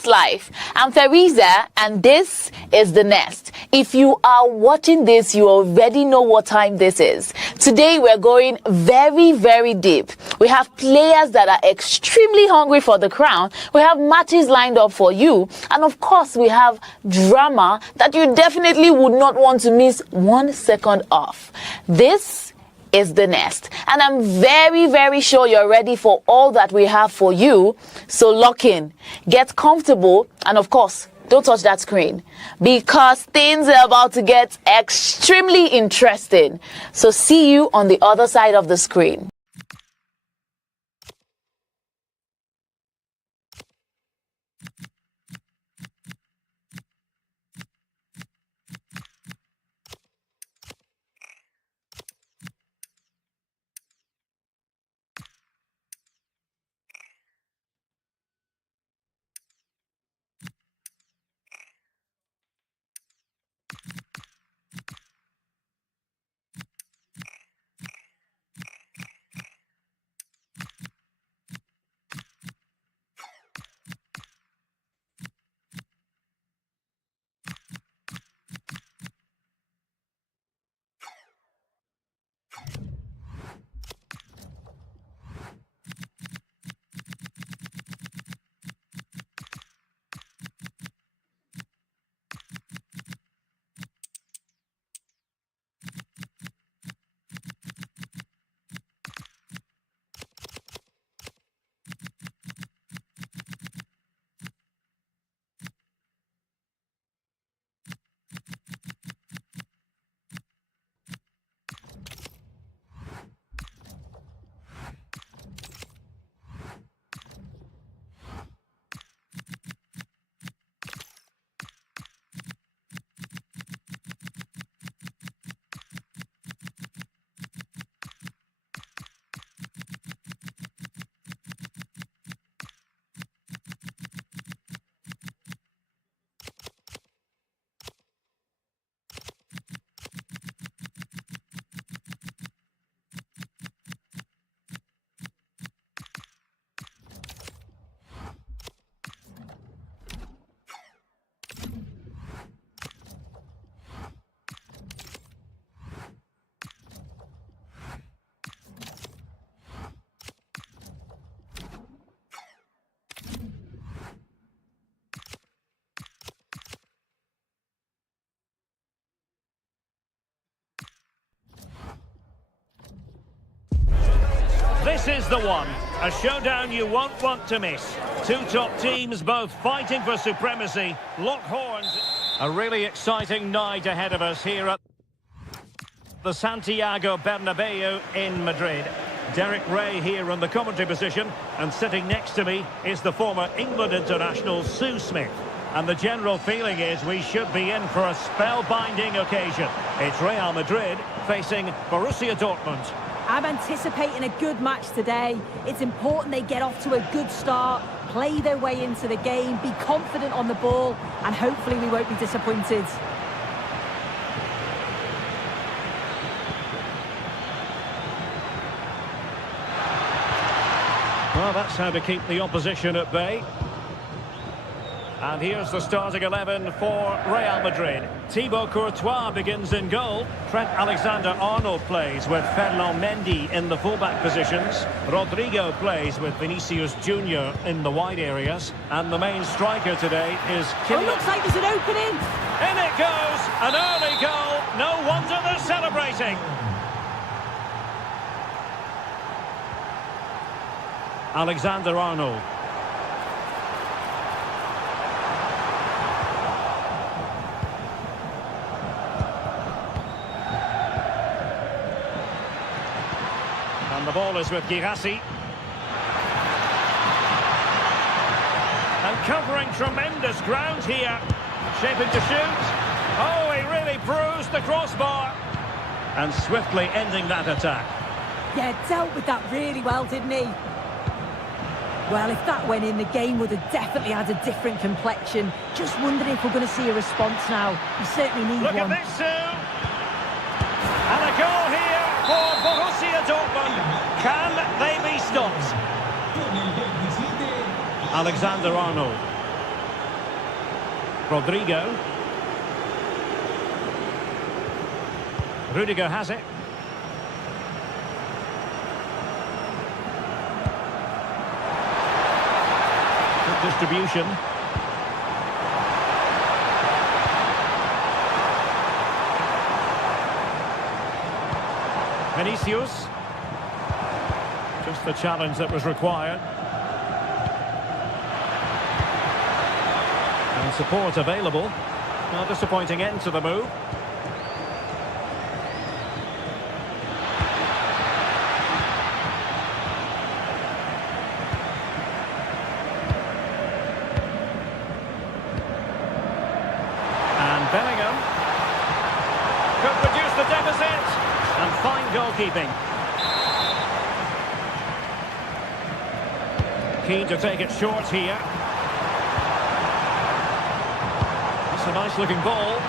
Esports Life. I'm Teresa, and this is The Nest. If you are watching this, you already know what time this is. Today, we're going very, very deep. We have players that are extremely hungry for the crown. We have matches lined up for you. And of course, we have drama that you definitely would not want to miss 1 second off. This is The Nest, and I'm very, very sure you're ready for all that we have for you. So lock in, get comfortable, and of course, don't touch that screen, because things are about to get extremely interesting. So see you on the other side of the screen. This is the one, a showdown you won't want to miss. Two top teams both fighting for supremacy, lock horns. A really exciting night ahead of us here at the Santiago Bernabeu in Madrid. Derek Ray here on the commentary position, and sitting next to me is the former England international Sue Smith. And the general feeling is we should be in for a spellbinding occasion. It's Real Madrid facing Borussia Dortmund. I'm anticipating a good match today. It's important they get off to a good start, play their way into the game, be confident on the ball, and hopefully we won't be disappointed. Well, that's how to keep the opposition at bay. And here's the starting 11 for Real Madrid. Thibaut Courtois begins in goal. Trent Alexander-Arnold plays with Ferland Mendy in the fullback positions. Rodrigo plays with Vinicius Junior in the wide areas. And the main striker today is Kylian. Oh, looks like there's an opening. In it goes, an early goal. No wonder they're celebrating. Alexander-Arnold. And the ball is with Girassi. And covering tremendous ground here. Shaping to shoot. Oh, he really bruised the crossbar. And swiftly ending that attack. Yeah, dealt with that really well, didn't he? Well, if that went in, the game would have definitely had a different complexion. Just wondering if we're going to see a response now. We certainly need one. Look at this, Sue. And a goal here for Borussia Dortmund. Can they be stopped? Alexander-Arnold. Rodrigo. Rudiger has it. Good distribution. Vinicius. Just the challenge that was required. And support available. Not disappointing end to the move. And Bellingham could reduce the deficit. And fine goalkeeping. Keen to take it short here. That's a nice looking ball.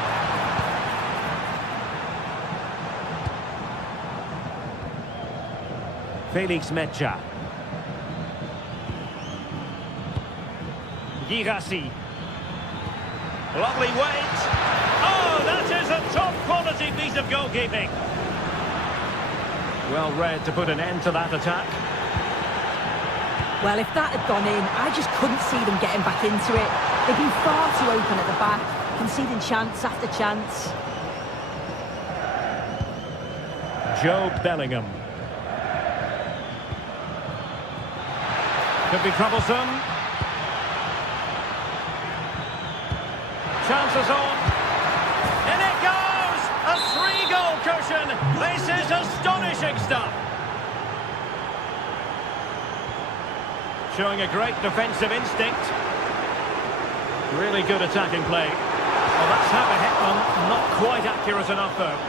Felix Mecha. Girassi. Lovely weight. Oh, that is a top quality piece of goalkeeping. Well read to put an end to that attack. Well, if that had gone in, I just couldn't see them getting back into it. They've been far too open at the back, conceding chance after chance. Joe Bellingham. Could be troublesome. Chances on. In it goes! A 3-goal cushion. This is astonishing stuff. Showing a great defensive instinct. Really good attacking play. Well, that's how the Hetman, not quite accurate enough though.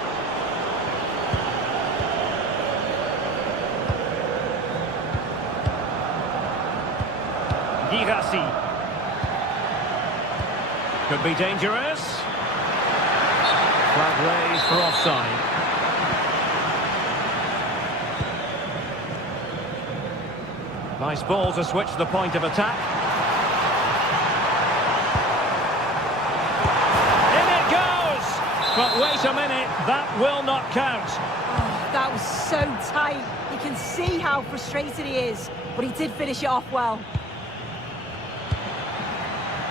Girassi. Could be dangerous. Flag raised for offside. Nice ball to switch the point of attack. In it goes! But wait a minute, that will not count. Oh, that was so tight. You can see how frustrated he is, but he did finish it off well.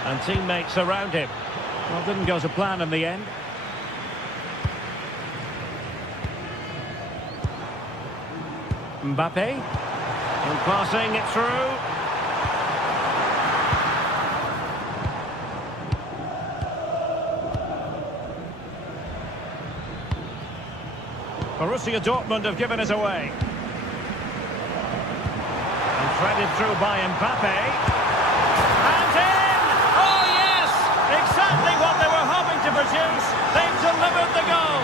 And teammates around him. Well, didn't go to plan in the end. Mbappe. And passing it through. Borussia Dortmund have given it away. And threaded through by Mbappe. And in! Oh yes! Exactly what they were hoping to produce. They've delivered the goal.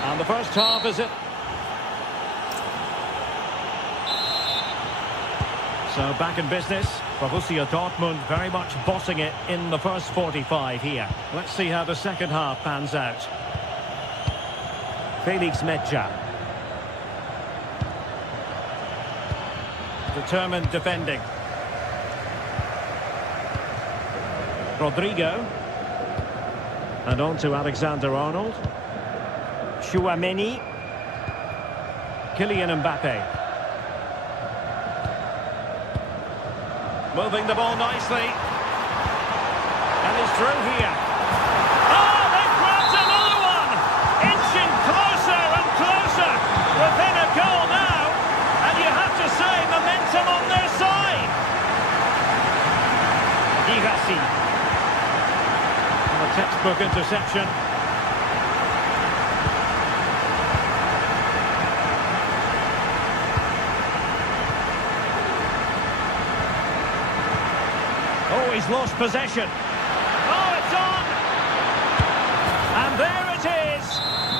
And the first half is it. So back in business. Borussia Dortmund very much bossing it in the first 45 here. Let's see how the second half pans out. Felix Mecha. Determined defending. Rodrigo. And on to Alexander-Arnold. Chouameni. Kylian Mbappe. Moving the ball nicely. And he's through here. Oh, they've grabbed another one! Inching closer and closer. Within a goal now. And you have to say, momentum on their side. Girassi. A textbook interception. Oh, he's lost possession. Oh, it's on! And there it is!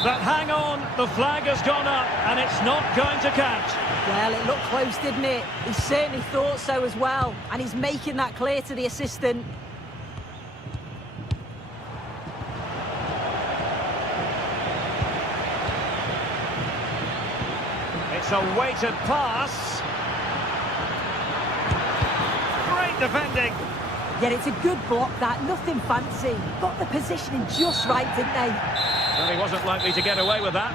But hang on, the flag has gone up and it's not going to count. Well, it looked close, didn't it? He certainly thought so as well. And he's making that clear to the assistant. It's a weighted pass. Great defending. Yeah, it's a good block, that. Nothing fancy. Got the positioning just right, didn't they? Well, he wasn't likely to get away with that.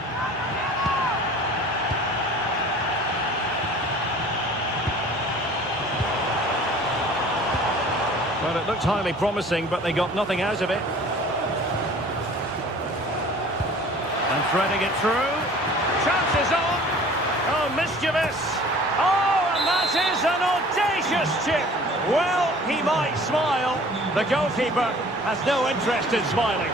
Well, it looked highly promising, but they got nothing out of it. And threading it through. Chances on. Oh, mischievous. Oh, and that is an audacious chip. Well, he might smile. The goalkeeper has no interest in smiling.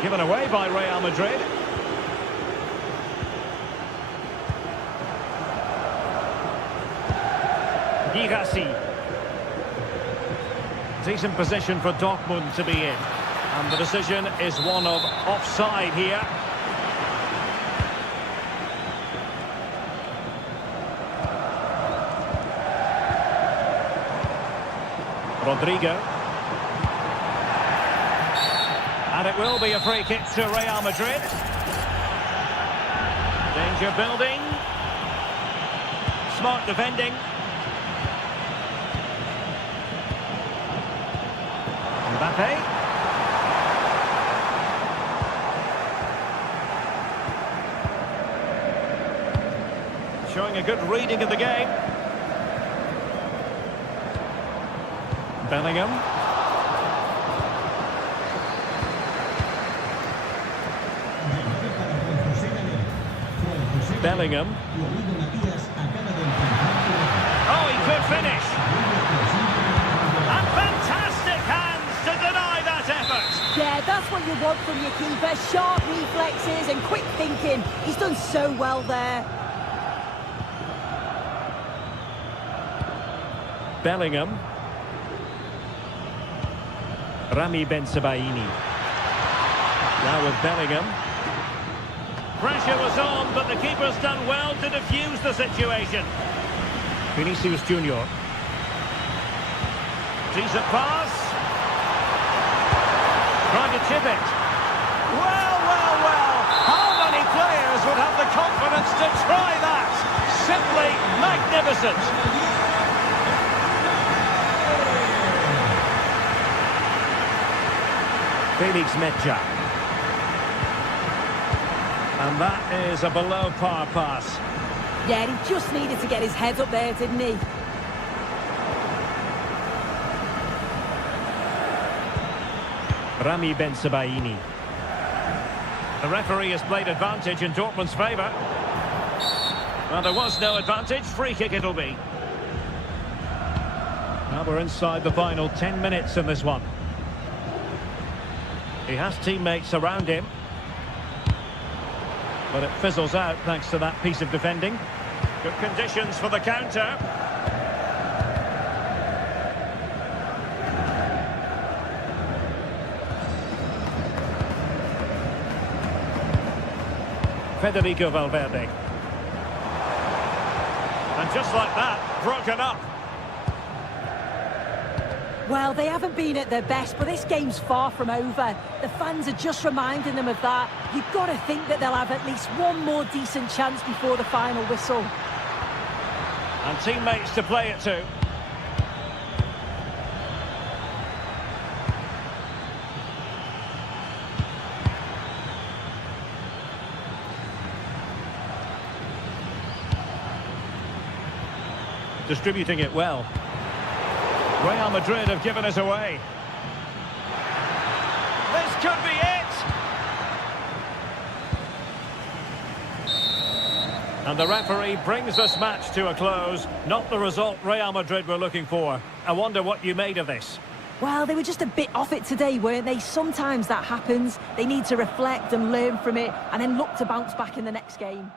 Given away by Real Madrid. Girassi. Decent position for Dortmund to be in. And the decision is one of offside here. Rodrigo. And it will be a free kick to Real Madrid. Danger building. Smart defending. Mbappe. Showing a good reading of the game. Bellingham. Bellingham. Oh, he could finish. And fantastic hands to deny that effort. Yeah, that's what you want from your keeper. Sharp reflexes and quick thinking. He's done so well there. Bellingham. Rami Ben-Sebaini. Now with Bellingham. Pressure was on, but the keeper's done well to defuse the situation. Vinicius Junior. Decent pass. Trying to chip it. Well, well, well. How many players would have the confidence to try that? Simply magnificent. Felix Mecha. And that is a below-par pass. Yeah, he just needed to get his head up there, didn't he? Rami Ben-Sebaini. The referee has played advantage in Dortmund's favour. Well, there was no advantage. Free kick it'll be. Now we're inside the final 10 minutes in this one. He has teammates around him. But it fizzles out thanks to that piece of defending. Good conditions for the counter. Federico Valverde. And just like that, broken up. Well, they haven't been at their best, but this game's far from over. The fans are just reminding them of that. You've got to think that they'll have at least one more decent chance before the final whistle. And teammates to play it to. Distributing it well. Real Madrid have given us away. This could be it! And the referee brings this match to a close. Not the result Real Madrid were looking for. I wonder what you made of this. Well, they were just a bit off it today, weren't they? Sometimes that happens. They need to reflect and learn from it and then look to bounce back in the next game.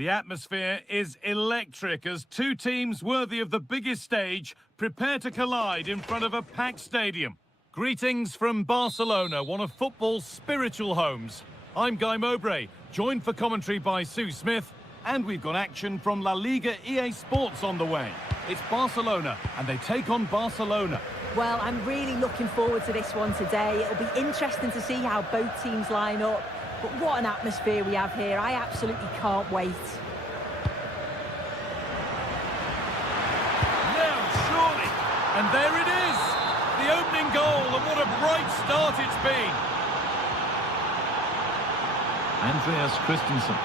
The atmosphere is electric as two teams worthy of the biggest stage prepare to collide in front of a packed stadium. Greetings from Barcelona, one of football's spiritual homes. I'm Guy Mowbray, joined for commentary by Sue Smith, and we've got action from La Liga EA Sports on the way. It's Barcelona, and they take on Barcelona. Well, I'm really looking forward to this one today. It'll be interesting to see how both teams line up. But what an atmosphere we have here. I absolutely can't wait. Now, surely. And there it is. The opening goal, and what a bright start it's been. Andreas Christensen.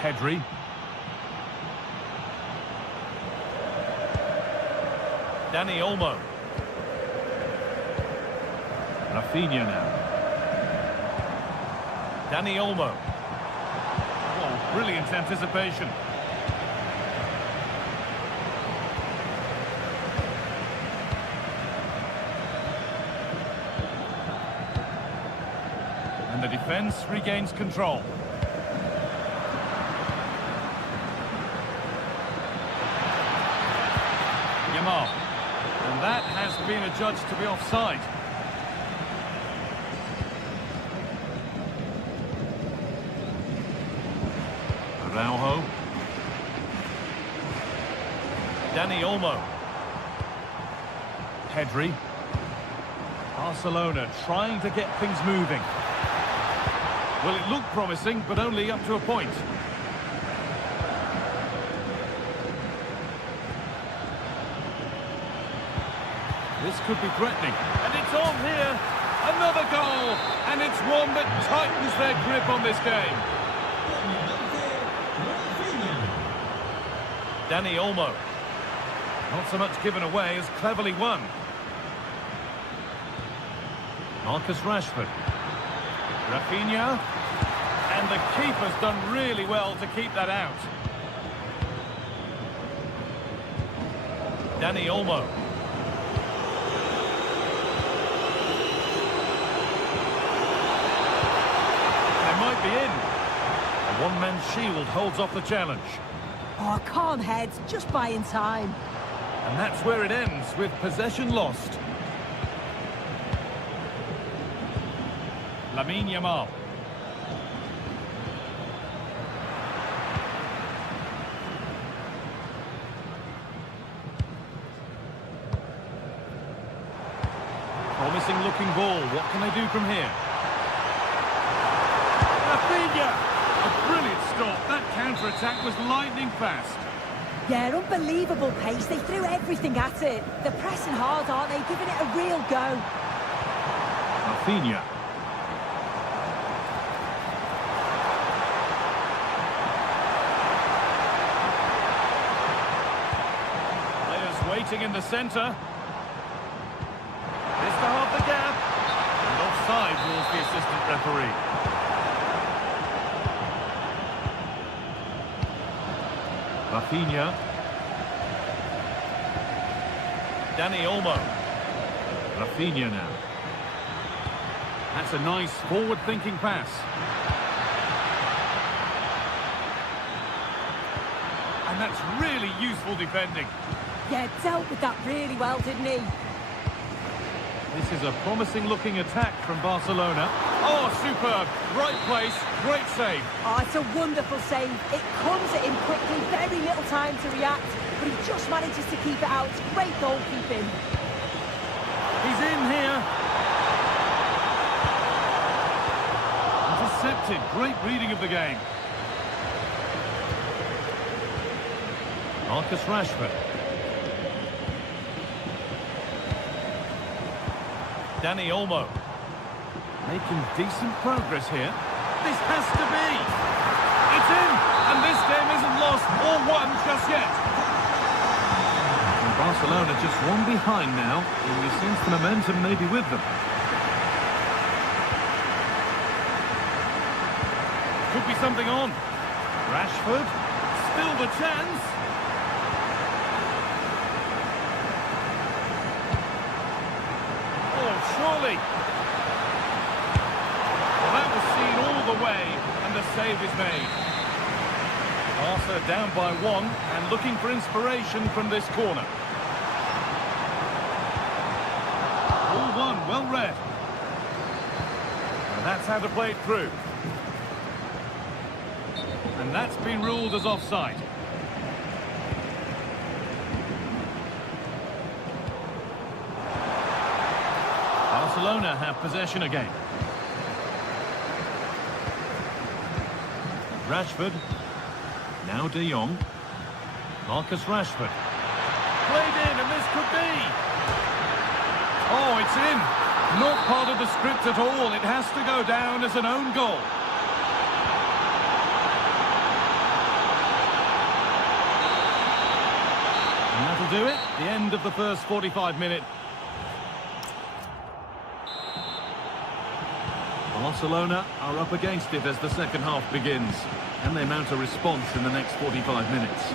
Pedri. Dani Olmo. Rafinha now. Dani Olmo. Oh, brilliant anticipation. And the defence regains control. Yamal. And that has been adjudged to be offside. Araujo. Dani Olmo. Pedri. Barcelona trying to get things moving. Well, it looked promising, but only up to a point. This could be threatening. And it's on here. Another goal. And it's one that tightens their grip on this game. Dani Olmo. Not so much given away as cleverly won. Marcus Rashford. Rafinha. And the keeper's done really well to keep that out. Dani Olmo. They might be in. A one-man shield holds off the challenge. Oh, calm heads, just buying time. And that's where it ends, with possession lost. Lamine Yamal. Promising looking ball. What can they do from here? Rafinha! A brilliant stop. That counter-attack was lightning fast. Yeah, unbelievable pace. They threw everything at it. They're pressing hard, aren't they? Giving it a real go. Rafinha. Players waiting in the centre. This to half the gap. And offside rules the assistant referee. Rafinha. Dani Olmo. Rafinha now. That's a nice forward-thinking pass. And that's really useful defending. Yeah, dealt with that really well, didn't he? This is a promising-looking attack from Barcelona. Oh, superb. Right place, great save. Oh, it's a wonderful save. It comes at him quickly, very little time to react, but he just manages to keep it out. It's great goalkeeping. He's in here. Intercepted. Great reading of the game. Marcus Rashford. Dani Olmo. Making decent progress here. This has to be. It's in. And this game isn't lost or won just yet. And Barcelona just one behind now. And you sense the momentum may be with them. Could be something on. Rashford. Still the chance. Oh, surely. save is made. Barca down by 1 and looking for inspiration from this corner. All one, well read. And that's how to play it through. And that's been ruled as offside. Barcelona have possession again. Rashford. Now De Jong. Marcus Rashford. Played in, and this could be. Oh, it's in. Not part of the script at all. It has to go down as an own goal. And that'll do it. The end of the first 45 minutes. Barcelona are up against it as the second half begins, and they mount a response in the next 45 minutes.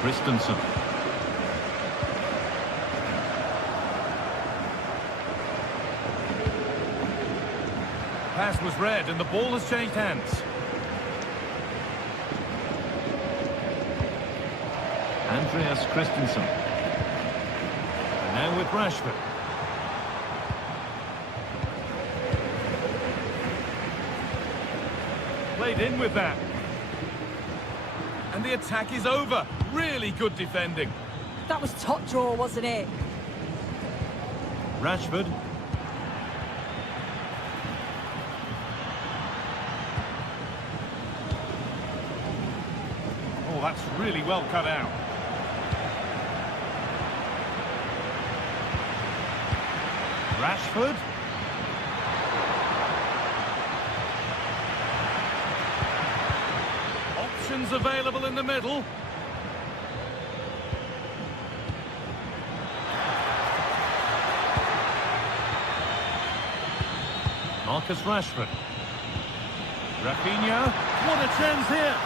Christensen. Pass was read and the ball has changed hands. Andreas Christensen. And now with Rashford. Played in with that. And the attack is over. Really good defending. That was top draw, wasn't it? Rashford. Oh, that's really well cut out. Rashford. Options available in the middle. Marcus Rashford. Rafinha. What a chance here.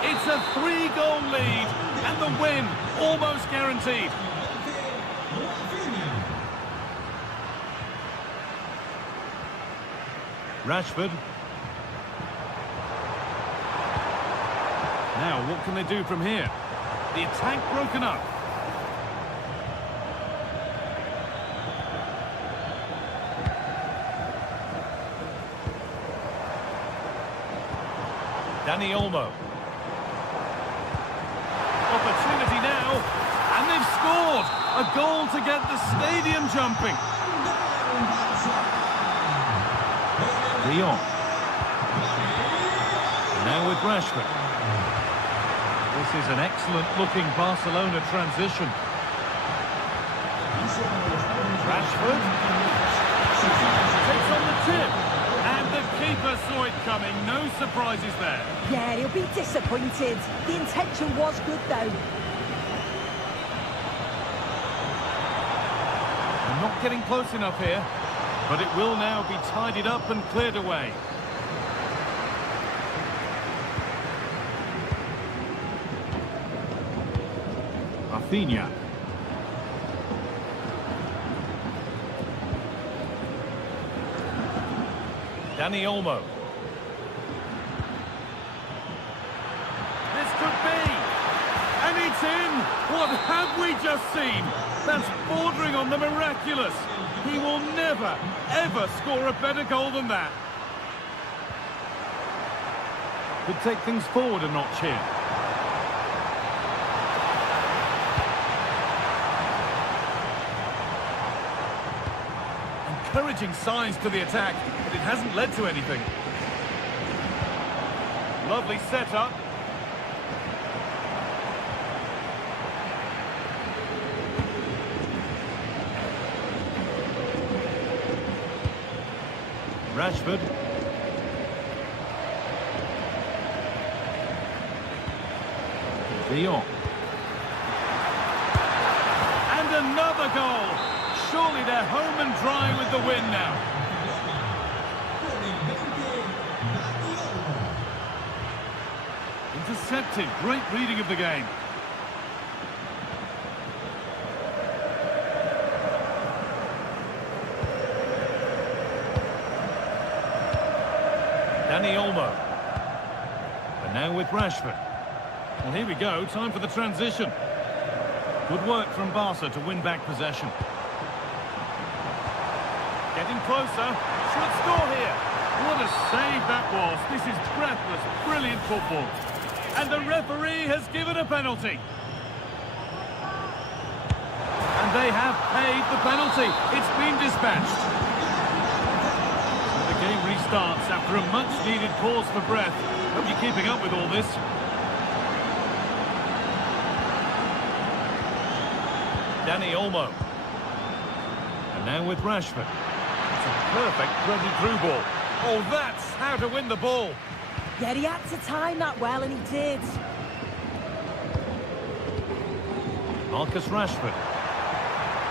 It's a 3-goal lead and the win almost guaranteed. Rashford. Now, what can they do from here? The attack broken up. Dani Olmo. Opportunity now, and they've scored! A goal to get the stadium jumping. De Jong. Now with Rashford. This is an excellent-looking Barcelona transition. Rashford. Takes on the tip. And the keeper saw it coming. No surprises there. Yeah, he'll be disappointed. The intention was good, though. They're not getting close enough here. But it will now be tidied up and cleared away. Rafinha. Dani Olmo. This could be. And it's in. What have we just seen? That's bordering on the miraculous. He will never, ever score a better goal than that. Could take things forward a notch here. Encouraging signs to the attack, but it hasn't led to anything. Lovely setup. Rashford. De Jong. And another goal. Surely they're home and dry with the win now. Intercepted. Great reading of the game. Danny Olmo. And now with Rashford. Well, here we go. Time for the transition. Good work from Barca to win back possession. Getting closer. Should score here. What a save that was. This is breathless, brilliant football. And the referee has given a penalty. And they have paid the penalty. It's been dispatched. The game restarts after a much-needed pause for breath. Hope you're keeping up with all this. Danny Olmo. And now with Rashford. It's a perfect threaded-through ball. Oh, that's how to win the ball. Yeah, he had to time that well, and he did. Marcus Rashford.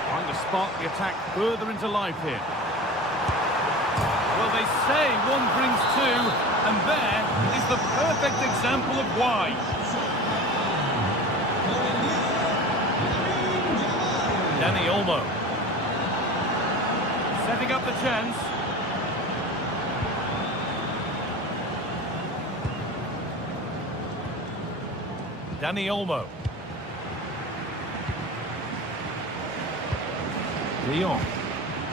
Trying to spark the attack further into life here. Well, they say one brings two, and there is the perfect example of why. Danny Olmo. Setting up the chance. Danny Olmo. De Jong.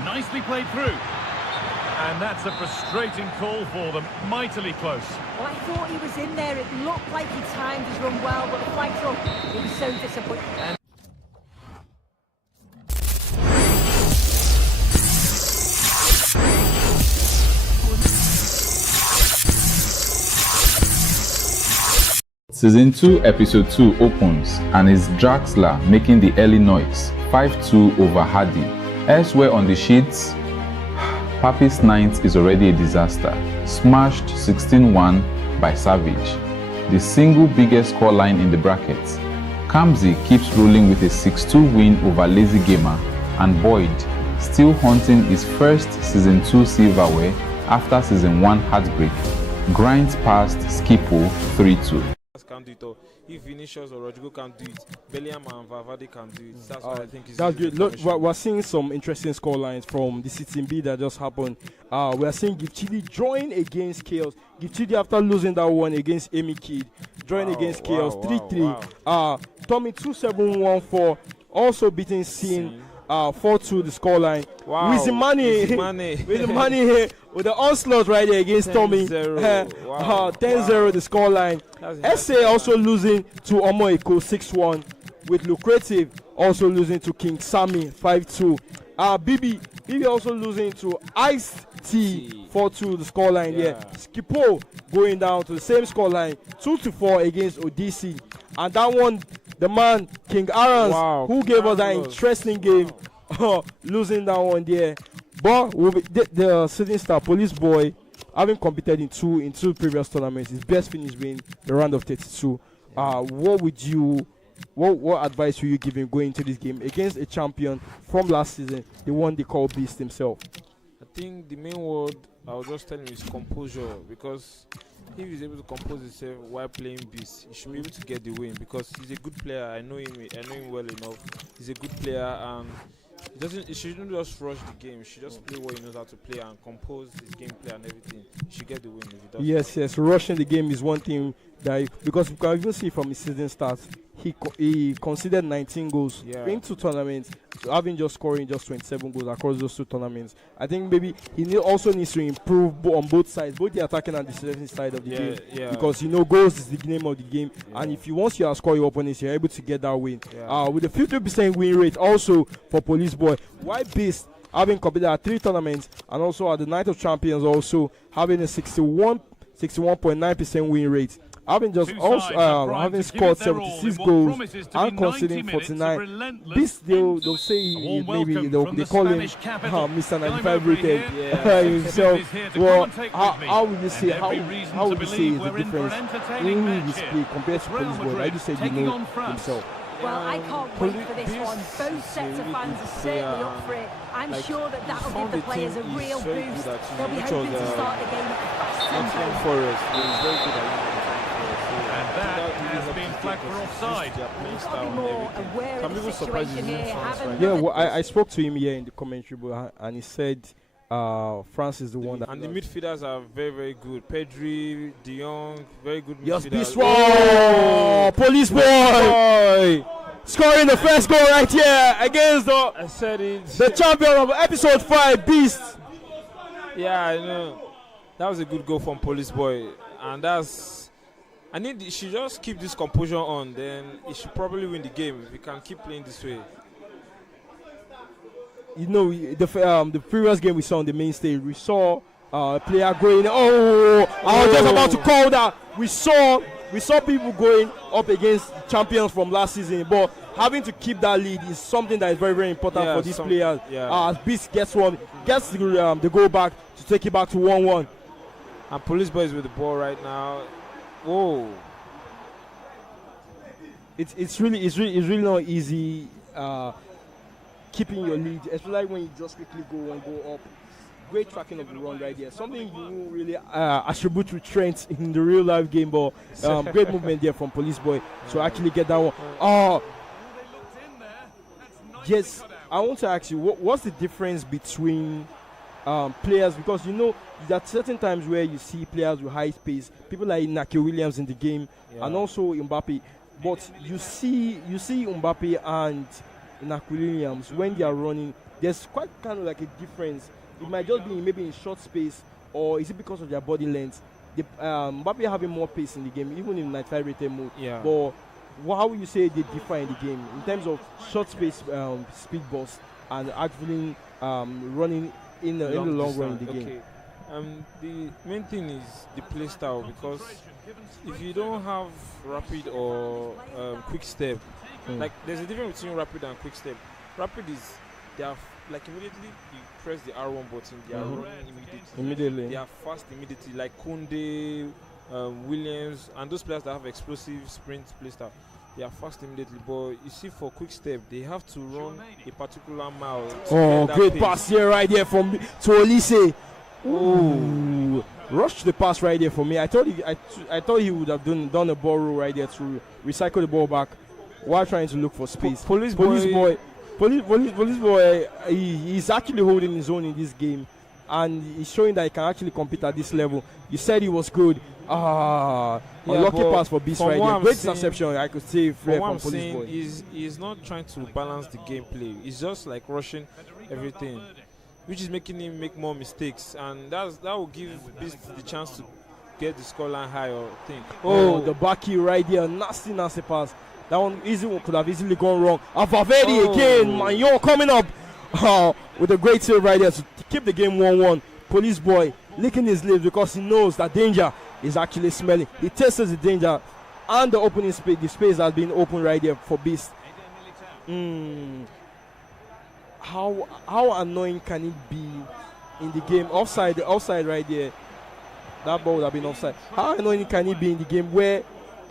Nicely played through. And that's a frustrating call for them. Mightily close. Well, I thought he was in there. It looked like he timed his run well, but the flag's up. It was so disappointing. Season 2, Episode 2 opens, and it's Draxler making the early noise, 5-2 over Hardy. Elsewhere on the sheets, Papi's ninth is already a disaster, smashed 16-1 by Savage, the single biggest scoreline in the brackets. Kamsi keeps rolling with a 6-2 win over Lazy Gamer, and Boyd still hunting his first Season 2 silverware after Season 1 heartbreak, grinds past Skippo 3-2. Can do it, or if Vinicius or Rodrigo can do it, Bellingham and Valverde can do it. That's what I think is. That's good. Look, we're seeing some interesting score lines from the City B that just happened. We are seeing Gifchidi drawing against Chaos. Gifchidi, after losing that one against Amy Kidd, drawing against Chaos 3-3. Tommy 2-7-1-4, also beating Sin 4-2 the scoreline. Wow. With the money here, with the onslaught right there against Tommy. 10-0 the scoreline. SA also losing to Omoeko 6-1, with Lucrative also losing to King Sammy 5-2. BB also losing to Ice T 4-2 the scoreline. Yeah. Skippo going down to the same scoreline 2-4 against Odisi. And that one, the man King Arans, who gave us that interesting game, losing that one there. But the Sydney Star Police Boy, having competed in two previous tournaments, his best finish being the round of 32. What advice would you give him going into this game against a champion from last season, the one they call Beast himself? I think the main word I was just telling him is composure, because if he's able to compose himself while playing Beast, he should be able to get the win, because he's a good player. I know him well enough. He's a good player, and he shouldn't just rush the game. He should just play what he knows how to play and compose his gameplay and everything. He should get the win if he does. Yes. Rushing the game is one thing because you can even see from his season starts, he conceded 19 goals in two tournaments, so having just scoring just 27 goals across those two tournaments. I think maybe he also needs to improve on both sides, both the attacking and the defensive side of the game, because goals is the name of the game, and if once you are scoring your opponents, you're able to get that win. With a 50% win rate also for Police Boy, White Beast having competed at 3 tournaments and also at the Night of Champions, also having a 61.9% win rate. Having having scored 76 goals and conceding 49. This they'll say maybe they call him Mr. 95 rated himself. Well, how would you say the difference in his play compared to Police Boy? I just said himself. Well, I can't wait for this one. Both sets of fans are certainly up for it. I'm sure that'll give the players a real boost. They'll be hoping to start the game at a fast tempo. And that has been flagged for offside. You've got to be more aware of the situation here, haven't you? Yeah, well, I spoke to him here in the commentary, and he said France is the one that. And the midfielders are very, very good. Pedri, De Jong, very good Yes, midfielders. this one. Police boy scoring the first goal right here against I said it. the champion of episode 5, Beast. Yeah, I know. That was a good goal from Police Boy, and that's. He should just keep this composure on. Then he should probably win the game if he can keep playing this way. You know, the previous game we saw on the main stage, we saw a player going. I was just about to call that. We saw people going up against champions from last season, but having to keep that lead is something that is very, very important for these players. Yeah. As Beast gets the goal back to take it back to 1-1. And Police Boy is with the ball right now. Whoa! It's really not easy keeping your lead, especially when you just quickly go and go up. Great tracking of the run right there. Something you won't really attribute to Trent in the real life game, but great movement there from Police Boy to actually get that one. Yes, I want to ask you, what's the difference between players? Because you know there are certain times where you see players with high pace, people like Naki Williams in the game, and also Mbappe. But you see Mbappe and Naki Williams when they are running. There's quite kind of like a difference. It might just be maybe in short space, or is it because of their body length? Mbappe having more pace in the game, even in 95 rated mode. Yeah. But how would you say they differ in the game in terms of short space speed burst and actually running in the long run in the game? The main thing is the play style, because if you don't have rapid or quick step, like there's a difference between rapid and quick step. Rapid is they are like immediately you press the R1 button, they are running immediately. They are fast immediately, like Kunde, Williams, and those players that have explosive sprint play style. They are fast immediately, but you see for quick step, they have to run a particular mile. Great pass here right there from to Olise. Ooh, rushed the pass right there for me. I thought he would have done a ball roll right there to recycle the ball back while trying to look for space. Police boy, he's actually holding his own in this game, and he's showing that he can actually compete at this level. You said he was good. Unlucky pass for Beast right there. Great interception, I could say, from Police Boy. He's not trying to balance the gameplay. He's just like rushing everything, which is making him make more mistakes, and that will give Beast the chance to get the scoreline high, or think. The backy right there, nasty pass. That one could have easily gone wrong. Valverde again, Magnon coming up with a great save right there to keep the game 1-1. Police Boy licking his lips because he knows that danger is actually smelling. He tests the danger, and the opening space, the space has been open right there for Beast. How annoying can it be in the game? Offside right there. That ball would have been offside. How annoying can it be in the game where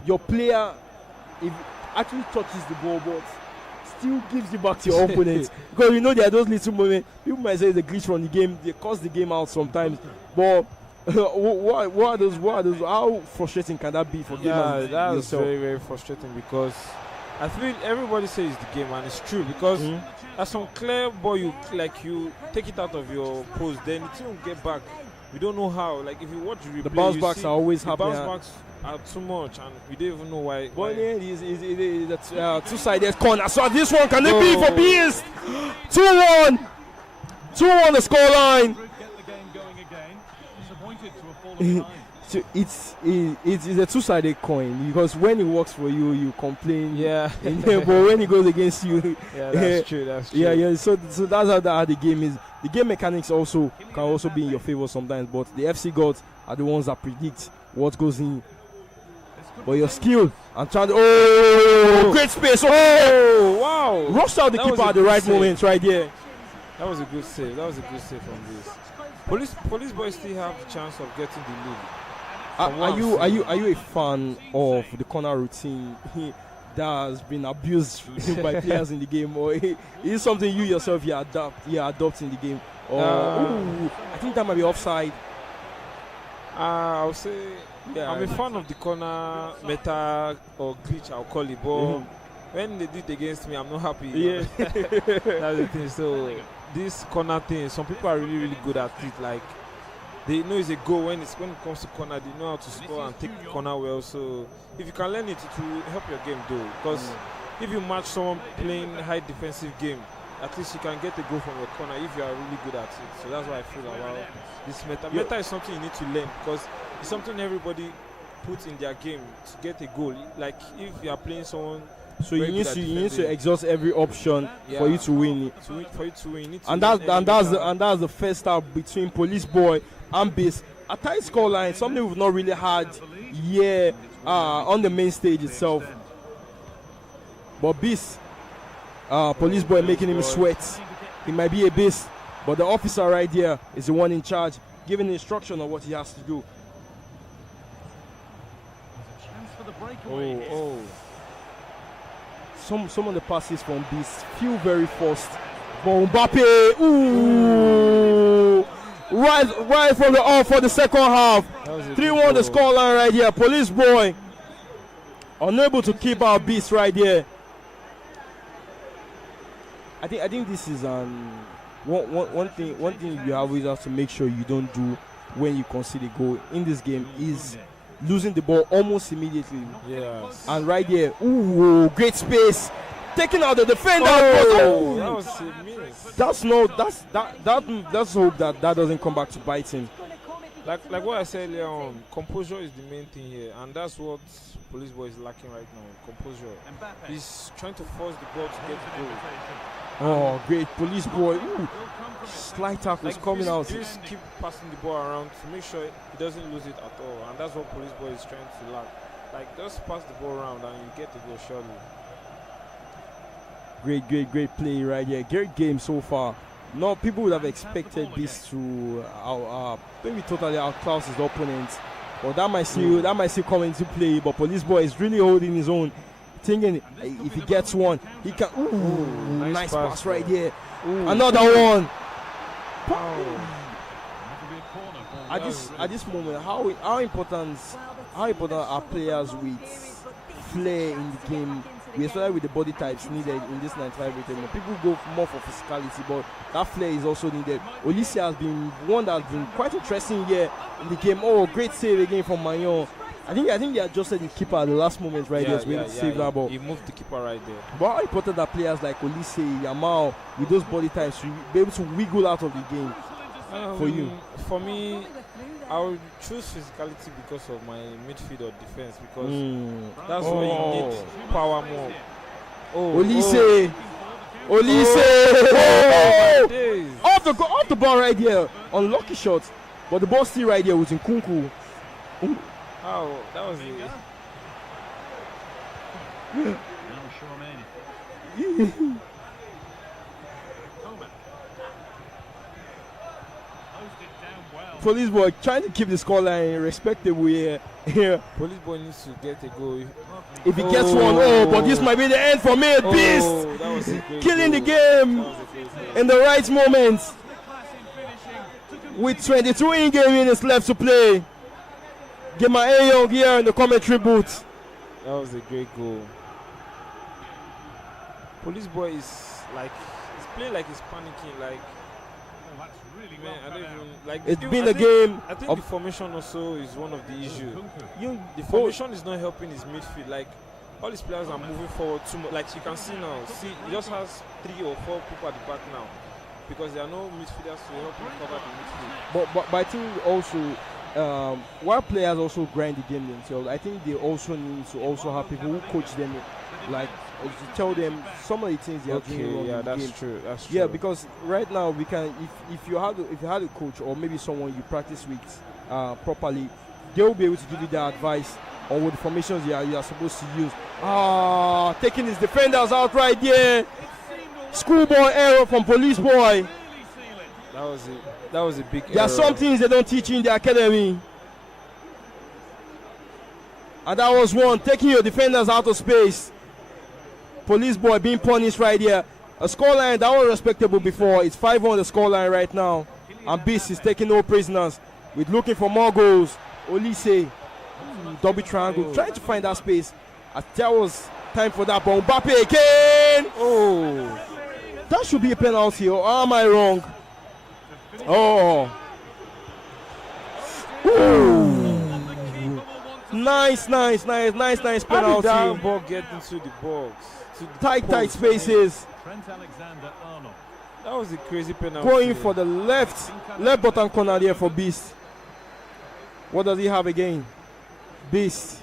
your player actually touches the ball but still gives it back to your opponent? Because you know there are those little moments. People might say it's a glitch from the game. They cause the game out sometimes. But what are those? How frustrating can that be for gamers? Yeah, that's yourself? very, very frustrating, because I feel everybody says the game, and it's true, because there's some clear ball you take it out of your post, then it won't get back. We don't know how. Like if you watch the replay, the bounce backs are always happening. The bounce backs are too much, and we don't even know why. But in the end, two-sided corner. So this one can it be for Beast? 2-1 the scoreline. So it's a two-sided coin, because when it works for you, you complain. Yeah. But when it goes against you, that's true. That's true. Yeah. So that's how the game is. The game mechanics can also be in your favor sometimes, but the FC gods are the ones that predict what goes in. But your skill and trying to great space. Wow! Rushed out the keeper at the right moment right there. That was a good save. From this. Police Boys still have the chance of getting the lead. Are you a fan of the corner routine that has been abused by players in the game, or is it something you yourself adopt in the game? Or I think that might be offside. I would say I'm a fan of the corner meta or glitch, I'll call it, but when they do it against me, I'm not happy. Yeah. That's the thing. So this corner thing, some people are really, really good at it. Like they know it's a goal when it comes to corner. They know how to score and take the corner well. So if you can learn it, it will help your game though. Because if you match someone playing high defensive game, at least you can get a goal from your corner if you are really good at it. So that's what I feel about this meta. Meta is something you need to learn because it's something everybody puts in their game to get a goal. Like if you are playing someone. So you need to exhaust every option for you to win. For you to win, you need to and that's the first start between Police Boy and Beast. A tight scoreline, something we've not really had on the main stage itself. But Beast, Police Boy making him sweat. He might be a beast, but the officer right there is the one in charge, giving instruction on what he has to do. Some of the passes from Beast feel very forced. But Mbappe, right from the off for the second half. 3-1 the scoreline right here. Police Boy unable to keep our Beast right there. I think this is one thing you always have to make sure you don't do when you concede a goal in this game is losing the ball almost immediately. Yes. And right there, great space, taking out the defender. That was a miss. Let's hope that doesn't come back to bite him. Like what I said earlier on, composure is the main thing here, and that's what Police Boy is lacking right now. Composure. He's trying to force the ball to get the goal. Oh, great Police Boy! Slight tackles coming out. Just keep passing the ball around to make sure he doesn't lose it at all, and that's what Police Boy is trying to lack. Like just pass the ball around and you get the goal surely. Great play right here. Great game so far. No, people would have expected this to maybe totally outclass his opponents, but that might still come into play. But Police Boy is really holding his own, thinking if he gets one, he can. Nice pass right here. Another one. At this moment, how important are players with flair in the game? We especially with the body types needed in this 95 rated. People go more for physicality, but that flair is also needed. Olise has been one that's been quite interesting here in the game. Oh, great save again from Magnon. I think they adjusted the keeper at the last moment right there to save that ball. He moved the keeper right there. But how important are players like Olise, Yamal, with those body types to be able to wiggle out of the game for you? For me, I would choose physicality because of my midfield or defense, because that's where you need power more. Olise! Off the ball right here. Unlucky shot, but the ball still right there with Nkunku. Oh, that was it. Police Boy trying to keep the scoreline respectable here. Police Boy needs to get a goal. If he gets one, but this might be the end for me. Beast killing the game in the right moment with 22 in-game minutes left to play. Gema Ayoung here in the commentary booth. That was a great goal. Police Boy is he's playing like he's panicking. Like, man, I don't even like. It's been a game. I think the formation also is one of the issues. The formation is not helping his midfield. Like, all his players are moving forward too much. Like you can see now. See, he just has 3 or 4 people at the back now because there are no midfielders to help him cover the midfield. But I think also. While players also grind the game themselves, I think they also need to also have people who coach them, like to tell them some of the things they are doing wrong. Yeah, in the that's game. true. That's true. Yeah, because right now we can, if you had a coach or maybe someone you practice with properly, they will be able to give you the advice on what the formations you are supposed to use. Taking his defenders out right there. Schoolboy error from Police Boy. That was a big error. There are some things they don't teach you in the academy. And that was one, taking your defenders out of space. Police Boy being punished right here. A scoreline that was respectable before. It's 5-1 the scoreline right now. And Beast is taking no prisoners. With looking for more goals. Olise, double triangle, trying to find that space. That was Time for that ball. Mbappe again. Oh, That should be a penalty, or am I wrong? Oh. Ooh. Nice how penalty. did that ball get into the box? To the Tight post? spaces. Trent Alexander-Arnold. That was a crazy penalty. Going for the left bottom corner there for Beast. What does he have again? Beast.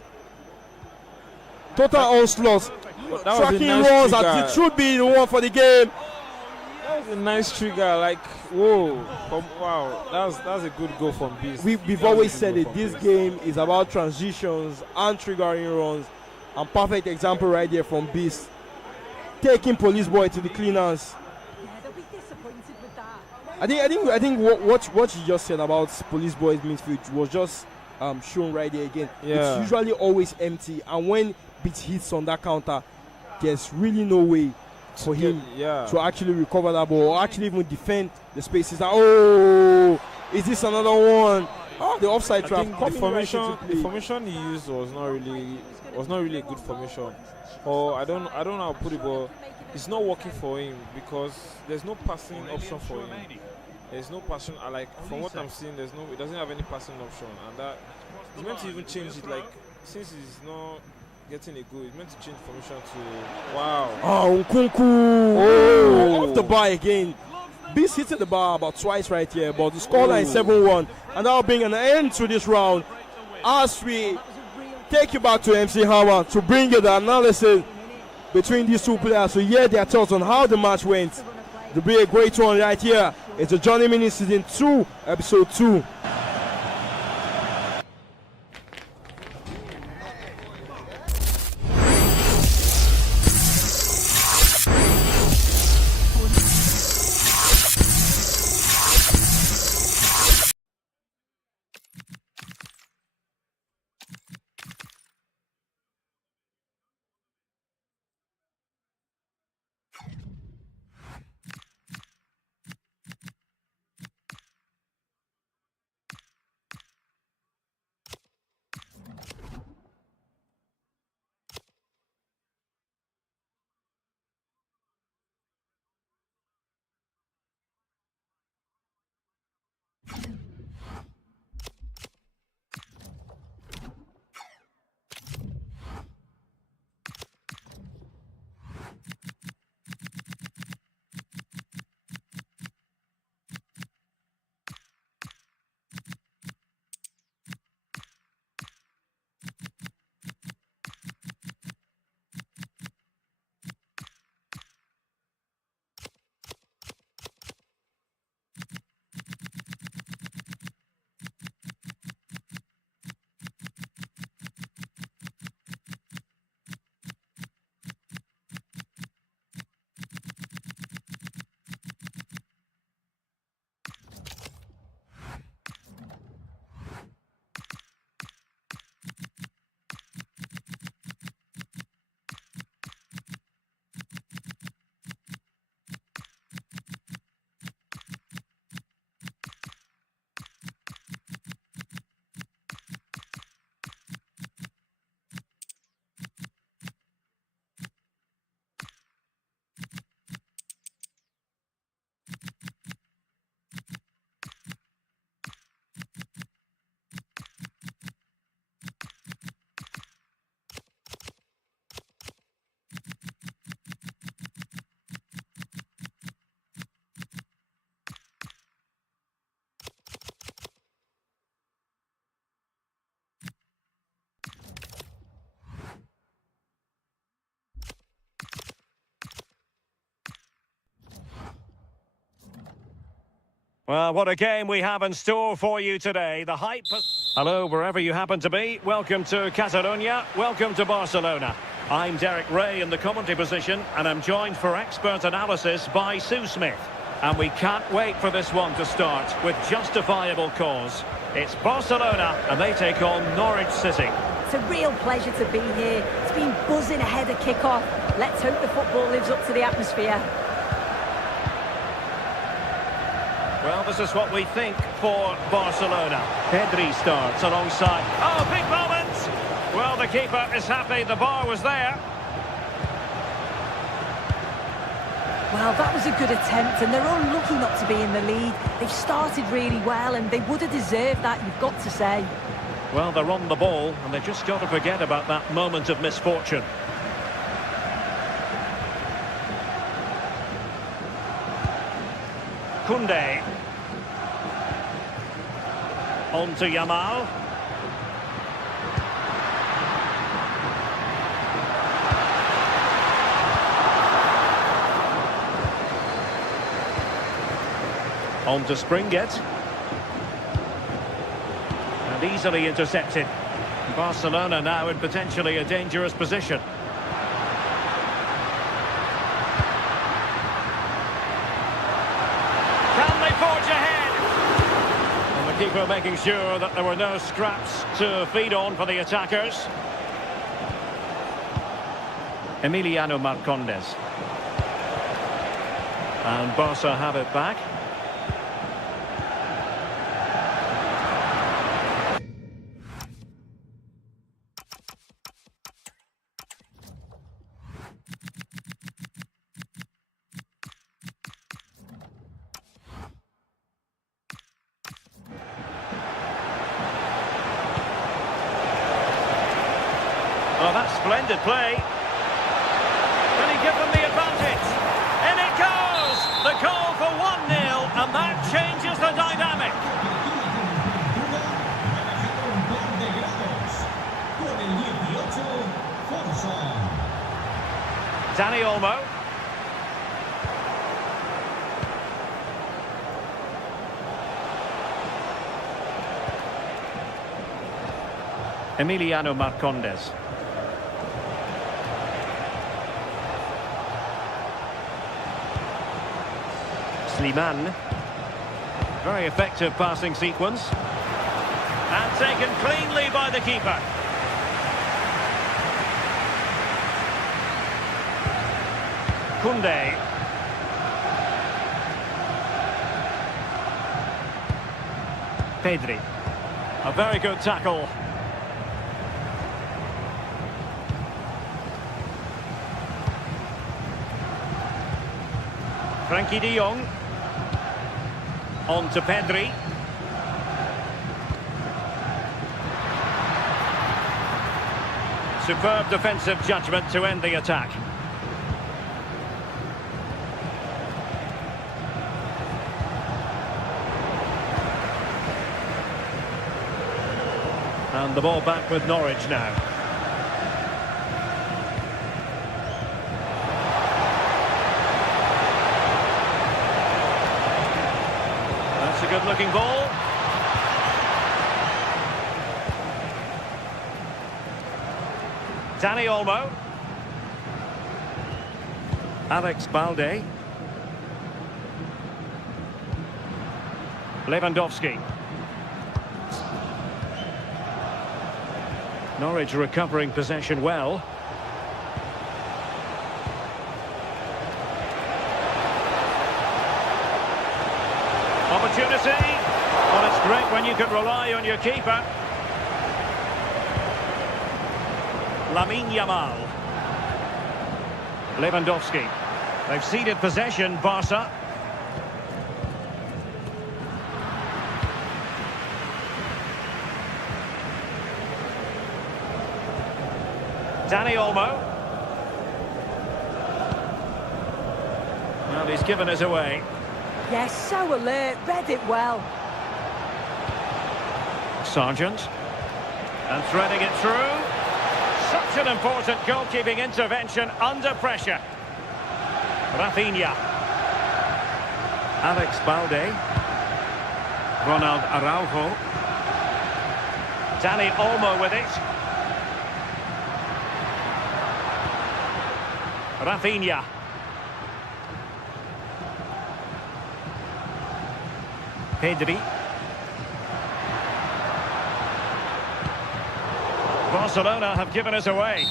Total onslaught. That was a Tracking nice runs trigger. that it should be the one for the game. That was a nice trigger. Like, whoa. Wow. That's a good goal from Beast. We've That was always a good said goal it. from This Beast. game is about transitions and triggering runs. And perfect example right there from Beast. Taking Police Boy to the cleaners. Yeah, they'll be disappointed with that. I think what you just said about Police Boy's midfield was just shown right there again. Yeah. It's usually always empty, and when Beat hits on that counter, there's really no way for him to actually recover that ball or actually even defend the spaces. Oh, is this another one? Oh, the offside I trap. think coming right into the play. formation he used was not really a good formation. Or I don't know how to put it, but it's not working for him because there's no passing option for him. There's no passing. From what I'm seeing, it doesn't have any passing option, and that he's meant to even change it. Like, since he's not getting a goal, he's meant to change formation to Oh, Nkunku. Oh, off the bar again. Beast hitting the bar about twice right here, but the scoreline 7-1, and that'll bring an end to this round as we take you back to MC Hammer to bring you the analysis between these two players to hear their thoughts on how the match went. To be a great one right here. It's a Johnny Mini Season 2, Episode 2. Well, what a game we have in store for you today. The hype... Hello, wherever you happen to be. Welcome to Catalonia. Welcome to Barcelona. I'm Derek Ray in the commentary position, and I'm joined for expert analysis by Sue Smith. And we can't wait for this one to start with justifiable cause. It's Barcelona, and they take on Norwich City. It's a real pleasure to be here. It's been buzzing ahead of kick-off. Let's hope the football lives up to the atmosphere. Well, this is what we think for Barcelona. Pedri starts alongside... Oh, big moment! Well, the keeper is happy. The bar was there. Well, that was a good attempt, and they're unlucky not to be in the lead. They've started really well, and they would have deserved that, you've got to say. Well, they're on the ball, and they've just got to forget about that moment of misfortune. Koundé. On to Yamal. On to Springett. And easily intercepted. Barcelona now in potentially a dangerous position. Can they forge ahead? And the keeper making sure that there were no scraps to feed on for the attackers. Emiliano Marcondes. And Barca have it back. Oh, that's splendid play. Can he give them the advantage? In it goes! The goal for 1-0, and that changes the dynamic. Dani Olmo. Emiliano Marcondes. Slimane. Very effective passing sequence. And taken cleanly by the keeper. Koundé. Pedri. A very good tackle. Frankie de Jong. On to Pedri. Superb defensive judgment to end the attack. And the ball back with Norwich now. That's a good-looking ball. Dani Olmo. Alex Balde. Lewandowski. Norwich recovering possession well. Opportunity. Well, it's great when you can rely on your keeper. Lamine Yamal. Lewandowski. They've ceded possession, Barca. Dani Olmo. Well, he's given us away. Yes, so alert, read it well. Sargent. And threading it through. Such an important goalkeeping intervention under pressure. Rafinha. Alex Balde. Ronald Araujo. Dani Olmo with it. Rafinha. Pedri. Barcelona have given us away.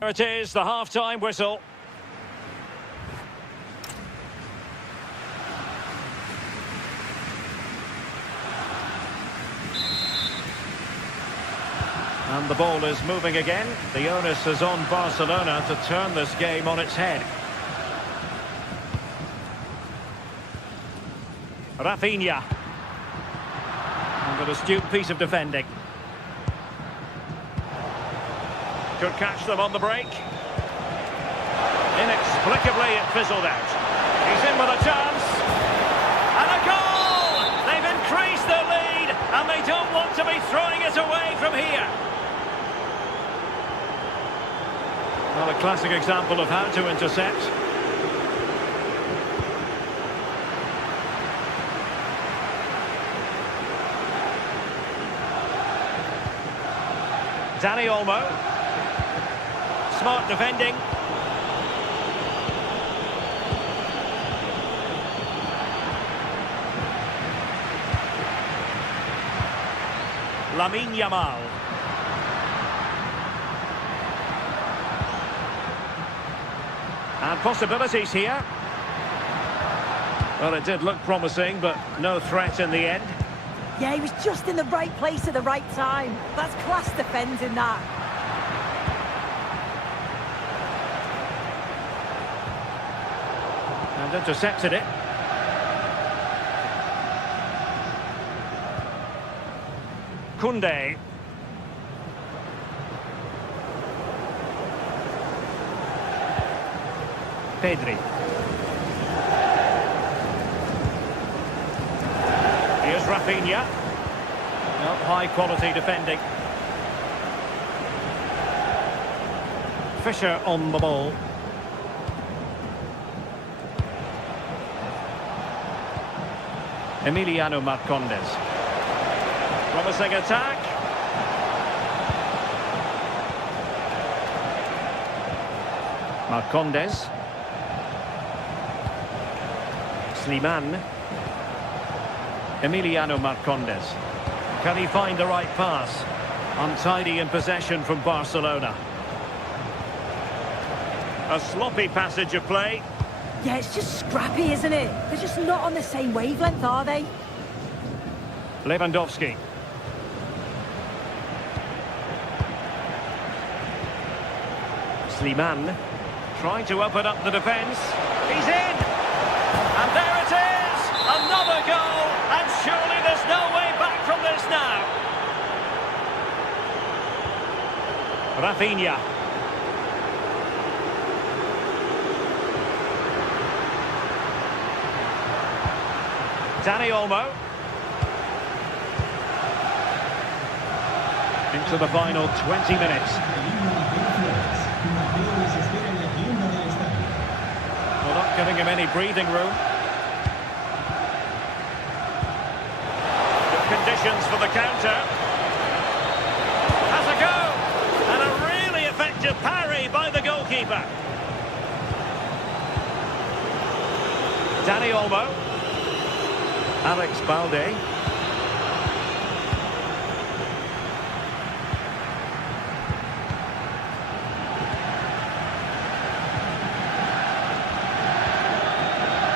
There it is, the half-time whistle. And the ball is moving again. The onus is on Barcelona to turn this game on its head. Rafinha. And an astute piece of defending. Could catch them on the break. Inexplicably it fizzled out. He's in with a chance. And a goal! They've increased their lead and they don't want to be throwing it away from here. Well, a classic example of how to intercept. Dani Olmo. Smart defending. Lamine Yamal. And possibilities here. Well, it did look promising, but no threat in the end. Yeah, he was just in the right place at the right time. That's class defending, that. And intercepted it. Koundé. Pedri. Here's Rafinha. Well, high quality defending. Fisher on the ball. Emiliano Marcondes. Promising attack. Marcondes. Slimane. Emiliano Marcondes. Can he find the right pass? Untidy in possession from Barcelona. A sloppy passage of play. Yeah, it's just scrappy, isn't it? They're just not on the same wavelength, are they? Lewandowski. Slimane. Trying to open up the defence. He's in! And there it is! Another goal! And surely there's no way back from this now. Rafinha. Dani Olmo. Into the final 20 minutes. Well, not giving him any breathing room. Good conditions for the counter. Has a go! And a really effective parry by the goalkeeper. Dani Olmo. Alex Balde.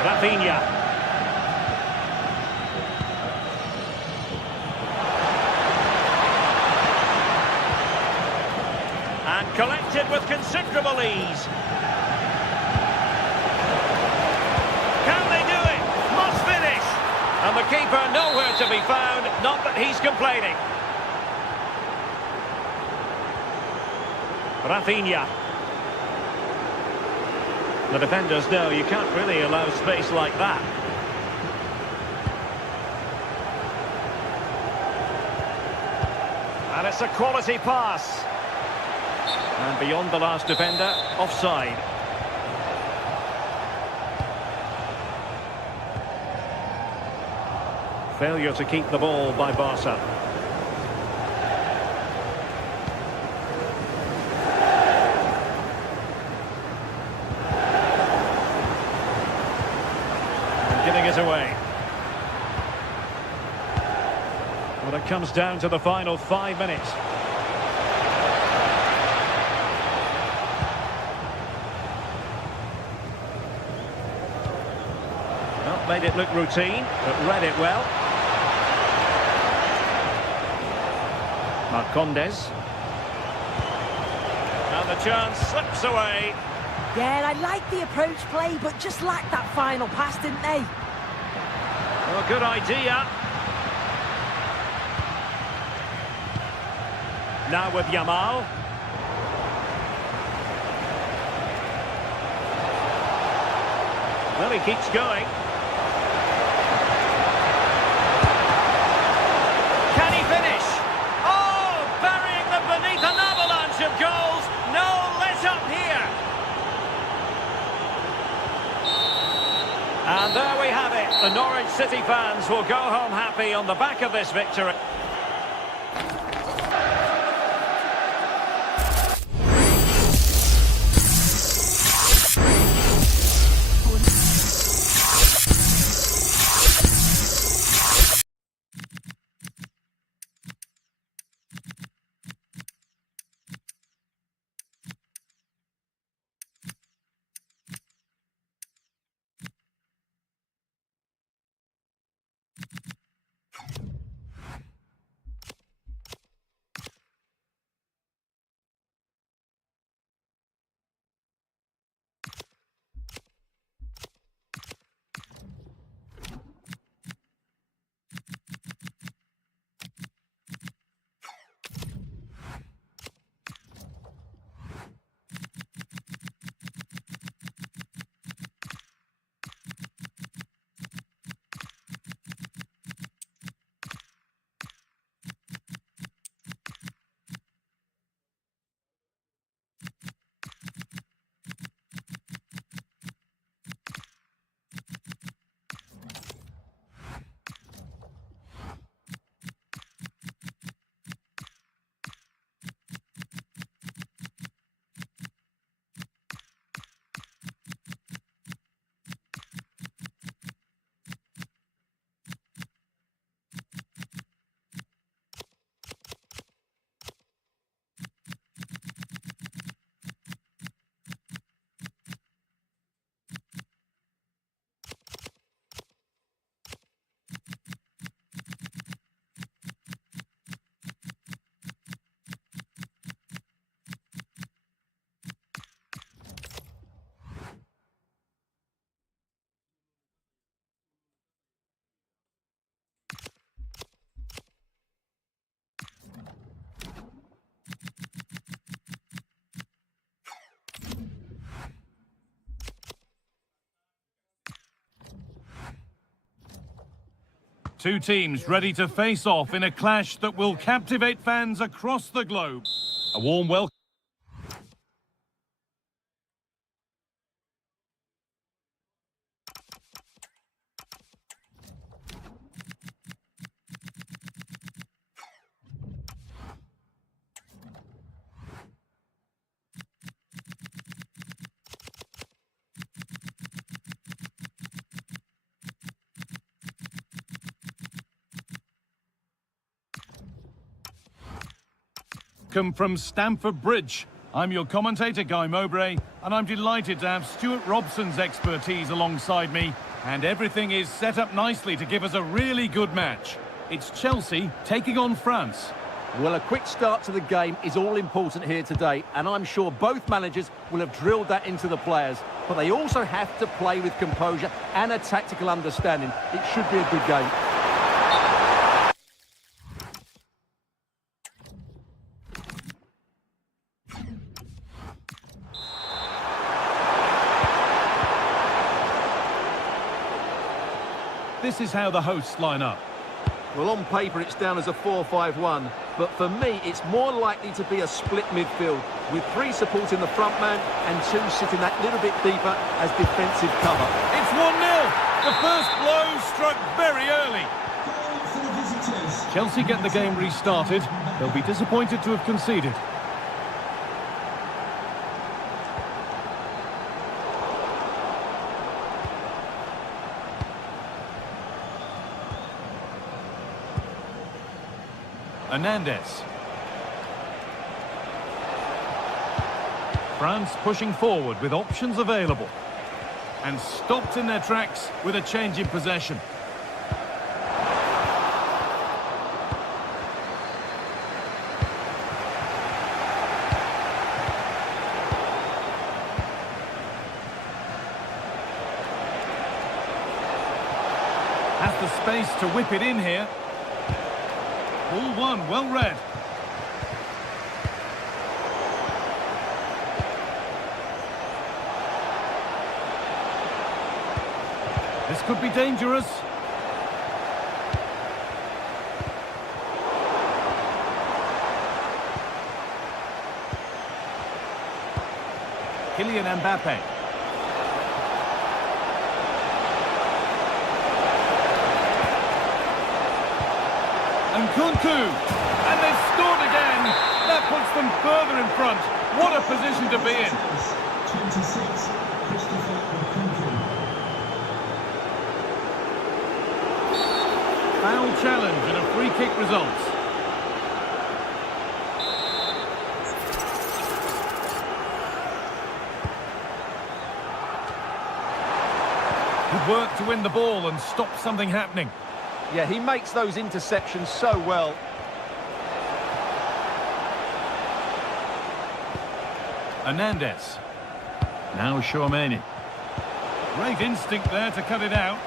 Rafinha. And collected with considerable ease. Can they do it? Must finish. And the keeper nowhere to be found, not that he's complaining. Rafinha. The defenders know you can't really allow space like that. And it's a quality pass. And beyond the last defender, offside. Failure to keep the ball by Barca. And giving it away. Well, it comes down to the final 5 minutes. Made it look routine, but read it well. Marcondes. And the chance slips away. Yeah, I like the approach play, but just lacked that final pass, didn't they? Well, good idea. Now with Yamal. Well, he keeps going. Can he finish? Oh, burying them beneath an avalanche of goals. No let up here. And there we have it. The Norwich City fans will go home happy on the back of this victory. Two teams ready to face off in a clash that will captivate fans across the globe. A warm welcome. Come from Stamford Bridge. I'm your commentator, Guy Mowbray, and I'm delighted to have Stuart Robson's expertise alongside me, and everything is set up nicely to give us a really good match. It's Chelsea taking on France. Well, a quick start to the game is all important here today, and I'm sure both managers will have drilled that into the players, but they also have to play with composure and a tactical understanding. It should be a good game. This is how the hosts line up. Well, on paper it's down as a 4-5-1, but for me it's more likely to be a split midfield, with three supporting the front man and two sitting that little bit deeper as defensive cover. It's 1-0. The first blow struck very early. Chelsea get the game restarted. They'll be disappointed to have conceded. Hernandez. France pushing forward with options available. and stopped in their tracks with a change in possession. Has the space to whip it in here. Ball one, well read. This could be dangerous. Kylian Mbappe. And Kunku, and they've scored again. That puts them further in front. What a position to be in. 26, Christopher Kunku. Foul challenge and a free kick results. Good work to win the ball and stop something happening. Yeah, he makes those interceptions so well. Hernandez. Now Chouameni. Great instinct there to cut it out.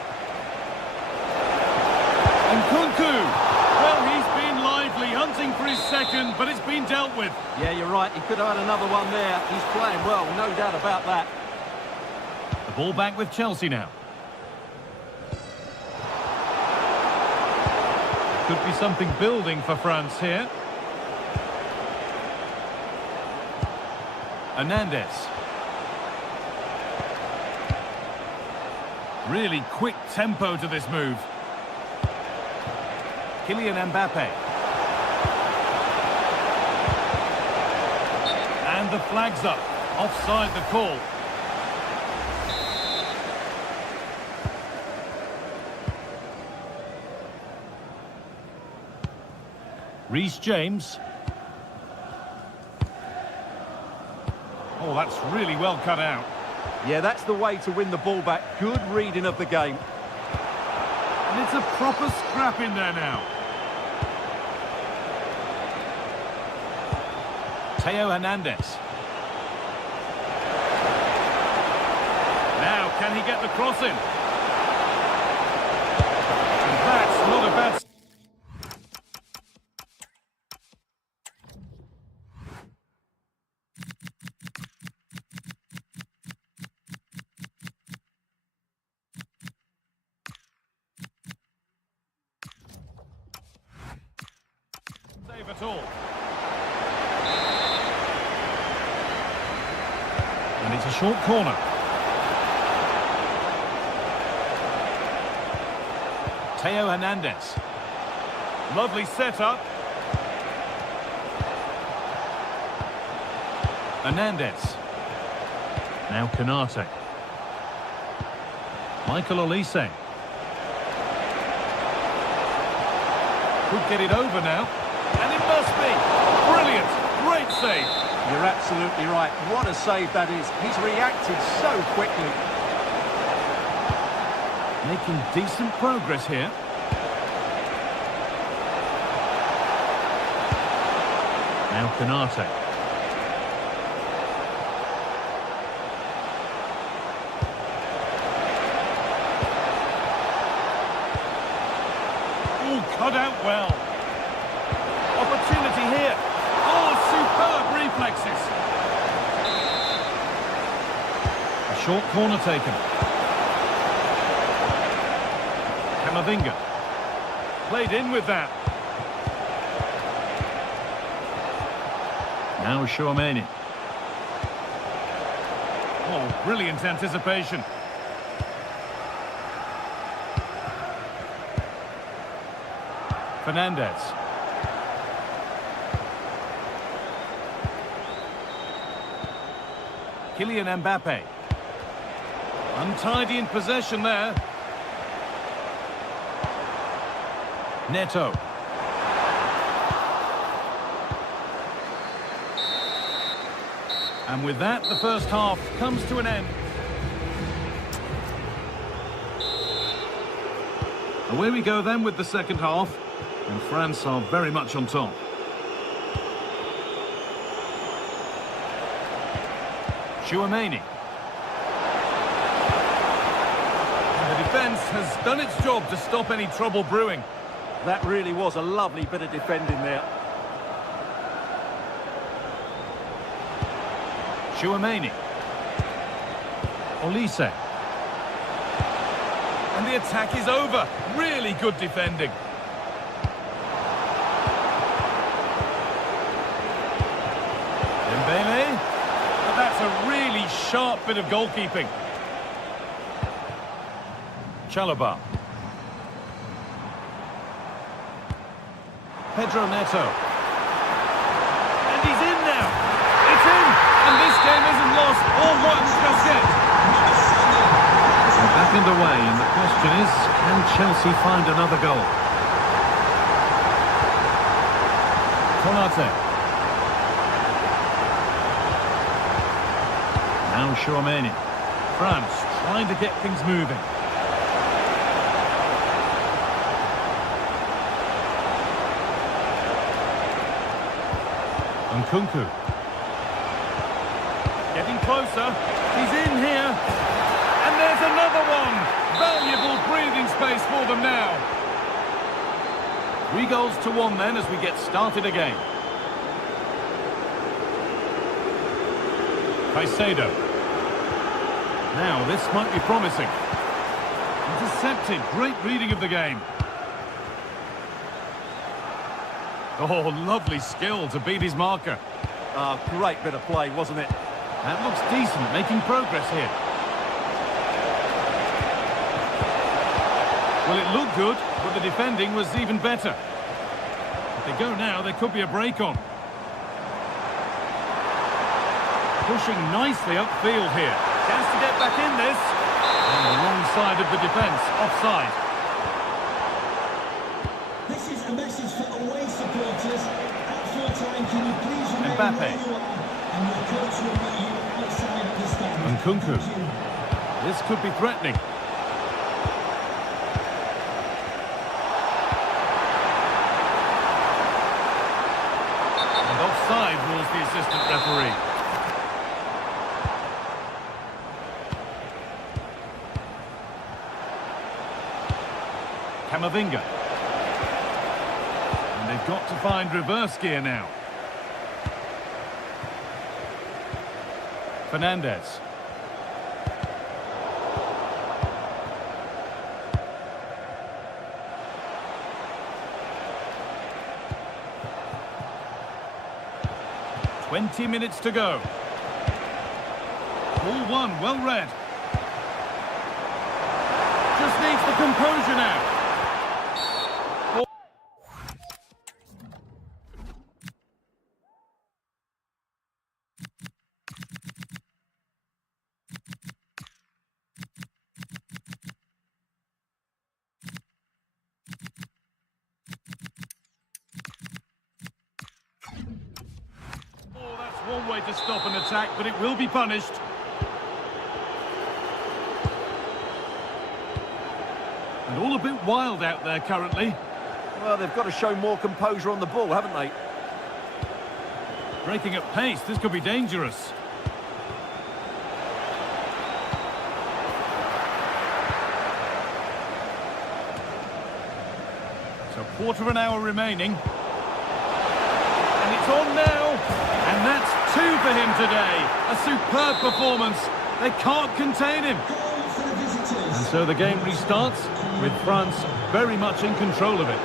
And Kunku. Well, he's been lively, hunting for his second, but it's been dealt with. Yeah, you're right. He could have had another one there. He's playing well, no doubt about that. The ball back with Chelsea now. Could be something building for France here. Hernandez. Really quick tempo to this move. Kylian Mbappe. And the flag's up. Offside the call. Reece James. Oh, that's really well cut out. Yeah, that's the way to win the ball back. Good reading of the game. And it's a proper scrap in there now. Theo Hernandez. Now, can he get the cross in? And that's not a bad... save at all. And it's a short corner. Theo Hernandez. Lovely setup. Hernandez. Now Canate. Michael Olise. Could get it over now. And it must be. Brilliant. Great save. You're absolutely right. What a save that is. He's reacted so quickly. Making decent progress here. Now Canate. Oh, cut out well. Opportunity here. Oh, superb reflexes. A short corner taken. Camavinga. Played in with that. Now Chouameni. Oh, brilliant anticipation. Fernandez. Kylian Mbappe. Untidy in possession there. Neto. And with that, the first half comes to an end. Away we go then with the second half, and France are very much on top. Chouameni. The defence has done its job to stop any trouble brewing. That really was a lovely bit of defending there. Chouameni. Olise. And the attack is over. Really good defending. Dembele. But that's a really sharp bit of goalkeeping. Chalobah. Pedro Neto. And he's in now. It's in. And this game isn't lost or won just yet. They're back underway, and the question is, can Chelsea find another goal? Konate. Now Chouameni. France trying to get things moving. Nkunku. Getting closer. He's in here. And there's another one. Valuable breathing space for them now. 3-1 then as we get started again. Caicedo. Now this might be promising. Intercepted. Great reading of the game. Oh, lovely skill to beat his marker. Ah, great bit of play, wasn't it? That looks decent, making progress here. Well, it looked good, but the defending was even better. If they go now, there could be a break on. Pushing nicely upfield here. Chance to get back in this. On the wrong side of the defence, offside. This is a message for away supporters. At full time, can you please remember Mbappe. where you are, and your coach will meet you outside of the stand. Nkunku. This could be threatening. And offside rules the assistant referee. Camavinga. And they've got to find reverse gear now. Fernandez. "20 minutes to go. Ball one, well read. Just needs the composure now. One way to stop an attack, but it will be punished. And all a bit wild out there currently. Well, they've got to show more composure on the ball, haven't they? Breaking at pace, this could be dangerous. So quarter of an hour remaining. And it's on now. And that's 2 for him today. A superb performance. They can't contain him. And so the game restarts with France very much in control of it.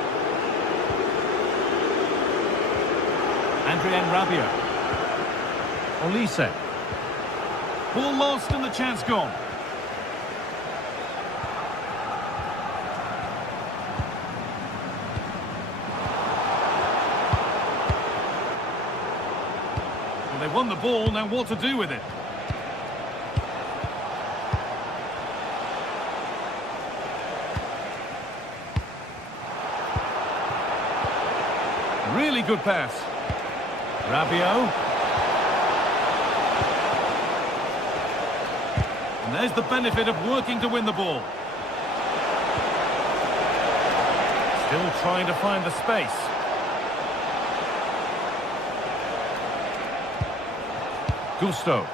Adrien Rabiot. Olise. Ball lost and the chance gone. They won the ball, now what to do with it? Really good pass. Rabiot. And there's the benefit of working to win the ball. Still trying to find the space. Gusto.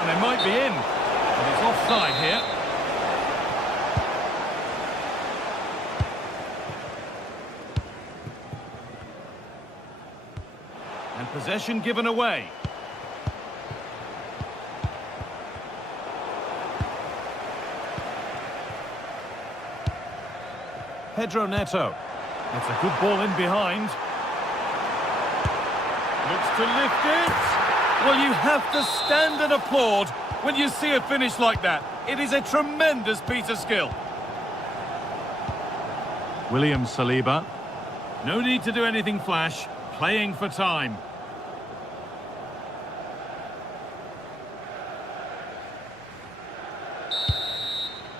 And they might be in. And it's offside here. And possession given away. Pedro Neto. It's a good ball in behind. Looks to lift it. Well, you have to stand and applaud when you see a finish like that. It is a tremendous piece of skill. William Saliba. No need to do anything flash. Playing for time.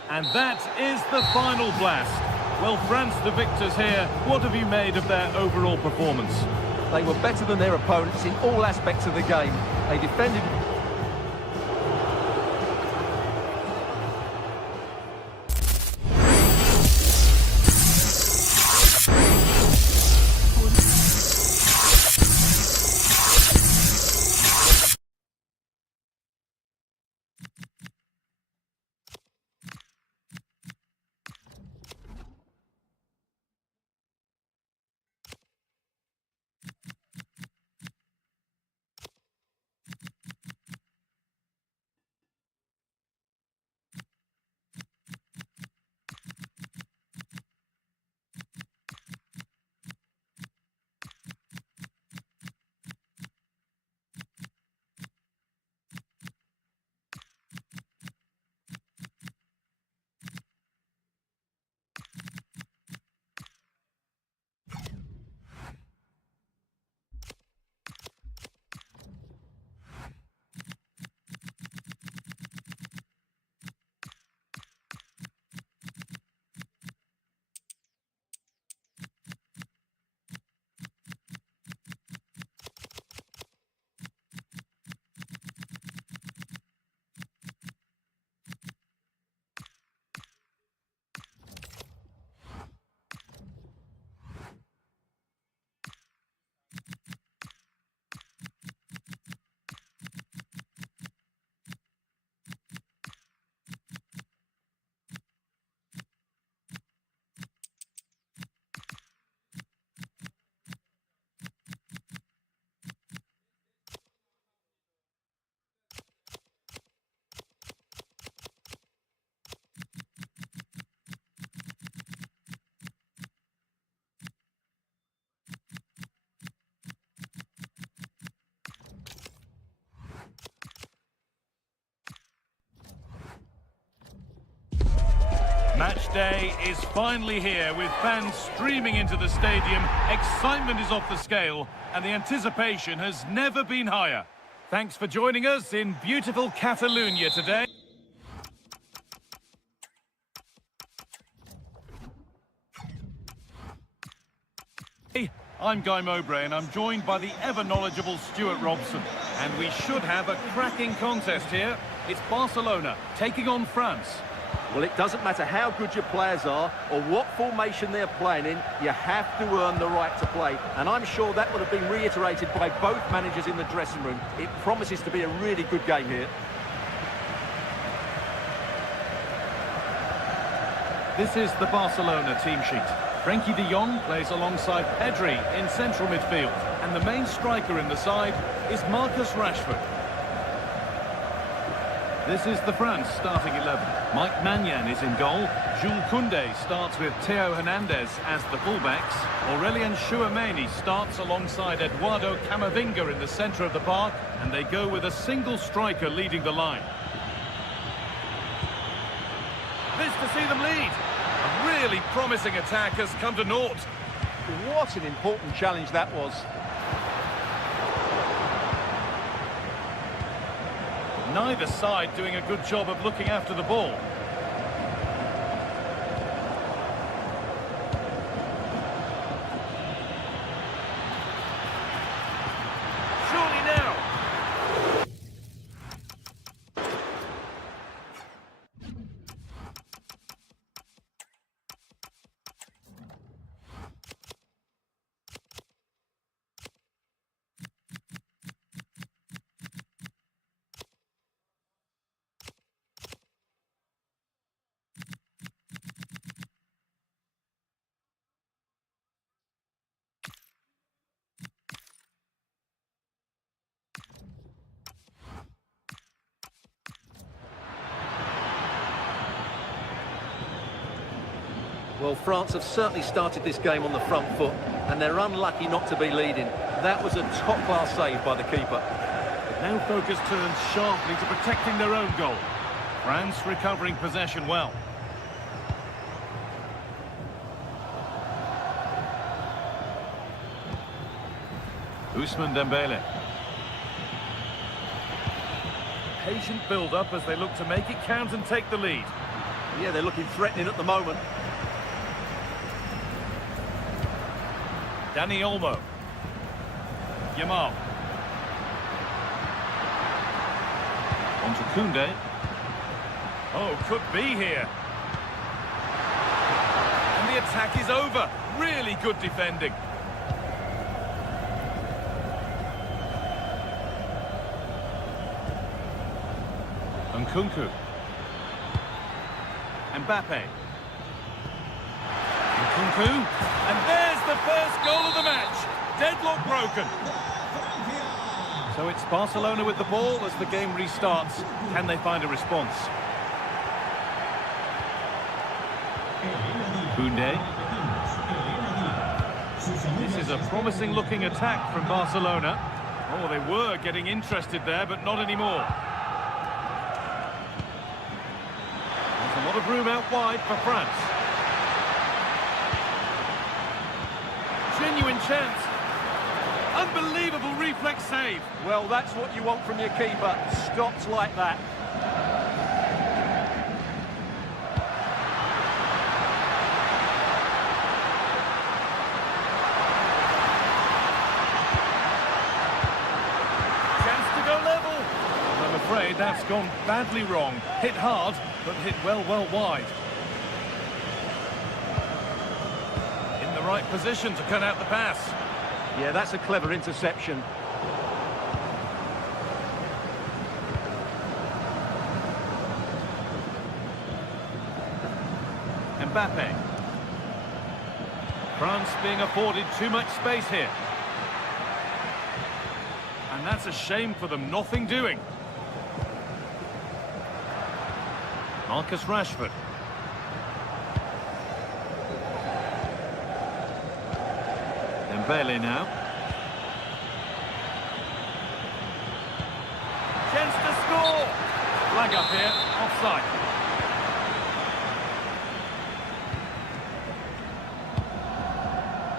And that is the final blast. Well, France, the victors here, what have you made of their overall performance? They were better than their opponents in all aspects of the game. They defended... Match day is finally here with fans streaming into the stadium. Excitement is off the scale and the anticipation has never been higher. Thanks for joining us in beautiful Catalonia today. Hey, I'm Guy Mowbray and I'm joined by the ever-knowledgeable Stuart Robson. And we should have a cracking contest here. It's Barcelona taking on France. Well, it doesn't matter how good your players are or what formation they're playing in, you have to earn the right to play. And I'm sure that would have been reiterated by both managers in the dressing room. It promises to be a really good game here. This is the Barcelona team sheet. Frenkie de Jong plays alongside Pedri in central midfield. And the main striker in the side is Marcus Rashford. This is the France starting 11. Mike Maignan is in goal. Jules Koundé starts with Theo Hernandez as the fullbacks. Aurélien Tchouameni starts alongside Eduardo Camavinga in the centre of the park. And they go with a single striker leading the line. This to see them lead. A really promising attack has come to naught. What an important challenge that was. Neither side doing a good job of looking after the ball. Surely now. Well, France have certainly started this game on the front foot, and they're unlucky not to be leading. That was a top-class save by the keeper. Now focus turns sharply to protecting their own goal. France recovering possession well. Ousmane Dembele. Patient build-up as they look to make it count and take the lead. Yeah, they're looking threatening at the moment. Dani Olmo. Yamal. On to Koundé. Oh, could be here. And the attack is over. Really good defending. Nkunku. Mbappe. Nkunku. And there's the first goal of the match. Deadlock broken. So it's Barcelona with the ball as the game restarts. Can they find a response? Koundé. This is a promising looking attack from Barcelona. Oh, they were getting interested there, but not anymore. There's a lot of room out wide for France. Genuine chance. Unbelievable reflex save. Well, that's what you want from your keeper. Stopped like that. Chance to go level. I'm afraid that's gone badly wrong. Hit hard, but hit well wide. In the right position to cut out the pass. Yeah, that's a clever interception. Mbappe. France being afforded too much space here. And that's a shame for them, nothing doing. Marcus Rashford. Dembele now. Chance to score. Flag up here, offside.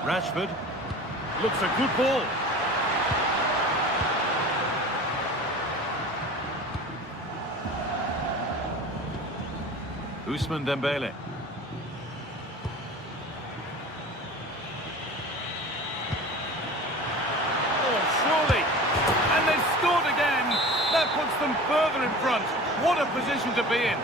Rashford. Looks a good ball. Ousmane Dembele. That puts them further in front. What a position to be in.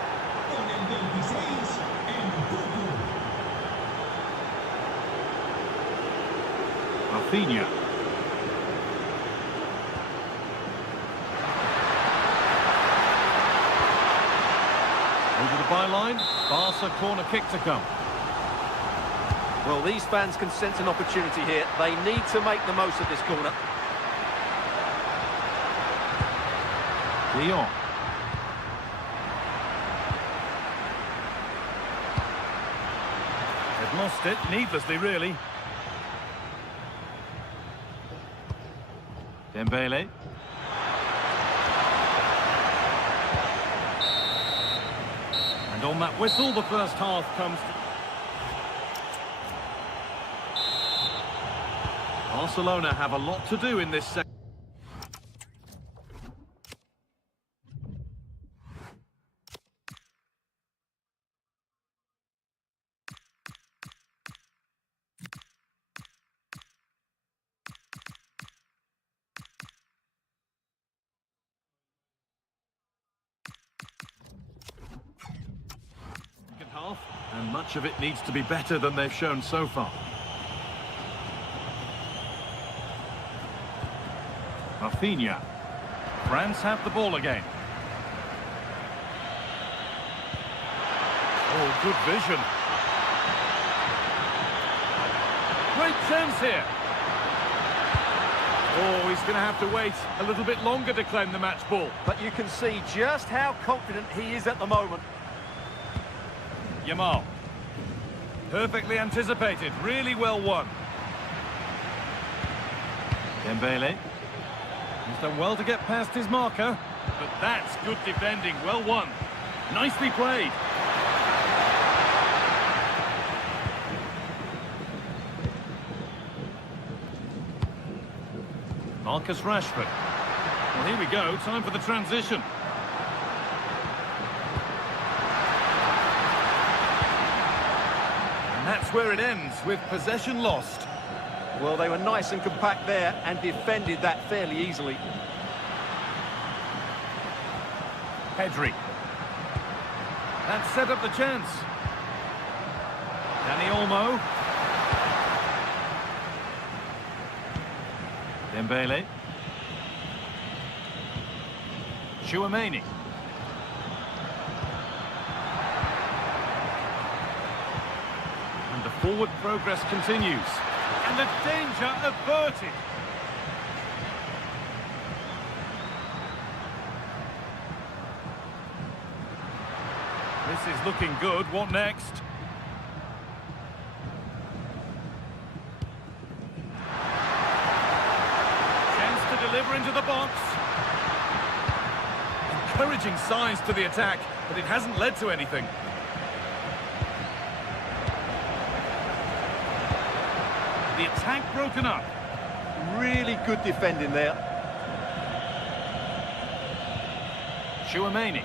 Rafinha. Over the byline. Barca corner kick to come. Well, these fans can sense an opportunity here. They need to make the most of this corner. Lyon. They've lost it, needlessly really. Dembele. And on that whistle, the first half comes to... Barcelona have a lot to do in this second. Half, and much of it needs to be better than they've shown so far. Rafinha. France have the ball again. Oh, good vision. Great chance here. Oh, he's going to have to wait a little bit longer to claim the match ball. But you can see just how confident he is at the moment. Yamal. Perfectly anticipated, really well won. Dembele. He's done well to get past his marker, but that's good defending, well won. Nicely played. Marcus Rashford. Well, here we go, time for the transition. And that's where it ends, with possession lost. Well, they were nice and compact there and defended that fairly easily. Pedri. That set up the chance. Dani Olmo. Dembele. Tchouaméni. And the forward progress continues. And the danger averted. This is looking good. What next? Chance to deliver into the box. Encouraging signs to the attack, but it hasn't led to anything. The attack broken up. Really good defending there. Tchouaméni.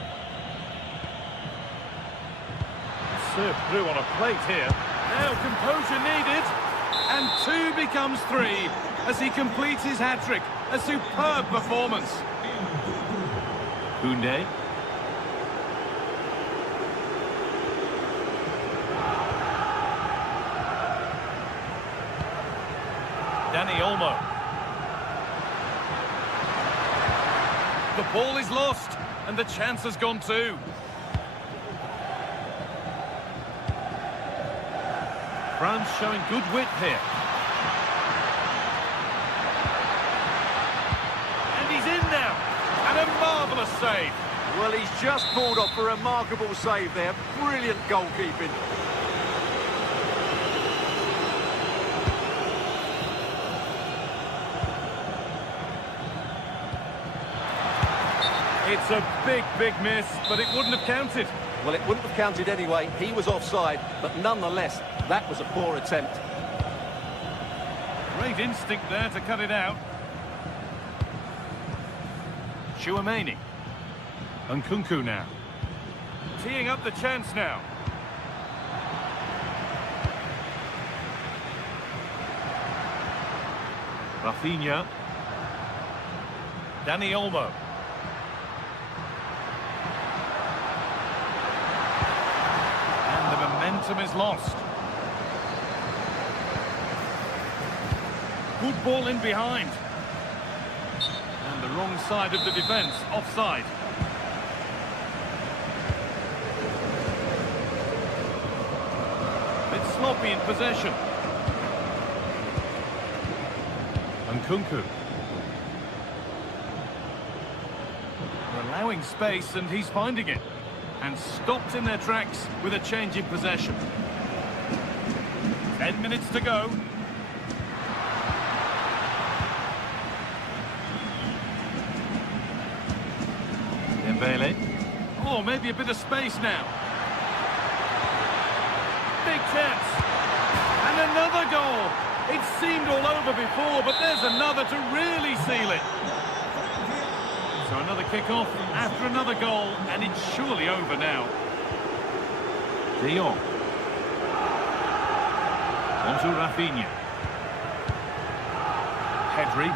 Served through on a plate here. Now composure needed. And 2 becomes 3 as he completes his hat-trick. A superb performance. Koundé. Dani Olmo. The ball is lost, and the chance has gone too. France showing good width here. And he's in now. And a marvellous save. Well, he's just pulled off a remarkable save there. Brilliant goalkeeping. It's a big, big miss, but it wouldn't have counted. Well, it wouldn't have counted anyway. He was offside, but nonetheless, that was a poor attempt. Great instinct there to cut it out. Tchouaméni. Nkunku now. Teeing up the chance now. Rafinha. Dani Olmo. And the momentum is lost. Good ball in behind. And the wrong side of the defence, offside. Bit sloppy in possession. Nkunku. They're allowing space and he's finding it. And stopped in their tracks with a change in possession. 10 minutes to go. Dembele. Oh, maybe a bit of space now. Big chance. And another goal. It seemed all over before, but there's another to really seal it. So another kick-off after another goal, and it's surely over now. De Jong. Onto Rafinha. Pedri.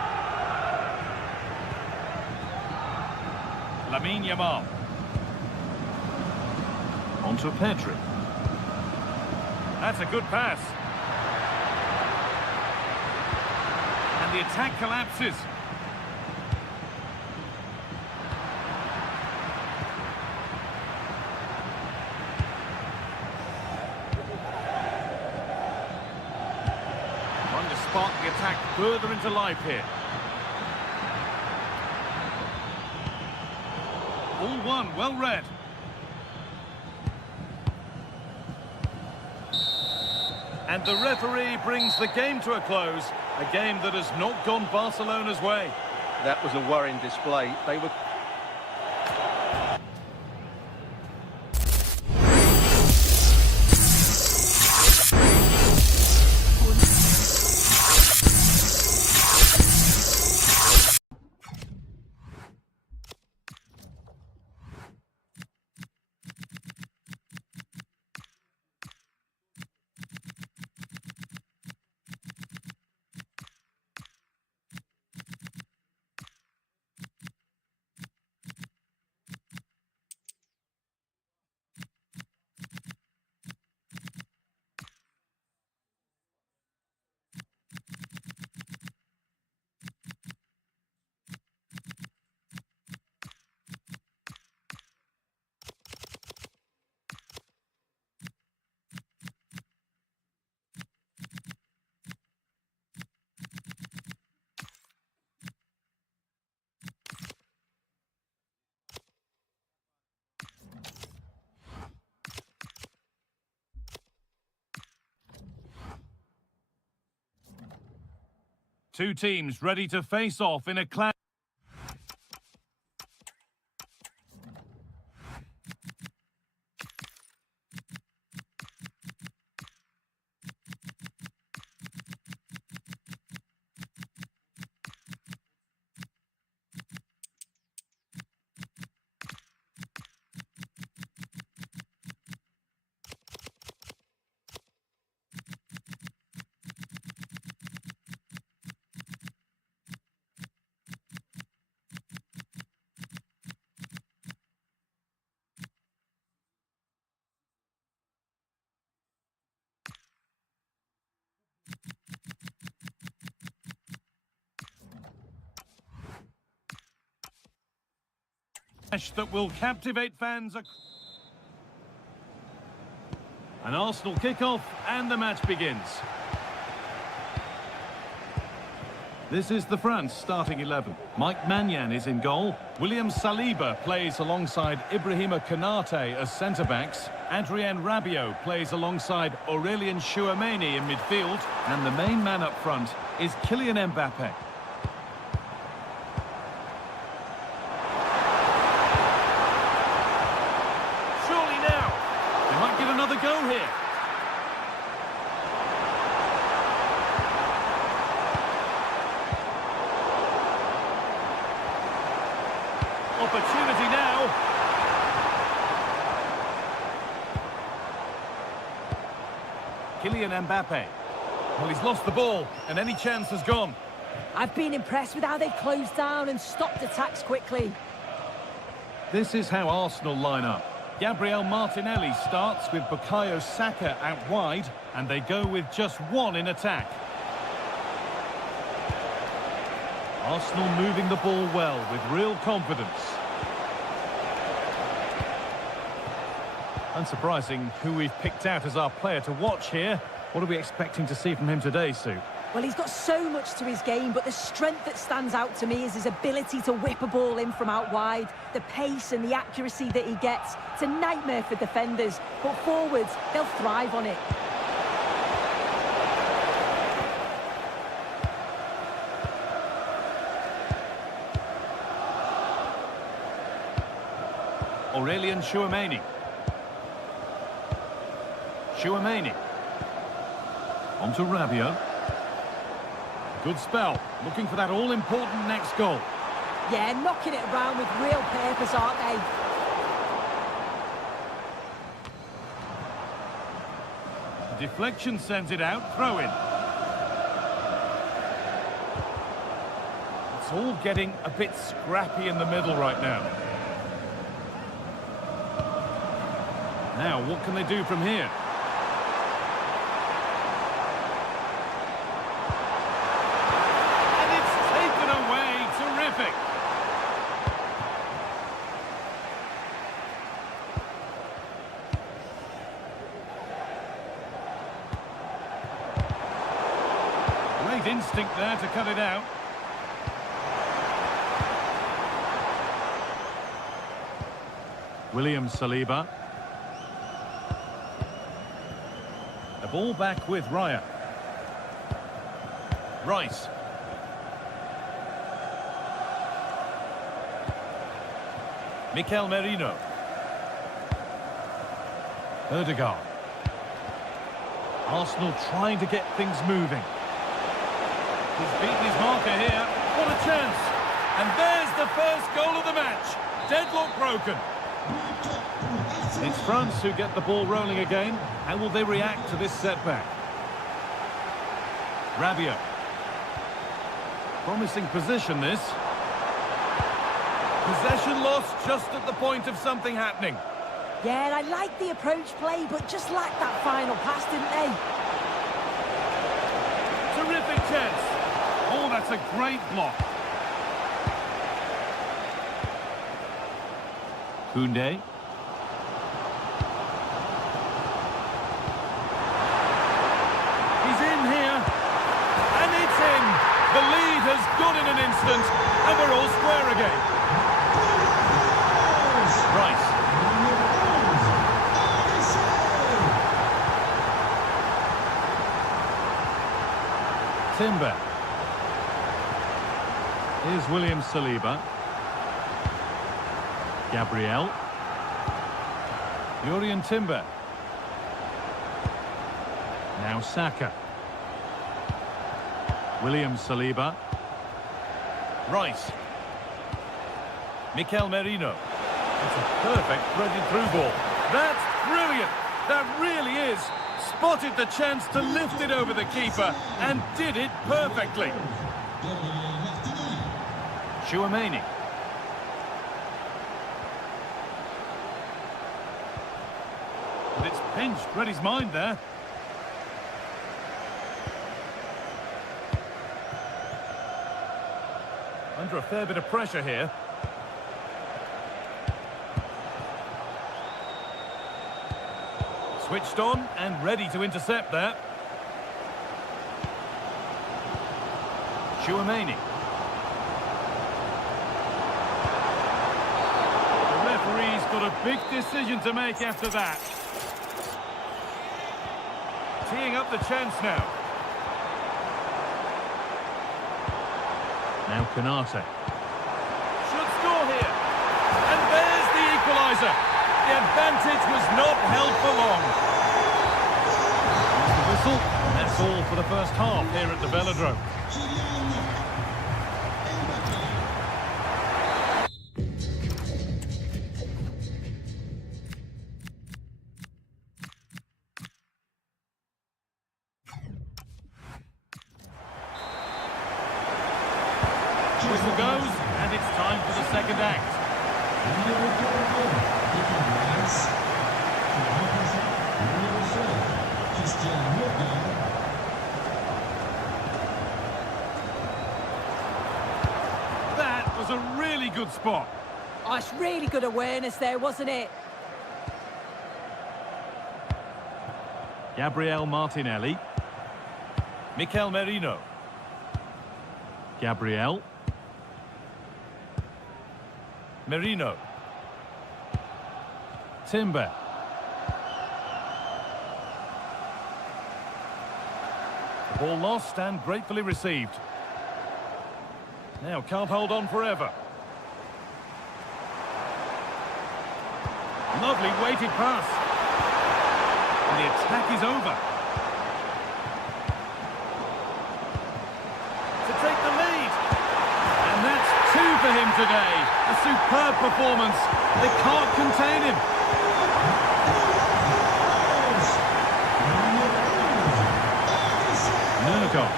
Lamine Yamal. Onto Pedri. That's a good pass. And the attack collapses. Trying to spark the attack further into life here. All one, well read. And the referee brings the game to a close, a game that has not gone Barcelona's way. That was a worrying display. They were... Two teams ready to face off in a clash. That will captivate fans. An Arsenal kickoff and the match begins. This is the France starting 11. Mike Maignan is in goal. William Saliba plays alongside Ibrahima Konate as centre-backs. Adrien Rabiot plays alongside Aurelien Tchouameni in midfield. And the main man up front is Kylian Mbappe. Go here. Opportunity now. Kylian Mbappe. Well, he's lost the ball, and any chance has gone. I've been impressed with how they've closed down and stopped attacks quickly. This is how Arsenal line up. Gabriel Martinelli starts with Bukayo Saka out wide, and they go with just one in attack. Arsenal moving the ball well with real confidence. Unsurprising who we've picked out as our player to watch here. What are we expecting to see from him today, Sue? Well, he's got so much to his game, but the strength that stands out to me is his ability to whip a ball in from out wide. The pace and the accuracy that he gets. It's a nightmare for defenders, but forwards, they'll thrive on it. Aurelien Tchouameni. Tchouameni. On to Rabiot. Good spell, looking for that all-important next goal. Yeah, knocking it around with real purpose, aren't they? Deflection sends it out, throw in. It's all getting a bit scrappy in the middle right now. Now, what can they do from here? Great instinct there to cut it out. William Saliba. A ball back with Raya. Rice. Mikel Merino. Ødegaard. Arsenal trying to get things moving. He's beaten his marker here. What a chance! And there's the first goal of the match. Deadlock broken. It's France who get the ball rolling again. How will they react to this setback? Rabiot. Promising position, this. Possession lost just at the point of something happening. Yeah, I like the approach play, but just lacked that final pass, didn't they? Terrific chance. Oh, that's a great block. Koundé. He's in here. And it's in. The lead has gone in an instant, and we're all square again. Rice. Timber. Here's William Saliba. Gabriel. Jurrien Timber. Now Saka. William Saliba. Rice. Mikel Merino. It's a perfect threaded through ball. That's brilliant. That really is. Spotted the chance to lift it over the keeper and did it perfectly. Chouameni. But it's pinched, read his mind there. Under a fair bit of pressure here. Switched on and ready to intercept there. Chouameni. The referee's got a big decision to make after that. Teeing up the chance now. Now Konate. Should score here. And there's the equaliser. The advantage was not held for long. That's the whistle. That's all for the first half here at the Velodrome. Whistle goes, and it's time for the second act. That was a really good spot. Oh, it's really good awareness there, wasn't it? Gabriel Martinelli. Mikel Merino. Gabriel. Merino. Timber. Ball lost and gratefully received. Now can't hold on forever. Lovely weighted pass. And the attack is over. To take the lead. And that's two for him today. A superb performance. They can't contain him. Nurgle.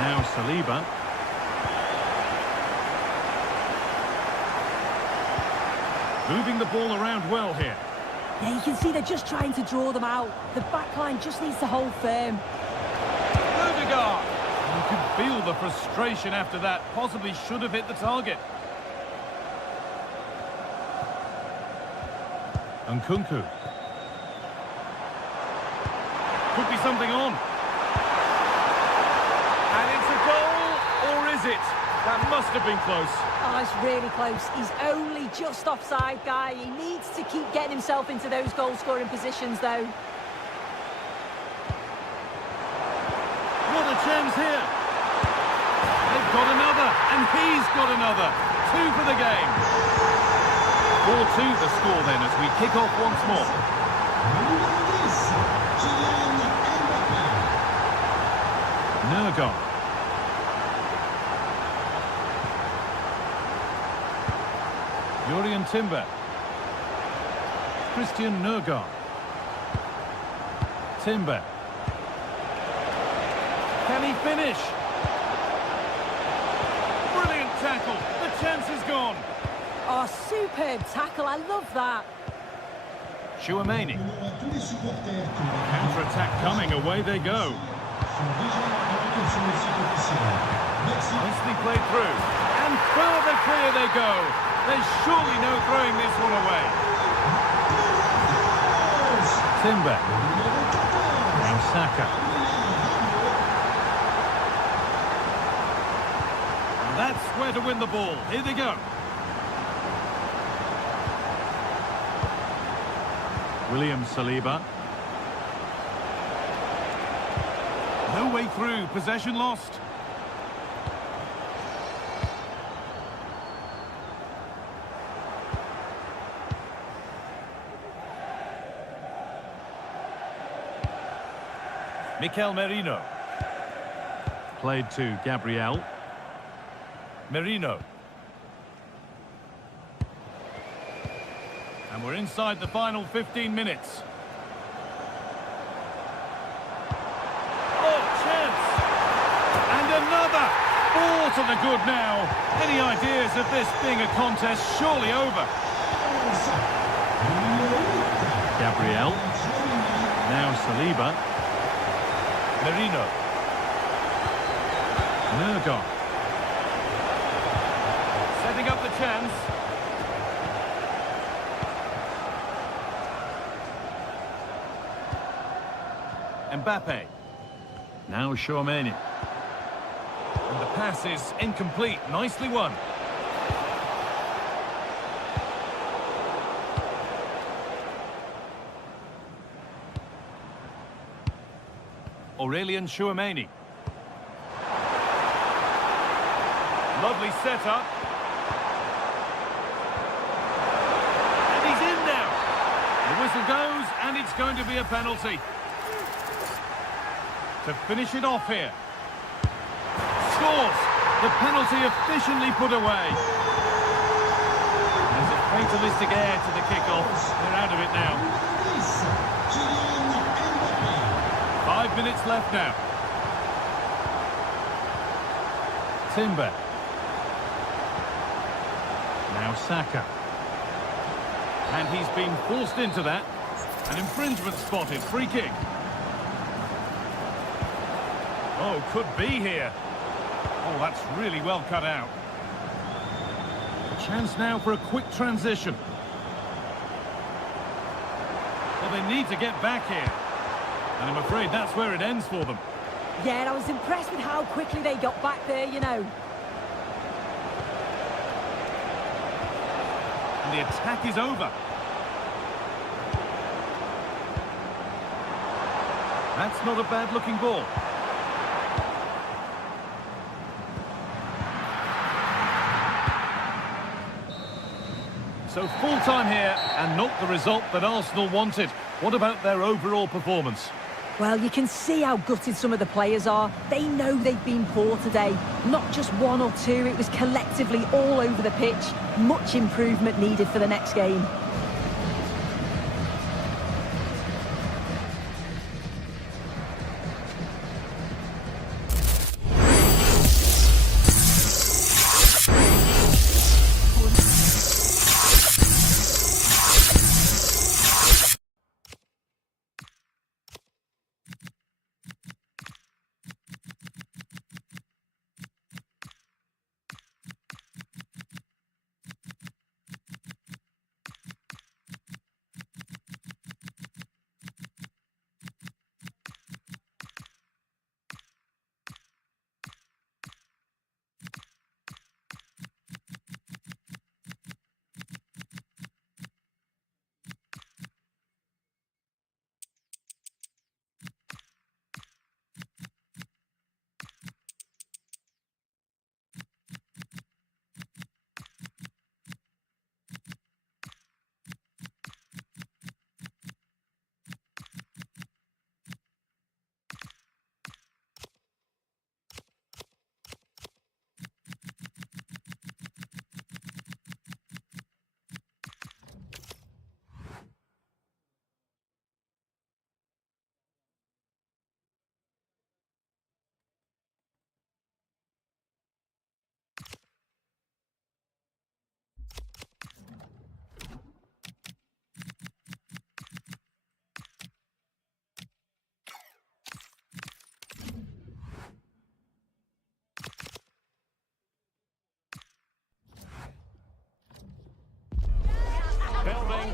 Now Saliba. Moving the ball around well here. Yeah, you can see they're just trying to draw them out. The back line just needs to hold firm. Ødegaard. You could feel the frustration after that. Possibly should have hit the target. Nkunku. Could be something on. And it's a goal, or is it? That must have been close. Oh, it's really close. He's only just offside, guy. He needs to keep getting himself into those goal-scoring positions, though. What a chance here. They've got another, and he's got another. 2 for the game. 4-2 the score then as we kick off once more. Nurgon. Jurien Timber. Christian Nurgon. Timber. Can he finish? Brilliant tackle. The chance is gone. Oh, superb tackle. I love that. Chouameni. Counter-attack coming. Away they go. Nicely played through. And further clear they go. There's surely no throwing this one away. Timber. Now Saka. And that's where to win the ball. Here they go. William Saliba. No way through. Possession lost. Mikel Merino. Played to Gabriel. Merino. And we're inside the final 15 minutes. Oh, chance! And another! 4 to the good now. Any ideas of this being a contest surely over? Gabriel. Now Saliba. Merino. Nurgon. Setting up the chance. Mbappe. Now Chouameni. And the pass is incomplete. Nicely won. Aurelien Chouameni. Lovely setup. And he's in now. The whistle goes, and it's going to be a penalty. To finish it off here. Scores! The penalty efficiently put away. There's a fatalistic air to the kick-off. They're out of it now. 5 minutes left now. Timber. Now Saka. And he's been forced into that. An infringement spotted. Free kick. Oh, could be here. Oh, that's really well cut out. A chance now for a quick transition. Well, they need to get back here. And I'm afraid that's where it ends for them. Yeah, I was impressed with how quickly they got back there, you know. And the attack is over. That's not a bad-looking ball. So full-time here, and not the result that Arsenal wanted. What about their overall performance? Well, you can see how gutted some of the players are. They know they've been poor today. Not just 1 or 2, it was collectively all over the pitch. Much improvement needed for the next game.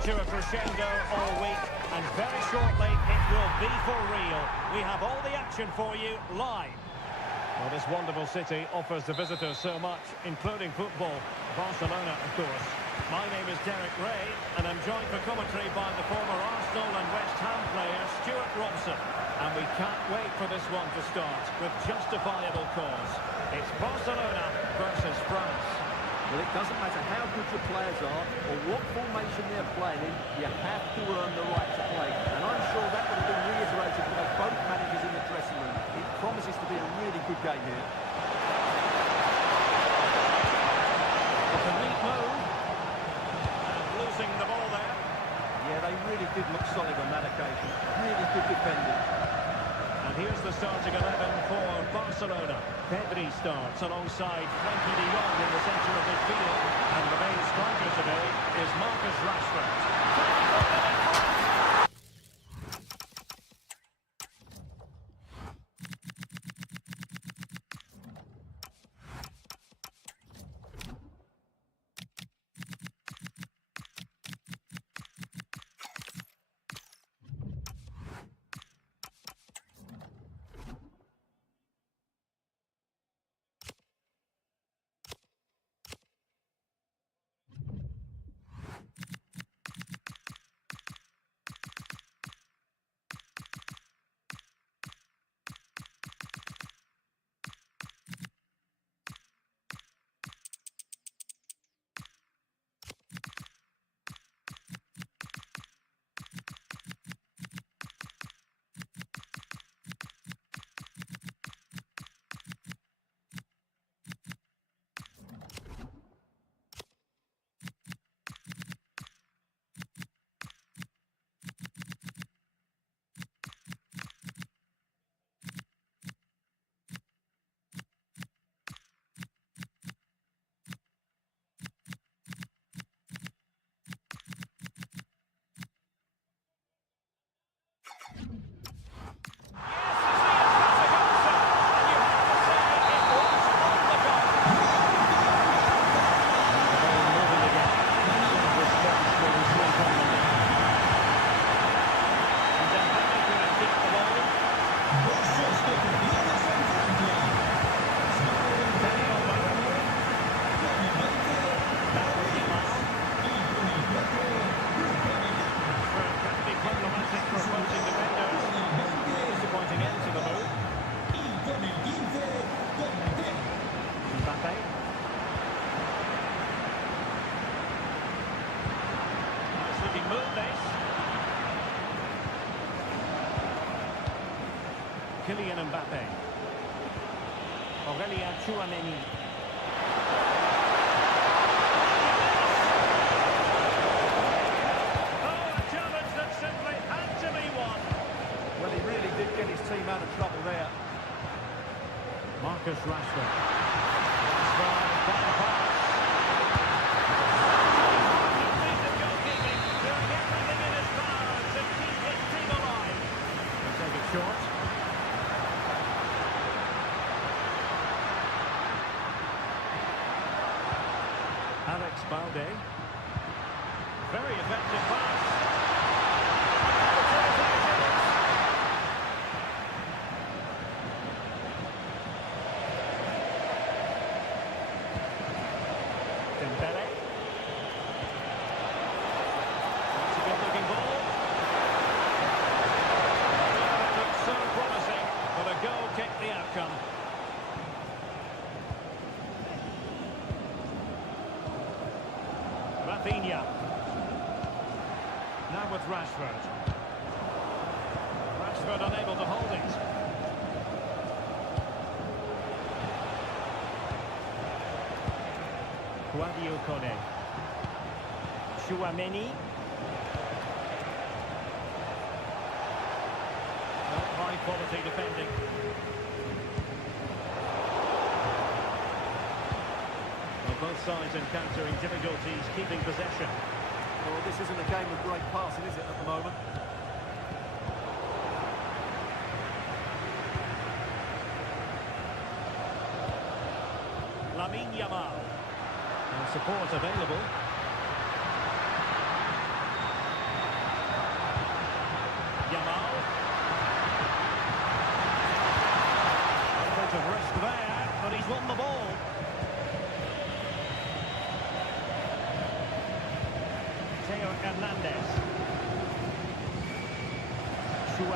to a crescendo all week, and very shortly it will be for real. We have all the action for you live. Well, this wonderful city offers the visitors so much, including football. Barcelona, of course. My name is Derek Ray, and I'm joined for commentary by the former Arsenal and West Ham player Stuart Robson. And we can't wait for this one to start, with justifiable cause. It's Barcelona versus France. Well, it doesn't matter how good your players are or what formation they're playing in, you have to earn the right to play. And I'm sure that will have been reiterated by both managers in the dressing room. It promises to be a really good game here. It's a neat move. And losing the ball there. Yeah, they really did look solid on that occasion. Really good defending. And here's the starting 11 for Barcelona. Pedri starts alongside Frankie de Jong in the centre of midfield. And the main striker today is Marcus Rashford. Kylian Mbappe. Aurelien Tchouameni. Oh, a challenge that simply had to be won. Well, he really did get his team out of trouble there. Marcus Rashford. Rashford, fine pass. Decent goalkeeping, doing everything in his power to keep his team alive. He'll take it short. Alex Balde. Very effective pass. Dembele. That's a good-looking ball. That looks so promising, but a goal kicked the outcome. Rafinha. Now with Rashford. Rashford unable to hold it. Guadio Kone. Tchouameni. High quality defending. Well, both sides encountering difficulties keeping possession. Well, this isn't a game of great passing, is it, at the moment? Lamine Yamal. And support available.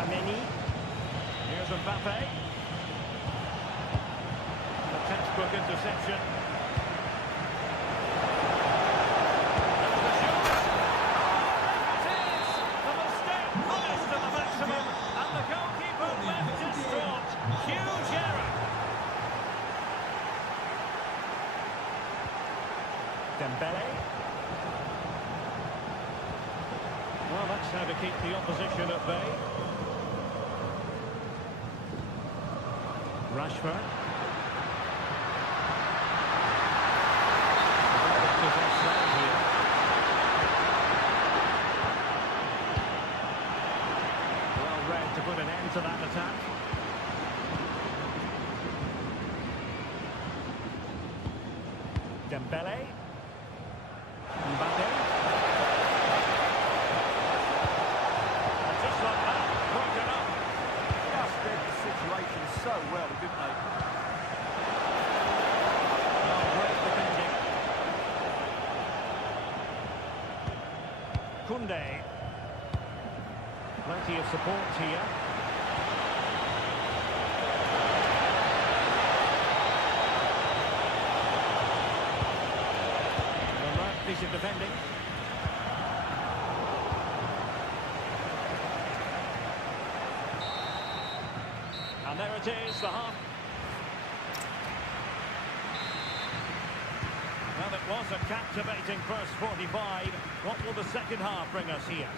Chouameni. Here's Mbappe. A textbook interception. There's the shot. It is! The mistake punished to the maximum, and the goalkeeper left distraught. Huge error. Dembele. Well, that's how to keep the opposition at bay. Rashford. Is offside here. Well read to put an end to that attack. Dembele. Mbappe. And just like that, broken up. Just read the situation so well, didn't they? Oh, great defending. Koundé. Plenty of support here. Decent defending. And there it is, the half. Well, it was a captivating first 45. What will the second half bring us here?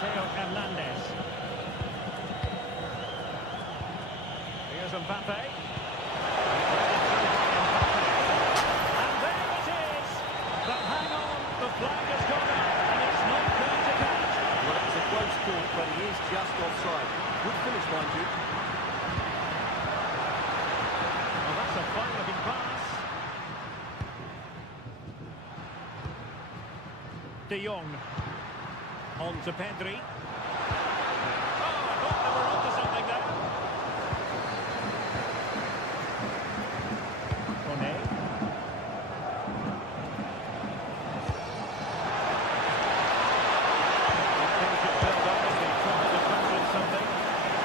Theo Hernandez. Here's Mbappe. And there it is! But hang on, the flag has gone up, and it's not going to catch. Well, it's a close call, but he is just offside. Good finish, mind you. Well, that's a fine-looking pass. De Jong. On to Pedri. Oh, I thought they were onto something there. Koné. I think it fell down as they tried to punch in something.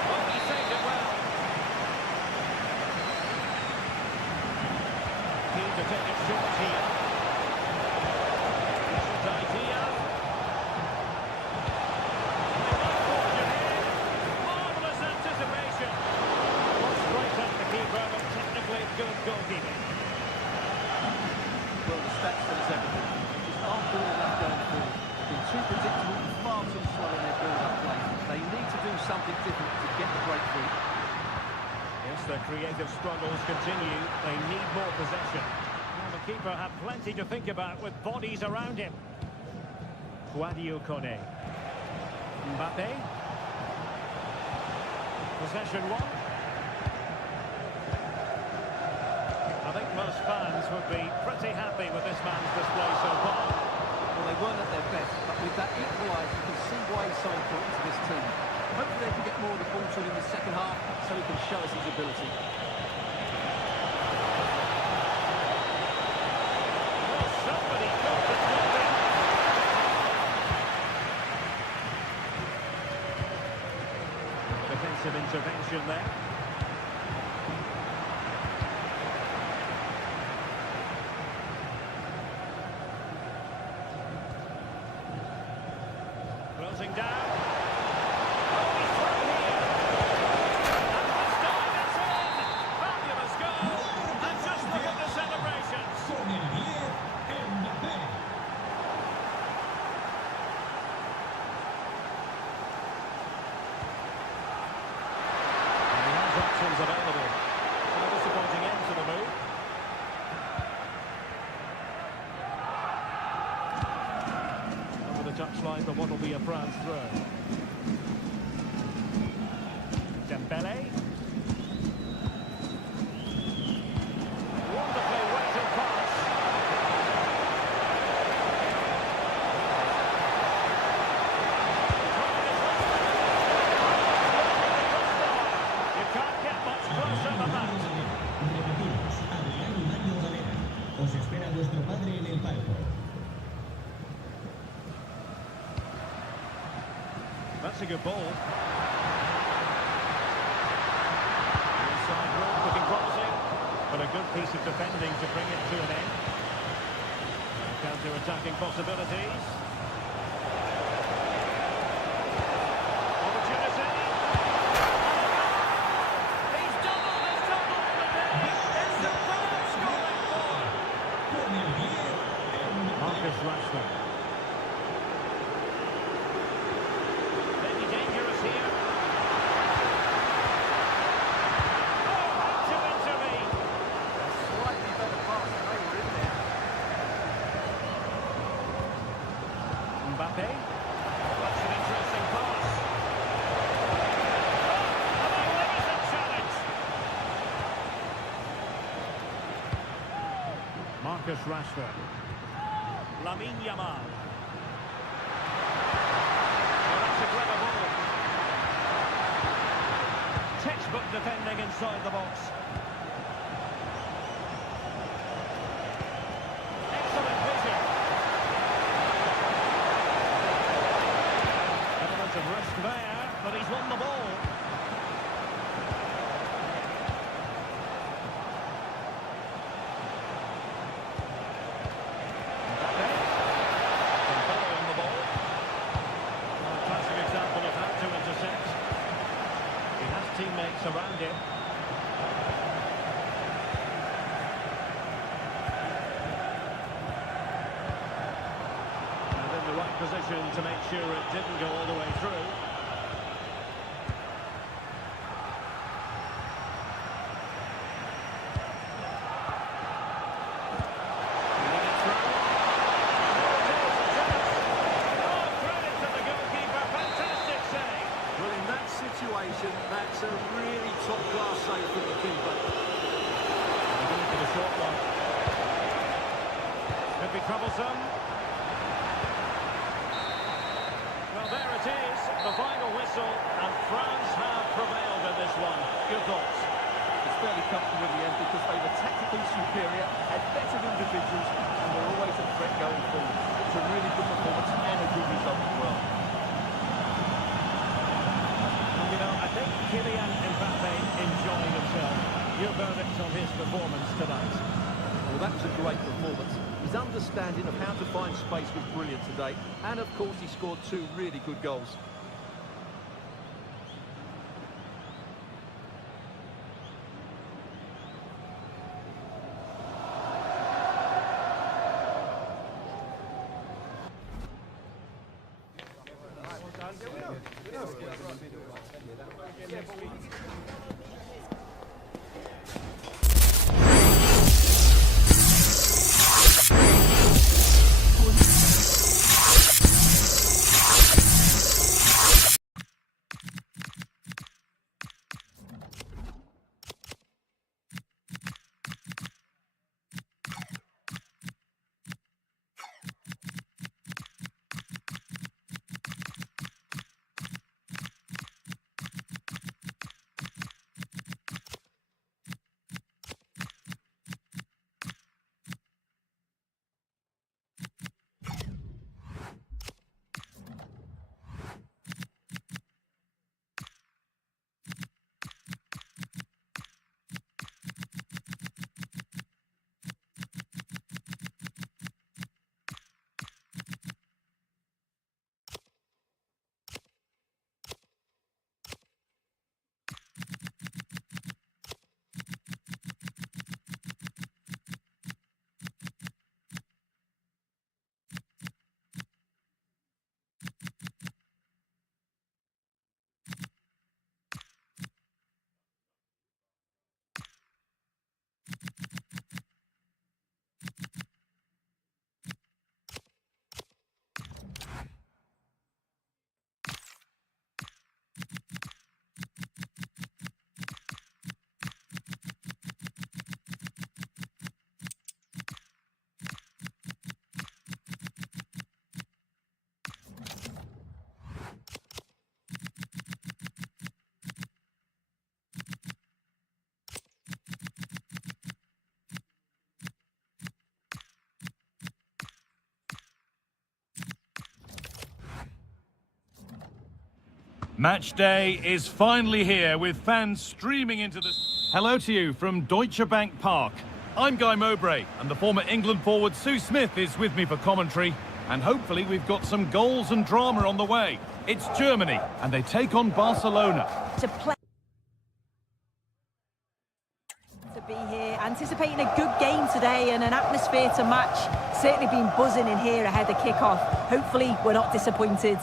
Oh, he saved it well. Keen to take it short here. Decent idea. Marvellous anticipation. Not straight at the keeper, but technically good goalkeeping. Well, the stats tell us everything. Just aren't good enough going forward. They're too predictable and far too slow in their build-up play. They need to do something different to get the breakthrough. Yes, their creative struggles continue. They need more possession. Well, the keeper had plenty to think about with bodies around him. Sadio Koné. Mbappe. Possession one. I think most fans would be pretty happy with this man's display so far. Well, they weren't at their best, but with that equaliser, you can see why he's so important to this team. Hopefully they can get more of the ball to him in the second half so he can show us his ability. Well, somebody caught the dropping. Defensive intervention there. Closing down. Oh, he's through here. And this time it's in. Fabulous goal. And just look at the celebrations. Con el 10, Mbappé. And he has options available. So a disappointing end to the move. Over the touchline for what will be a France throw. Dembele. Wonderfully weighted pass. You can't get much closer than that. Repetimos, Adrián Ibañez Galera. Os espera vuestro padre en el palco. That's a good ball. Inside road, looking promising, but a good piece of defending to bring it to an end. Counter-attacking possibilities. Opportunity. He's doubled the day. It's the third scoring for Marcus Rashford. Maybe dangerous here. Oh, had to intervene. A slightly better pass than they were in there. Mbappe. That's an interesting pass. Oh, a magnificent challenge. Marcus Rashford. Lamine Yamal. Oh, that's a clever ball. Textbook defending inside the box. Excellent vision. Element of risk there, but he's won the ball. Mbappe. Following the ball. A classic example of how to intercept. He has teammates around him. And in the right position to make sure it didn't go all the way through. Winning it through. Oh, credit to the goalkeeper. Fantastic save. Well, in that situation, that's a really top-class save from the keeper. Going for the short one. Could be troublesome. Well, there it is, the final whistle, and France have prevailed in this one. Your thoughts? It's fairly comfortable in the end because they were tactically superior, had better individuals, and were always a threat going forward. It's a really good performance and a good result as well. You know, I think Kylian Mbappe enjoyed himself. Your verdict on his performance tonight? Well, that was a great performance. His understanding of how to find space was brilliant today. And, of course, he scored 2 really good goals. Match day is finally here with fans streaming into the... Hello to you from Deutsche Bank Park. I'm Guy Mowbray and the former England forward Sue Smith is with me for commentary. And hopefully we've got some goals and drama on the way. It's Germany and they take on Barcelona. To be here, anticipating a good game today and an atmosphere to match. Certainly been buzzing in here ahead of kickoff. Hopefully we're not disappointed.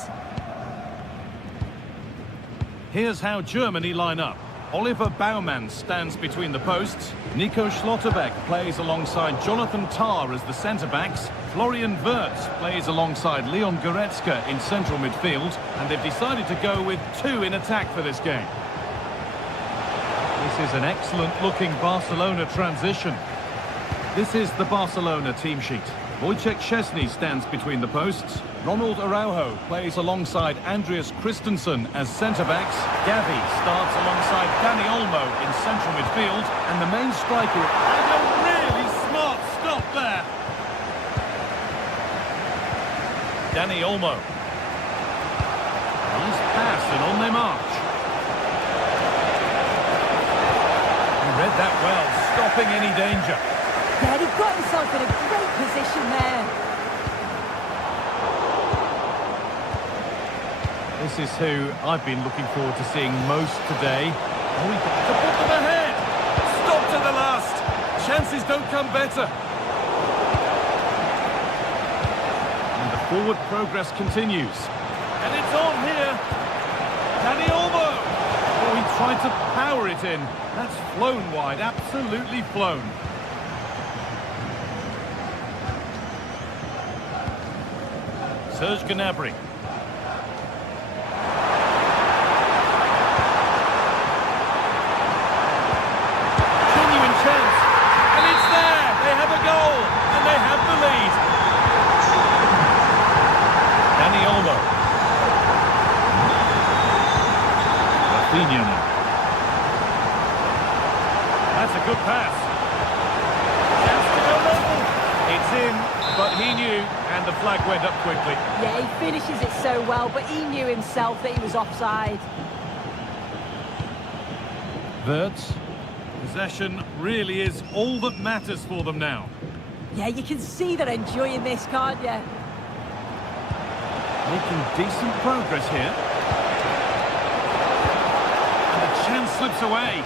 Here's how Germany line up. Oliver Baumann stands between the posts. Nico Schlotterbeck plays alongside Jonathan Tah as the centre-backs. Florian Wirtz plays alongside Leon Goretzka in central midfield. And they've decided to go with two in attack for this game. This is an excellent-looking Barcelona transition. This is the Barcelona team sheet. Wojciech Szczesny stands between the posts. Ronald Araujo plays alongside Andreas Christensen as centre-backs. Gavi starts alongside Dani Olmo in central midfield. And the main striker... And a really smart stop there. Dani Olmo. Nice pass and on they march. He read that well, stopping any danger. Yeah, he got himself in a great position there. This is who I've been looking forward to seeing most today. Oh, he got to put them ahead. Stop to the last. Chances don't come better. And the forward progress continues. And it's on here. Dani Olmo. Oh, he tried to power it in. That's flown wide, absolutely flown. Serge Gnabry. Genuine chance. And it's there. They have a goal. And they have the lead. Dani Olmo. Rafinha now. That's a good pass. Chance to go level. It's in. But he knew, and the flag went up quickly. Yeah, he finishes it so well, but he knew himself that he was offside. Wirtz. Possession really is all that matters for them now. Yeah, you can see they're enjoying this, can't you? Making decent progress here. And the chance slips away.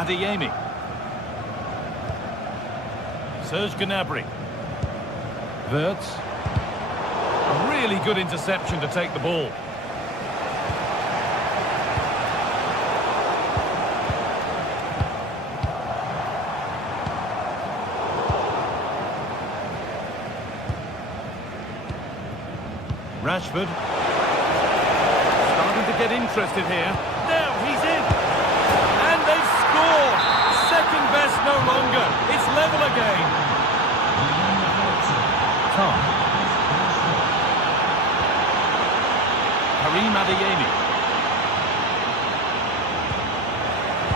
Adeyemi. Serge Gnabry. Wirtz. A really good interception to take the ball. Rashford. Starting to get interested here. Now he's in. And they've scored. Second best no longer. It's level again. Tom. Karim Adeyemi.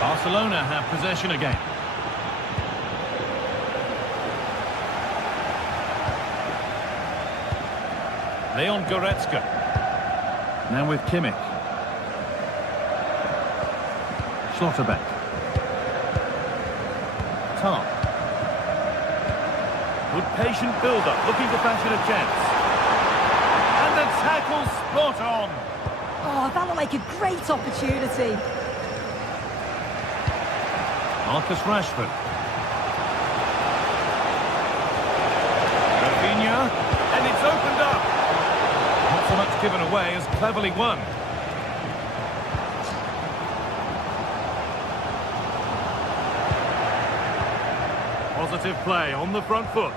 Barcelona have possession again. Leon Goretzka. Now with Kimmich. Schlotterbeck. Tah. Good patient build-up, looking to fashion a chance. And the tackle spot on. Oh, that looked like a great opportunity. Marcus Rashford. Rafinha. And it's opened up. Not so much given away as cleverly won. Positive play on the front foot.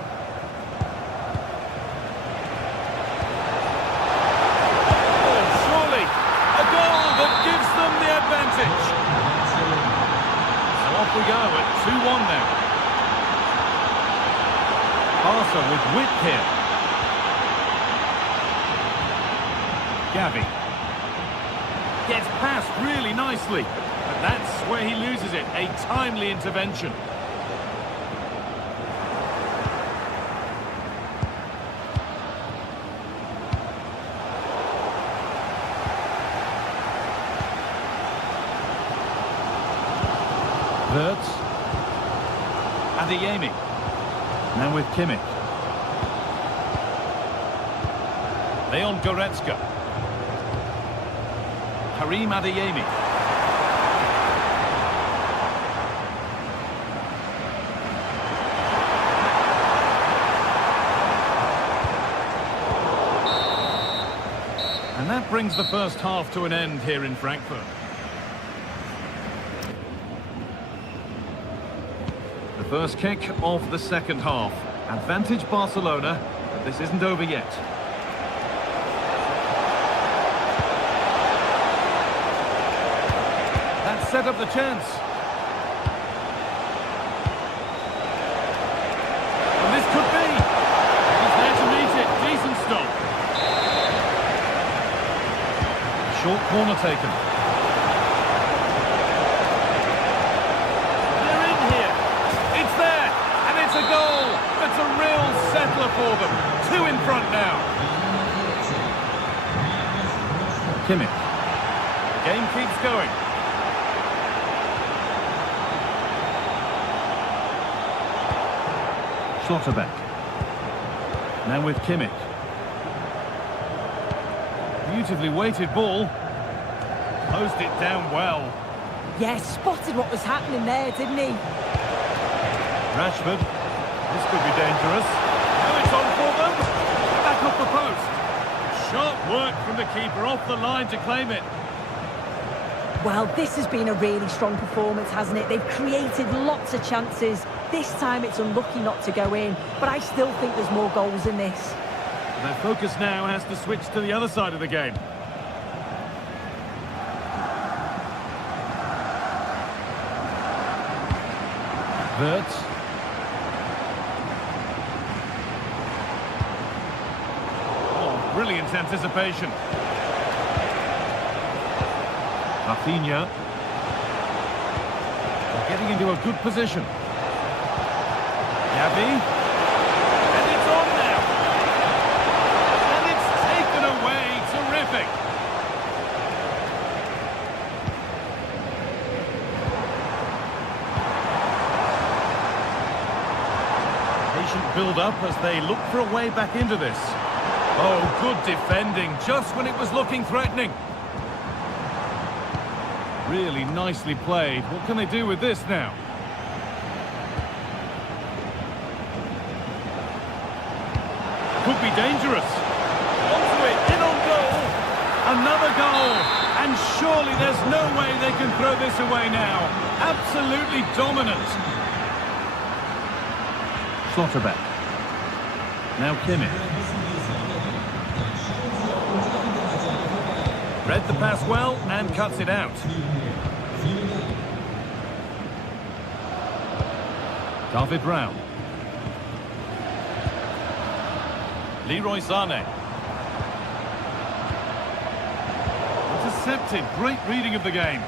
Oh, surely a goal that gives them the advantage. So off we go at 2-1 now. Barca with width here. Gavi. Gets past really nicely. But that's where he loses it. A timely intervention. Wirtz. Adeyemi. Now with Kimmich. Leon Goretzka. Karim Adeyemi. And that brings the first half to an end here in Frankfurt. The first kick of the second half. Advantage Barcelona, but this isn't over yet. That set up the chance. And this could be. He's there to meet it. Decent stop. Short corner taken. They're in here. It's there. And it's a goal. It's a real settler for them. 2 in front now. Kimmich. The game keeps going. Schlotterbeck. Now with Kimmich. Beautifully weighted ball. Closed it down well. Yeah, spotted what was happening there, didn't he? Rashford. This could be dangerous. Oh, it's on for them. Back off the post. Sharp work from the keeper off the line to claim it. Well, this has been a really strong performance, hasn't it? They've created lots of chances. This time it's unlucky not to go in, but I still think there's more goals in this. Their focus now has to switch to the other side of the game. Wirtz. Oh, brilliant anticipation. Rafinha. They're getting into a good position. Gavi. And it's on now. And it's taken away. Terrific. Patient build-up as they look for a way back into this. Oh, good defending, just when it was looking threatening. Really nicely played. What can they do with this now? Could be dangerous. Onto it, in on goal. Another goal. And surely there's no way they can throw this away now. Absolutely dominant. Schlotterbeck. Now Kimmich. Read the pass well and cuts it out. David Brown. Leroy Sané. Intercepted. Great reading of the game.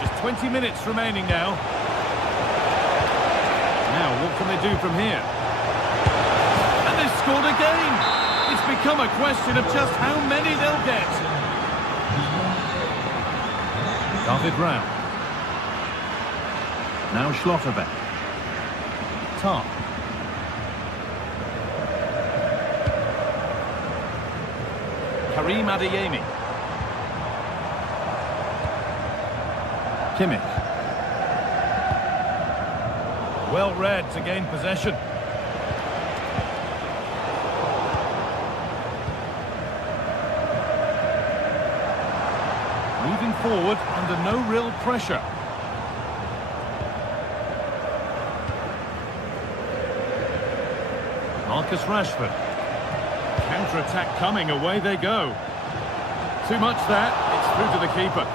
Just 20 minutes remaining now. Now, what can they do from here? And they've scored again. It's become a question of just how many they'll get. David Brown. Now Schlotterbeck. Tarp. Karim Adeyemi. Kimmich. Well read to gain possession. Moving forward under no real pressure. Marcus Rashford. Counter-attack coming, away they go. Too much that, it's through to the keeper.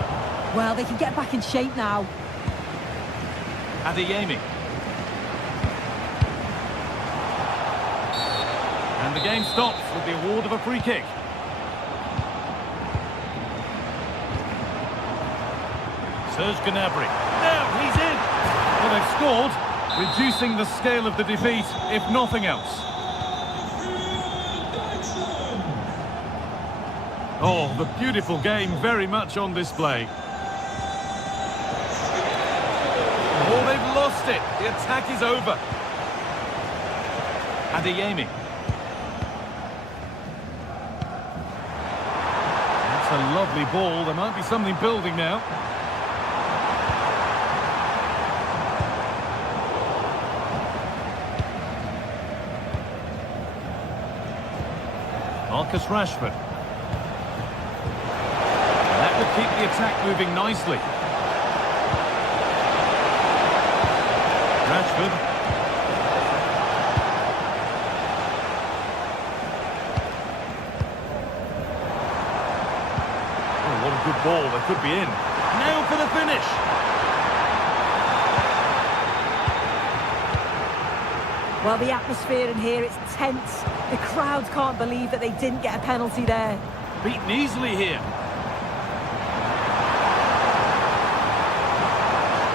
Well, they can get back in shape now. Adeyemi. And the game stops with the award of a free kick. Serge Gnabry. Now he's in. Well, they've scored, reducing the scale of the defeat, if nothing else. Oh, the beautiful game very much on display. Oh, they've lost it. The attack is over. Adeyemi. That's a lovely ball. There might be something building now. Marcus Rashford. That will keep the attack moving nicely. Rashford. Oh, what a good ball. They could be in. Now for the finish. Well, the atmosphere in here, it's tense. The crowd can't believe that they didn't get a penalty there. Beaten easily here.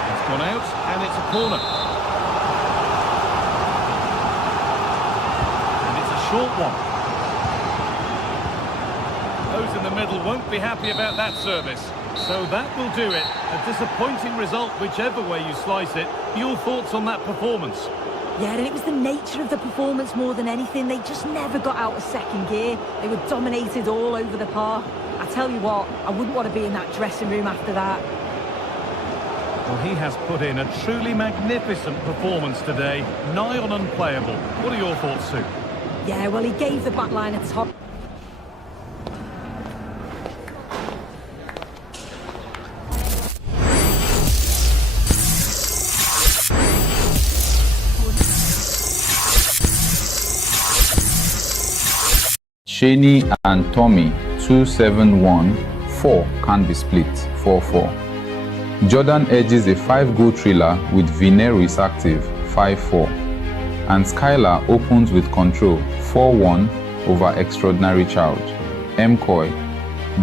It's gone out, and it's a corner. And it's a short one. Those in the middle won't be happy about that service. So that will do it. A disappointing result, whichever way you slice it. Your thoughts on that performance? Yeah, and it was the nature of the performance more than anything. They just never got out of second gear. They were dominated all over the park. I tell you what, I wouldn't want to be in that dressing room after that. Well, he has put in a truly magnificent performance today. Nigh on unplayable. What are your thoughts, Sue? Yeah, well, he gave the back line a top. Shaney and Tommy 2-7-1-4 can be split 4-4. Jordan edges a 5-goal thriller with Vineris active 5-4. And Skylar opens with control 4-1 over Extraordinary Child. MCoy.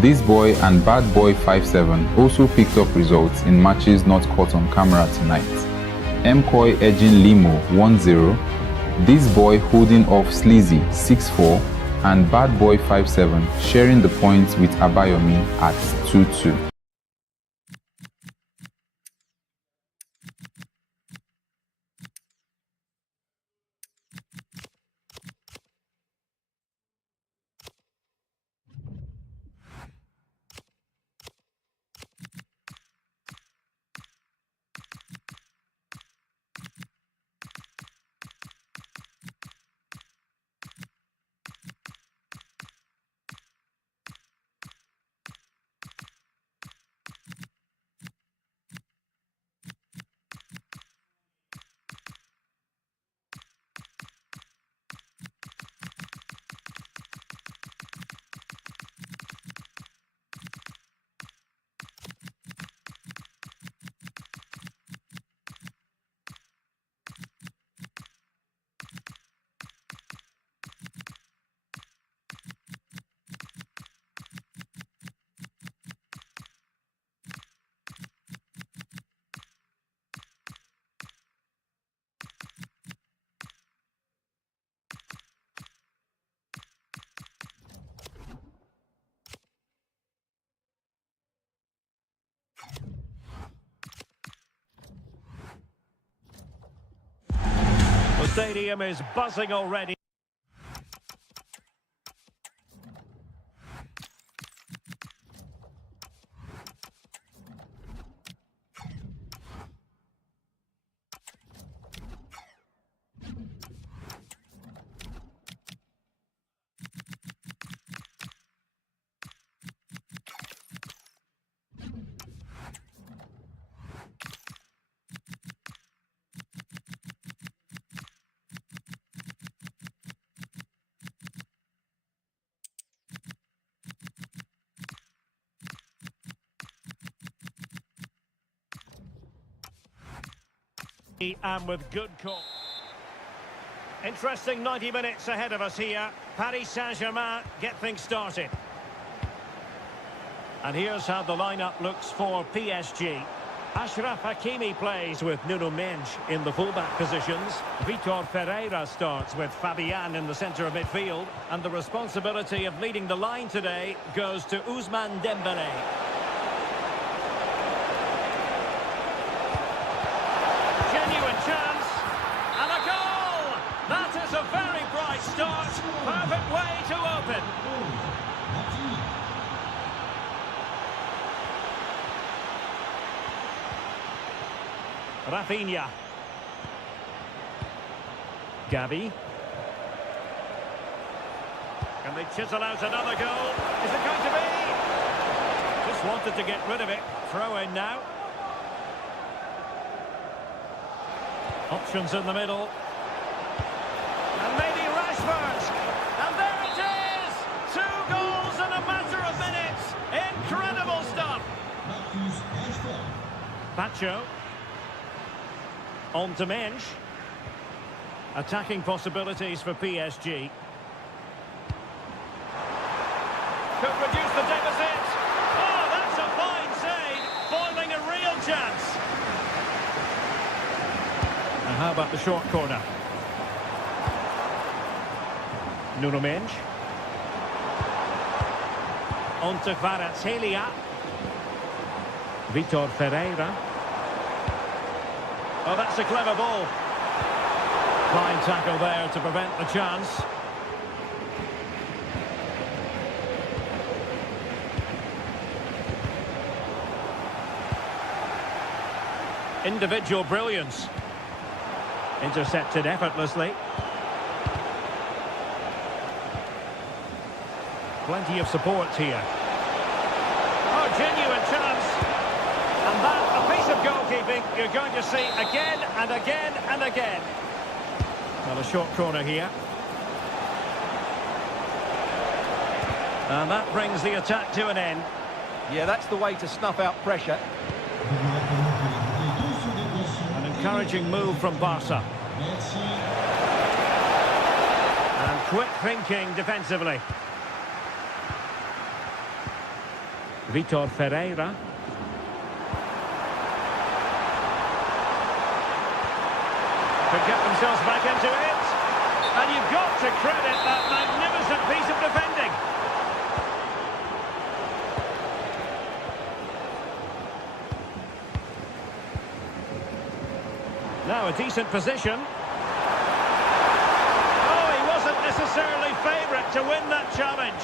This boy and Bad Boy 5-7 also picked up results in matches not caught on camera tonight. MCoy edging Limo 1-0. This boy holding off Sleazy 6-4. And Bad Boy 5-7 sharing the points with Abayomi at 2-2. The stadium is buzzing already. And with good call. Interesting 90 minutes ahead of us here. Paris Saint-Germain get things started. And here's how the lineup looks for PSG. Ashraf Hakimi plays with Nuno Mendes in the fullback positions. Vitor Ferreira starts with Fabian in the centre of midfield. And the responsibility of leading the line today goes to Ousmane Dembélé. Genuine chance. And a goal! That is a very bright start. Perfect way to open. Rafinha. Gavi. Can they chisel out another goal? Is it going to be? Just wanted to get rid of it. Throw in now. Options in the middle. And maybe Rashford. And there it is! 2 goals in a matter of minutes. Incredible stuff. Pacho. On to Mendes. Attacking possibilities for PSG. Could reduce the deficit. Oh, that's a fine save. Foiling a real chance. And how about the short corner? Nuno Mendes. On to Kvaratskhelia. Vitor Ferreira. Oh, that's a clever ball. Fine tackle there to prevent the chance. Individual brilliance. Intercepted effortlessly. Plenty of support here. Oh, genuine chance. And that, a piece of goalkeeping you're going to see again and again and again. Well, a short corner here. And that brings the attack to an end. Yeah, that's the way to snuff out pressure. An encouraging move from Barca. And quick thinking defensively. Vitor Ferreira. Could get themselves back into it. And you've got to credit that magnificent piece of defending. Now a decent position. Oh, he wasn't necessarily favourite to win that challenge.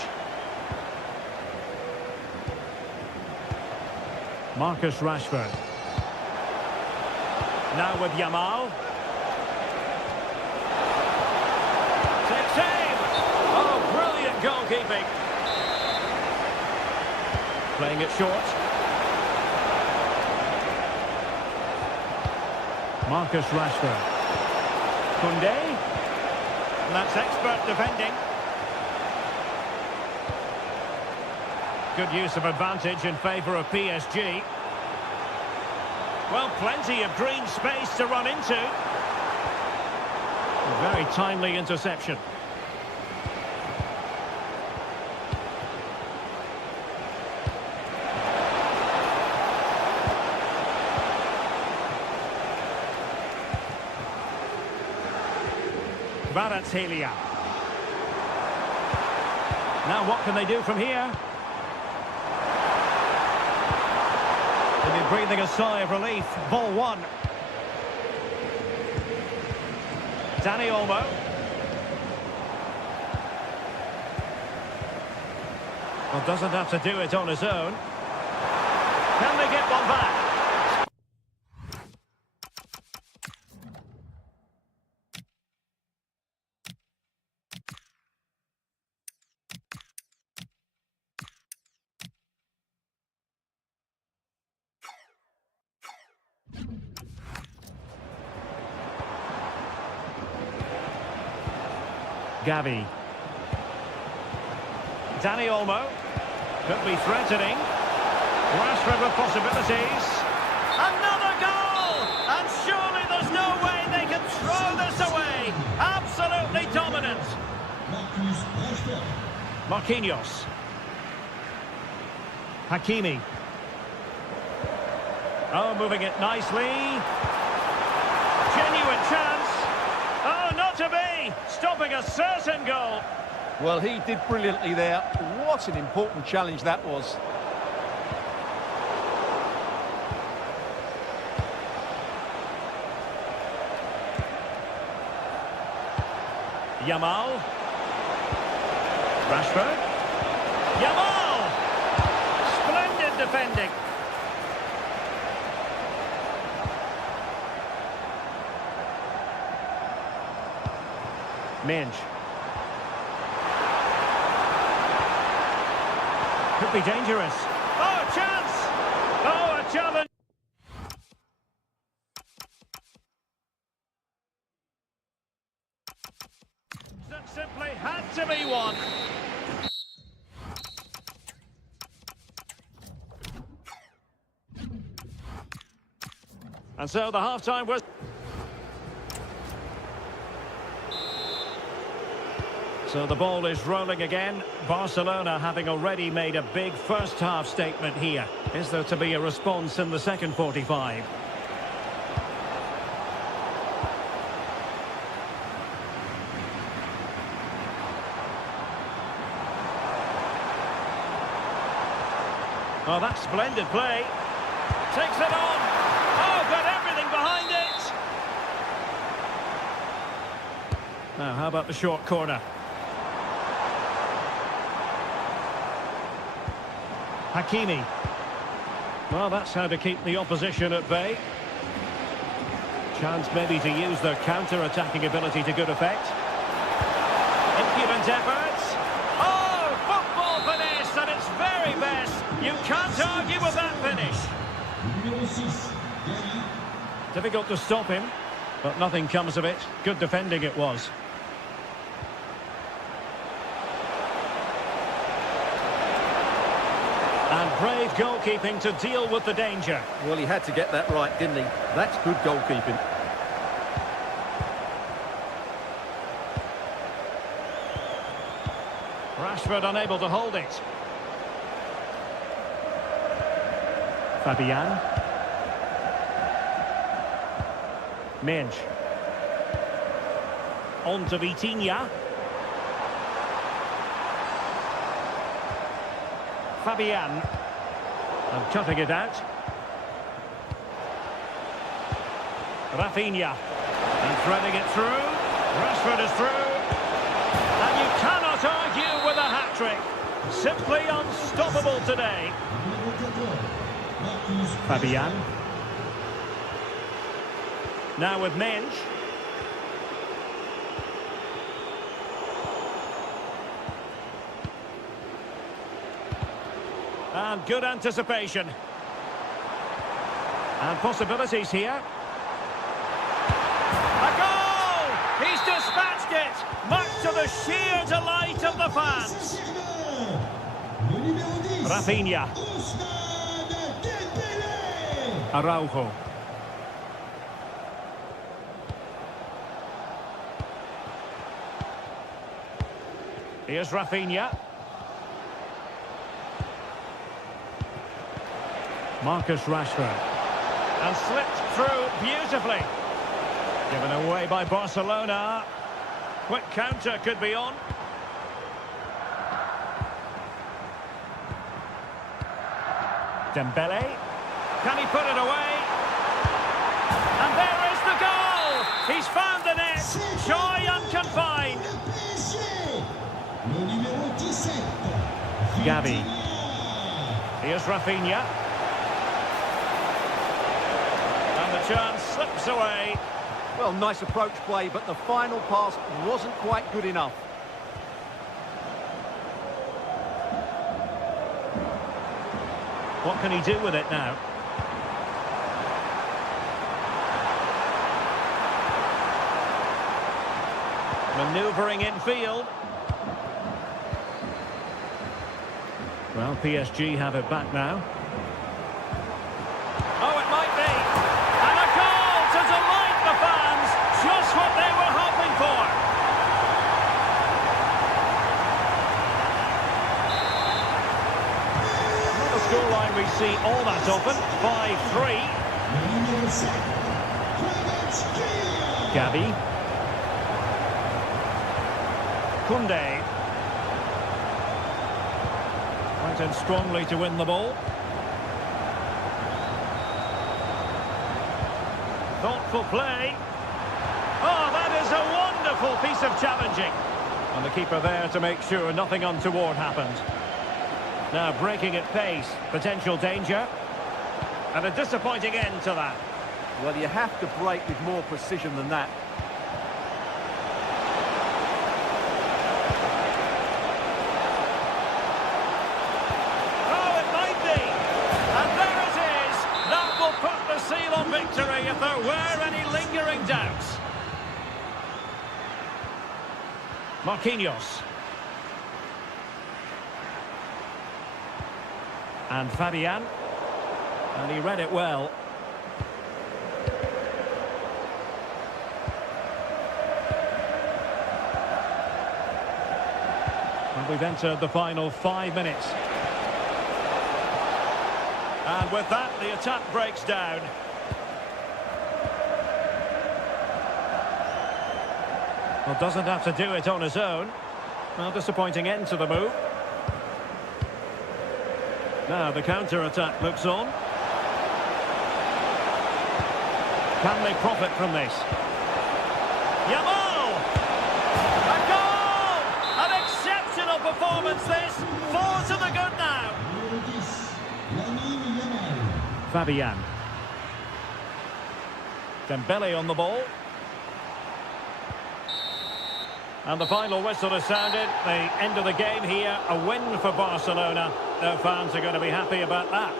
Marcus Rashford. Now with Yamal. Take save. Oh, brilliant goalkeeping. Playing it short. Marcus Rashford. Koundé. And that's expert defending. Good use of advantage in favour of PSG. Well, plenty of green space to run into. A very timely interception. Kvaratskhelia. Now what can they do from here? They'll be breathing a sigh of relief. Ball one. Dani Olmo. Well, doesn't have to do it on his own. Can they get one back? Gavi. Dani Olmo. Could be threatening. Rashford with possibilities. Another goal! And surely there's no way they can throw this away. Absolutely dominant. Marquinhos. Hakimi. Oh, moving it nicely. Genuine chance. Oh, not to be. Stopping a certain goal. Well, he did brilliantly there. What an important challenge that was. Yamal. Rashford. Yamal! Splendid defending. Minge. Could be dangerous. Oh, a chance! Oh, a challenge! That simply had to be one. And so the half-time was... So the ball is rolling again. Barcelona having already made a big first-half statement here. Is there to be a response in the second 45? Oh, that's splendid play. Takes it on. Oh, got everything behind it. Now, how about the short corner? Hakimi. Well, that's how to keep the opposition at bay. Chance maybe to use their counter-attacking ability to good effect. Impudent efforts. Oh, football finesse at its very best. You can't argue with that finish. Difficult to stop him, but nothing comes of it. Good defending it was. And brave goalkeeping to deal with the danger. Well, he had to get that right, didn't he? That's good goalkeeping. Rashford unable to hold it. Fabian. Minge. On to Vitinha. Fabian. And cutting it out. Rafinha. And threading it through. Rashford is through. And you cannot argue with a hat-trick. Simply unstoppable today. Fabian. Now with Minge. And good anticipation. And possibilities here. A goal! He's dispatched it! Much to the sheer delight of the fans. Rafinha. Araujo. Here's Rafinha. Marcus Rashford. And slipped through beautifully. Given away by Barcelona. Quick counter could be on. Dembele. Can he put it away? And there is the goal! He's found the net! Joy unconfined! Gavi. Here's Rafinha. And the chance slips away. Well, nice approach play, but the final pass wasn't quite good enough. What can he do with it now? Manoeuvring infield. Well, PSG have it back now. Oh, it might be. And a goal to delight the fans. Just what they were hoping for. Not a scoreline we see all that often. 5-3. Gabi. Koundé. Went in strongly to win the ball. Thoughtful play. Oh, that is a wonderful piece of challenging. And the keeper there to make sure nothing untoward happened. Now breaking at pace, potential danger. And a disappointing end to that. Well, you have to break with more precision than that. Oh, it might be. And there it is. That will put the seal on victory if there were any lingering doubts. Marquinhos. And Fabian. And he read it well. And we've entered the final 5 minutes. And with that, the attack breaks down. Well, doesn't have to do it on his own. Well, disappointing end to the move. Now the counter-attack looks on. Can they profit from this? Yamal! A goal! An exceptional performance this. 4 to the good now. Fabian. Dembele on the ball. And the final whistle has sounded. The end of the game here. A win for Barcelona. Their fans are going to be happy about that.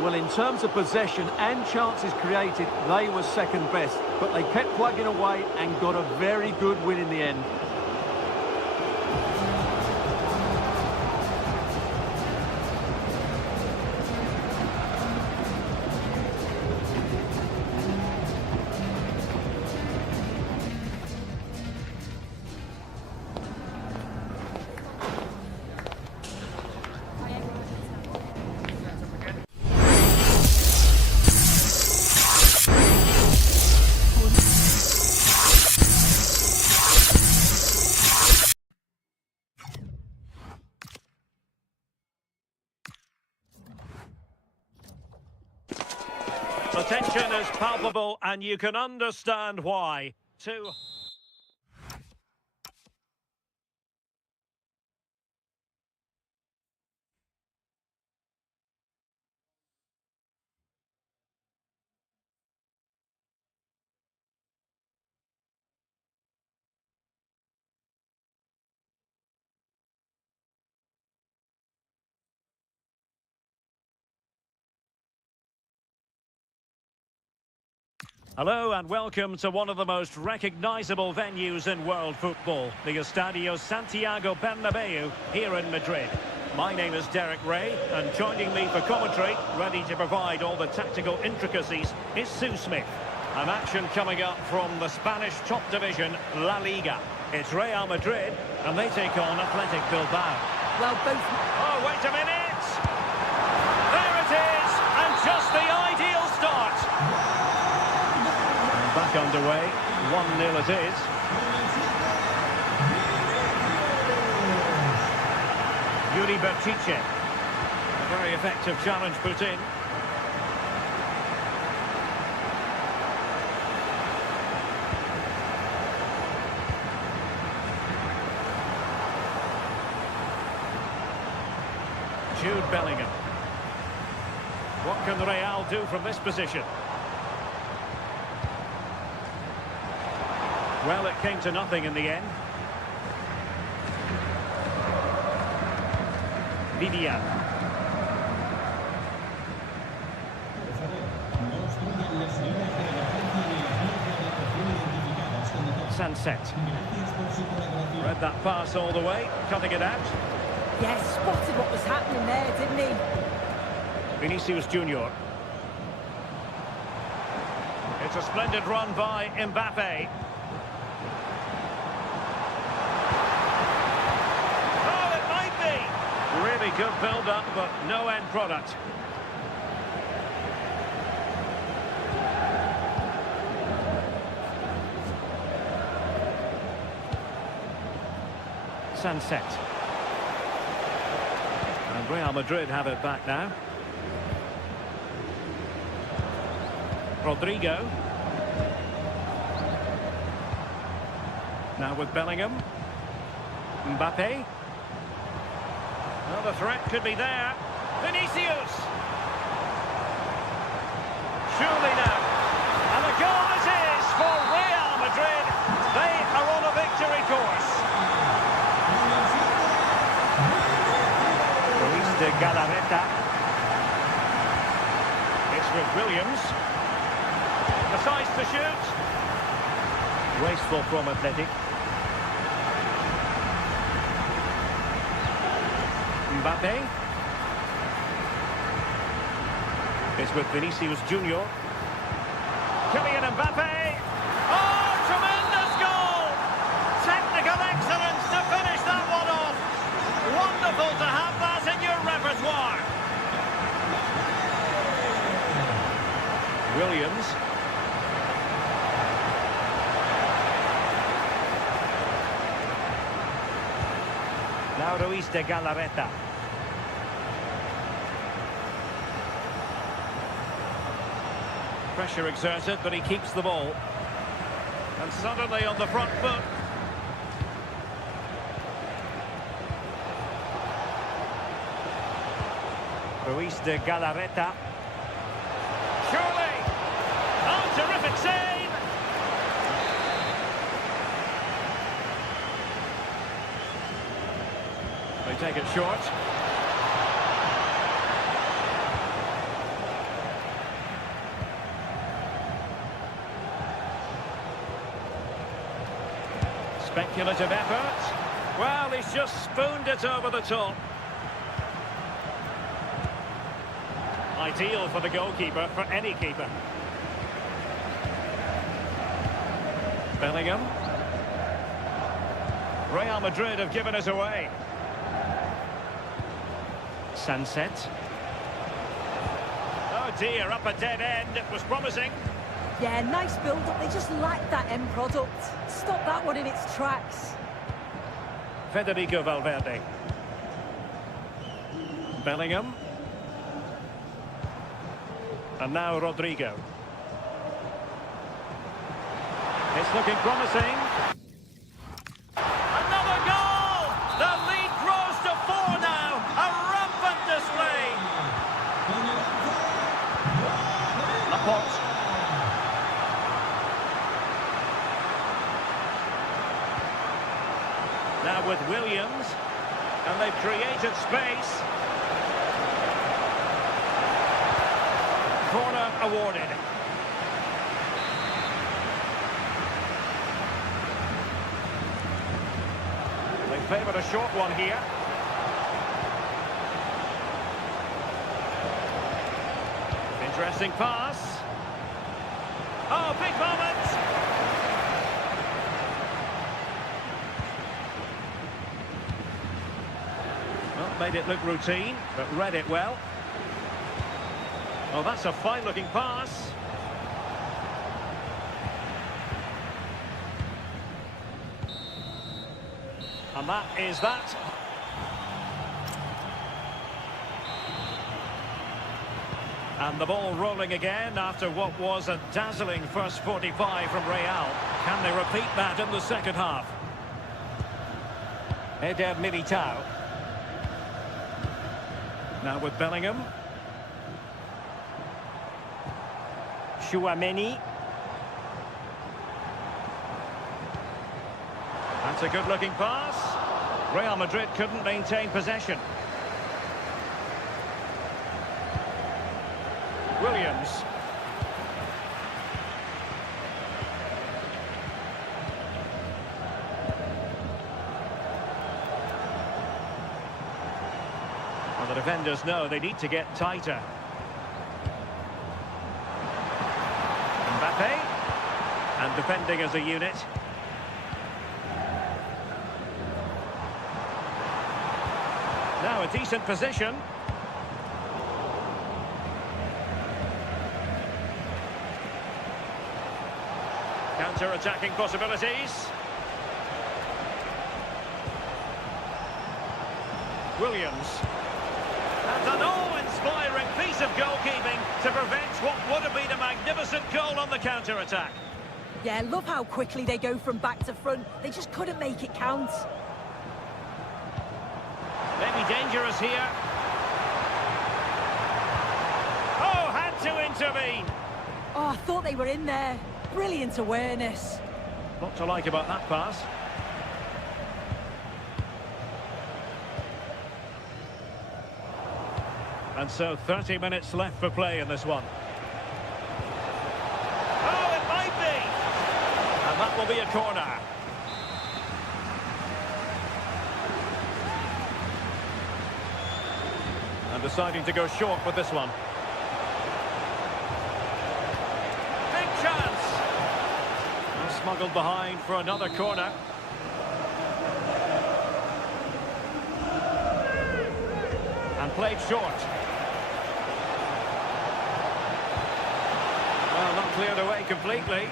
Well, in terms of possession and chances created, they were second best. But they kept plugging away and got a very good win in the end. The tension is palpable, and you can understand why. Hello and welcome to one of the most recognisable venues in world football, the Estadio Santiago Bernabeu here in Madrid. My name is Derek Ray, and joining me for commentary, ready to provide all the tactical intricacies, is Sue Smith. An action coming up from the Spanish top division, La Liga. It's Real Madrid, and they take on Athletic Bilbao. Well, both... Oh, wait a minute! There it is, and just the ideal start. Back underway, 1-0 it is. Yuri Berchiche. A very effective challenge put in. Jude Bellingham. What can Real do from this position? Well, it came to nothing in the end. Vivian. Sunset. Read that pass all the way, cutting it out. Yes, spotted what was happening there, didn't he? Vinicius Junior. It's a splendid run by Mbappe. Really good build-up, but no end product. Sunset. And Real Madrid have it back now. Rodrigo. Now with Bellingham. Mbappe. Well, the threat could be there. Vinicius. Surely now. And the goal it is for Real Madrid. They are on a victory course. Luis de Galarreta. It's with Williams. Decides to shoot. Wasteful from Athletic. Mbappe. It's with Vinicius Junior. Kylian Mbappe. Oh, tremendous goal! Technical excellence to finish that one off. Wonderful to have that in your repertoire. Williams. Now Luis de Galarreta. Pressure exerted, but he keeps the ball. And suddenly on the front foot. Luis de Galarreta. Surely! Oh, terrific save! They take it short. Speculative effort. Well, he's just spooned it over the top. Ideal for the goalkeeper, for any keeper. Bellingham. Real Madrid have given us away. Sunset. Oh dear, up a dead end. It was promising. Yeah, nice build-up. They just lacked that end product. Stop that one in its tracks. Federico Valverde. Bellingham. And now Rodrigo. It's looking promising. Another goal! The lead grows to 4 now. A rampant display. Laporte. Now with Williams. And they've created space. Corner awarded. They favoured a short one here. Interesting pass. Oh, big moment. Well, made it look routine, but read it well. Oh, that's a fine-looking pass. And that is that. And the ball rolling again after what was a dazzling first 45 from Real. Can they repeat that in the second half? Eder Militao. Now with Bellingham. Chouameni. That's a good-looking pass. Real Madrid couldn't maintain possession. Williams. Well, the defenders know they need to get tighter. Mbappe. And defending as a unit. Now a decent position. Counter-attacking possibilities. Williams. And an awe-inspiring piece of goalkeeping to prevent what would have been a magnificent goal on the counter-attack. Yeah, love how quickly they go from back to front. They just couldn't make it count. Maybe dangerous here. Oh, had to intervene. Oh, I thought they were in there. Brilliant awareness. What to like about that pass? And so 30 minutes left for play in this one. Oh, it might be! And that will be a corner. And deciding to go short with this one. Big chance! And smuggled behind for another corner. And played short. Well, not cleared away completely.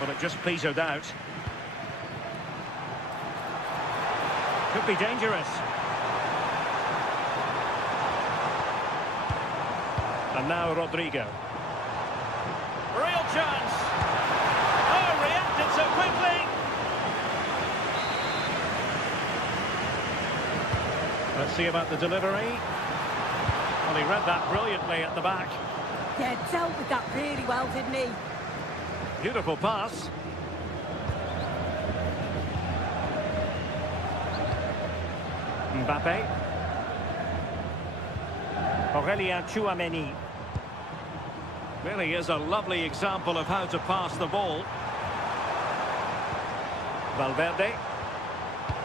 But it just petered out. Could be dangerous. And now Rodrigo. Real chance. Oh, reacted so quickly. Let's see about the delivery. Well, he read that brilliantly at the back. Yeah, dealt with that really well, didn't he? Beautiful pass. Mbappe. Aurélien Tchouaméni. Really is a lovely example of how to pass the ball. Valverde.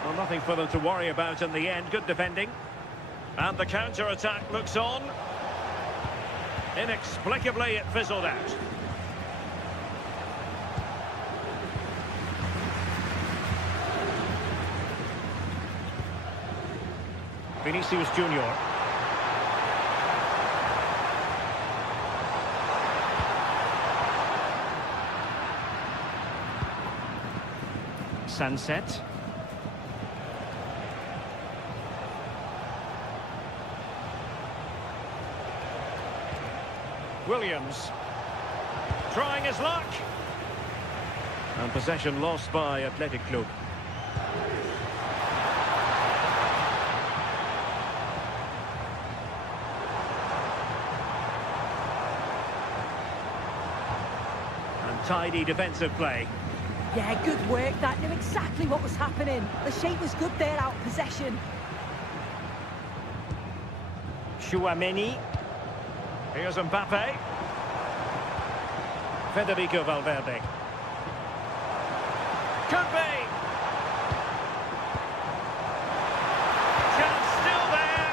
Well, nothing for them to worry about in the end. Good defending. And the counter-attack looks on. Inexplicably, it fizzled out. Vinicius Junior. Sunset. Williams. Trying his luck. And possession lost by Athletic Club. And tidy defensive play. Yeah, good work. That knew exactly what was happening. The shape was good there out of possession. Tchouaméni. Here's Mbappe. Federico Valverde. Could be. Chance still there.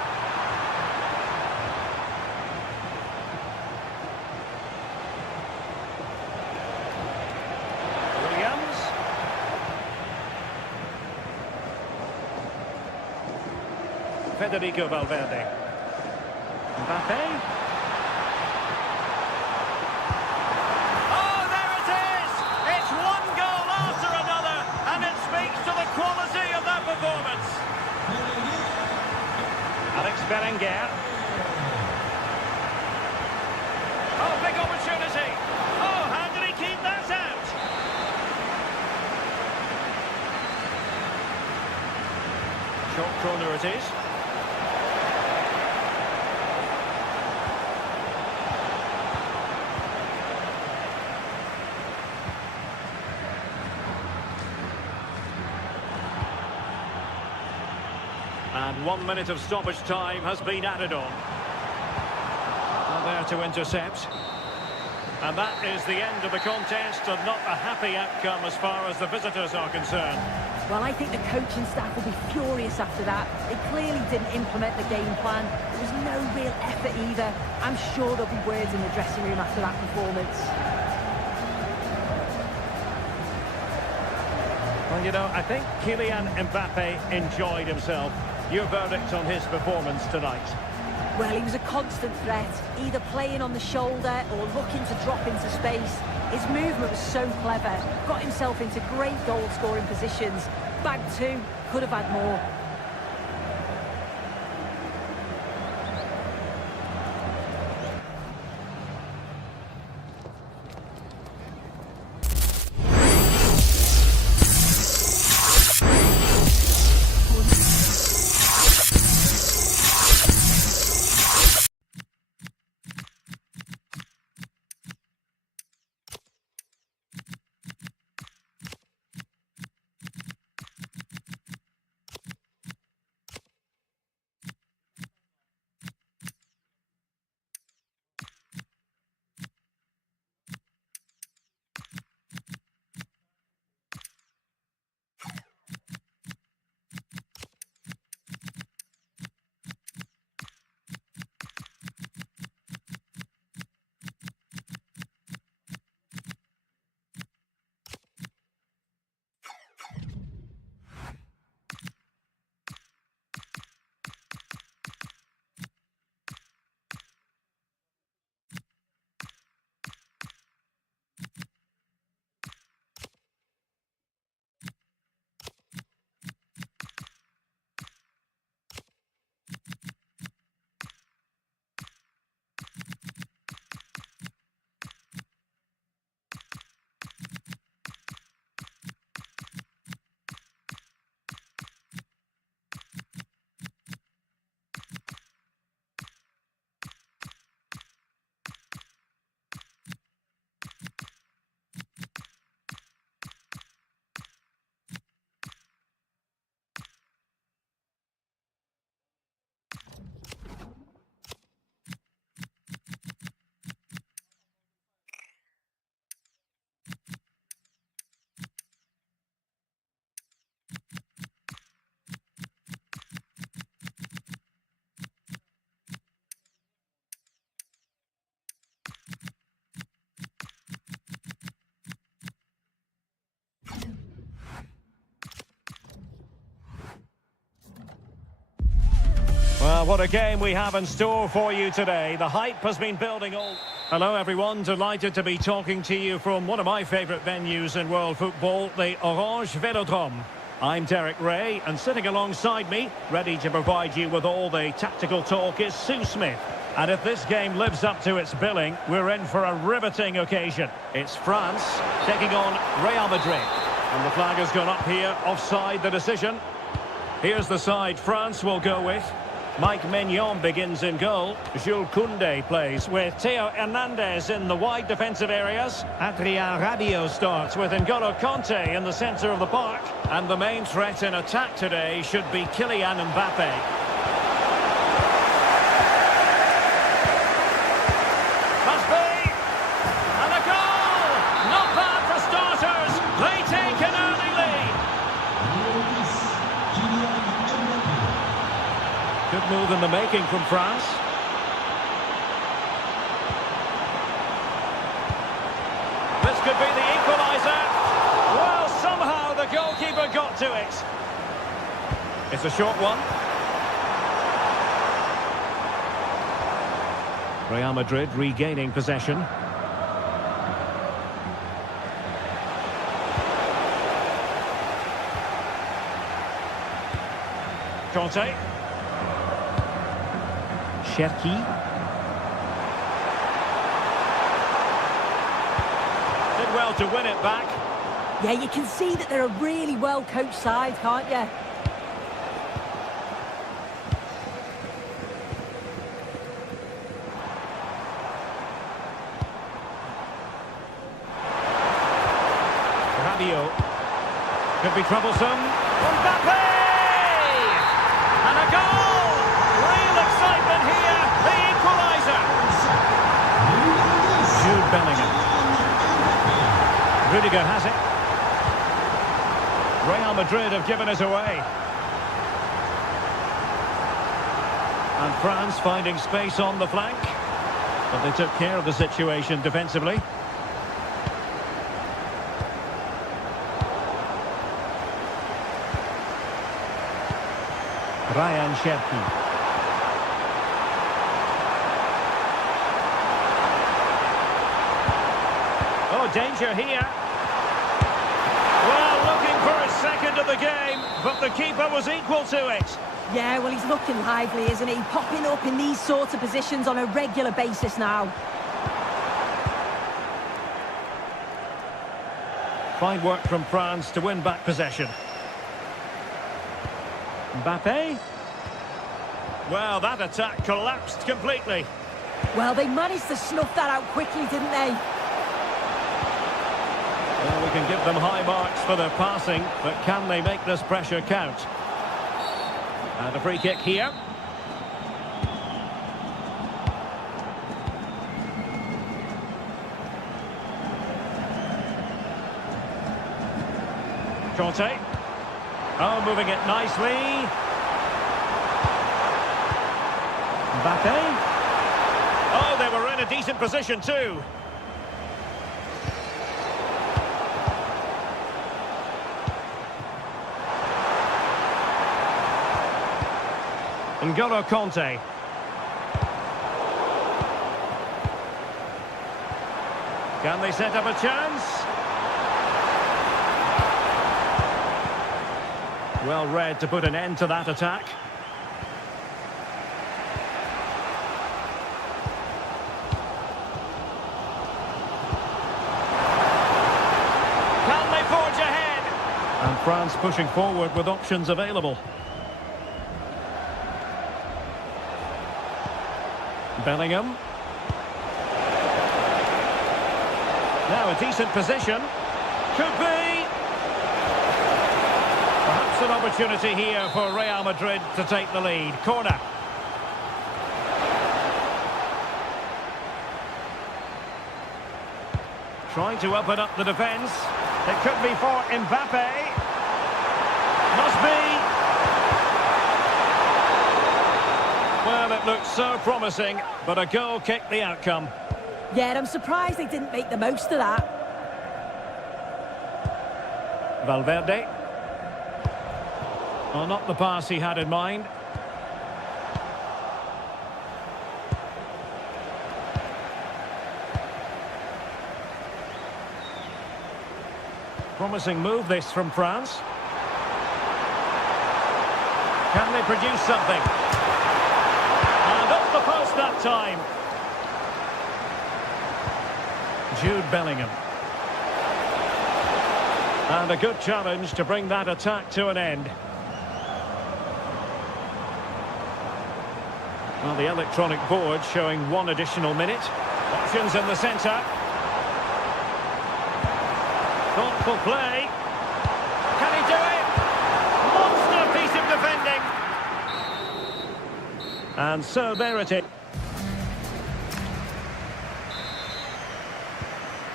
Williams. Federico Valverde. Mbappe. Berenguer. Oh, big opportunity. Oh, how did he keep that out? Short corner it is. And 1 minute of stoppage time has been added on. Well, there to intercept. And that is the end of the contest, and not a happy outcome as far as the visitors are concerned. Well, I think the coaching staff will be furious after that. They clearly didn't implement the game plan. There was no real effort either. I'm sure there'll be words in the dressing room after that performance. Well, you know, I think Kylian Mbappe enjoyed himself. Your verdict on his performance tonight? Well, he was a constant threat, either playing on the shoulder or looking to drop into space. His movement was so clever, got himself into great goal-scoring positions. Bagged two, could have had more. Well, what a game we have in store for you today. The hype has been building all... Hello, everyone. Delighted to be talking to you from one of my favourite venues in world football, the Orange Velodrome. I'm Derek Ray, and sitting alongside me, ready to provide you with all the tactical talk, is Sue Smith. And if this game lives up to its billing, we're in for a riveting occasion. It's France taking on Real Madrid. And the flag has gone up here, offside the decision. Here's the side France will go with. Mike Maignan begins in goal. Jules Koundé plays with Theo Hernandez in the wide defensive areas. Adrien Rabiot starts with N'Golo Kanté in the centre of the park. And the main threat in attack today should be Kylian Mbappe. Must be! And a goal! Not bad for starters. They take an early lead. Good move in the making from France. This could be the equaliser. Well, somehow the goalkeeper got to it. It's a short one. Real Madrid regaining possession. Kanté. Cherki. Did well to win it back. Yeah, you can see that they're a really well-coached side, can't you? Rabiot. Could be troublesome. Mbappe! And a goal! Real excitement here. The equaliser. Jude Bellingham. Rudiger has it. Real Madrid have given it away. And France finding space on the flank. But they took care of the situation defensively. Ryan Cherki. Oh, danger here. Well, looking for his second of the game, but the keeper was equal to it. Yeah, well, he's looking lively, isn't he? Popping up in these sorts of positions on a regular basis now. Fine work from France to win back possession. Mbappe. Well, that attack collapsed completely. Well, they managed to snuff that out quickly, didn't they? Well, we can give them high marks for their passing, but can they make this pressure count? And a free kick here. Kanté. Oh, moving it nicely. Mbappe. Oh, they were in a decent position too. N'Golo Kanté. Can they set up a chance? Well read to put an end to that attack. Can they forge ahead? And France pushing forward with options available. Bellingham. Now a decent position. Could be. Perhaps an opportunity here for Real Madrid to take the lead. Corner. Trying to open up the defence. It could be for Mbappe. Must be. Well, it looked so promising, but a goal kicked the outcome. Yeah, I'm surprised they didn't make the most of that. Valverde. Well, not the pass he had in mind. Promising move this from France. Can they produce something? And off the post that time. Jude Bellingham. And a good challenge to bring that attack to an end. Well, the electronic board showing 1 additional minute. Options in the centre. Thoughtful play. Can he do it? Monster piece of defending. And so there it is.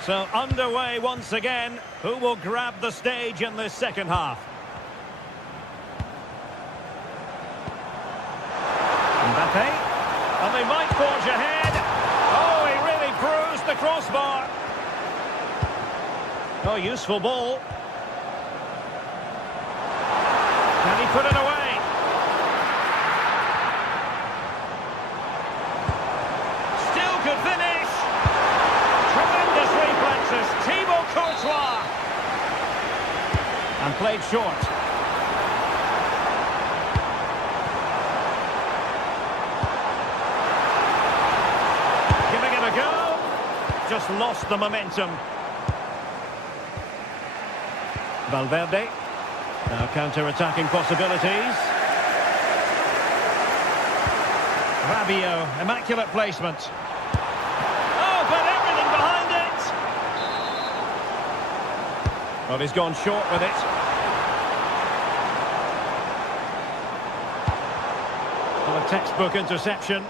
So underway once again. Who will grab the stage in this second half? Mbappe. And they might forge ahead. Oh, he really bruised the crossbar. Oh, useful ball. Can he put it away? Still could finish. Tremendous reflexes. Thibaut Courtois. And played short. Giving it a go. Just lost the momentum. Valverde. Now counter-attacking possibilities. Rabiot, immaculate placement. Oh, but everything behind it! Well, he's gone short with it. Well, a textbook interception.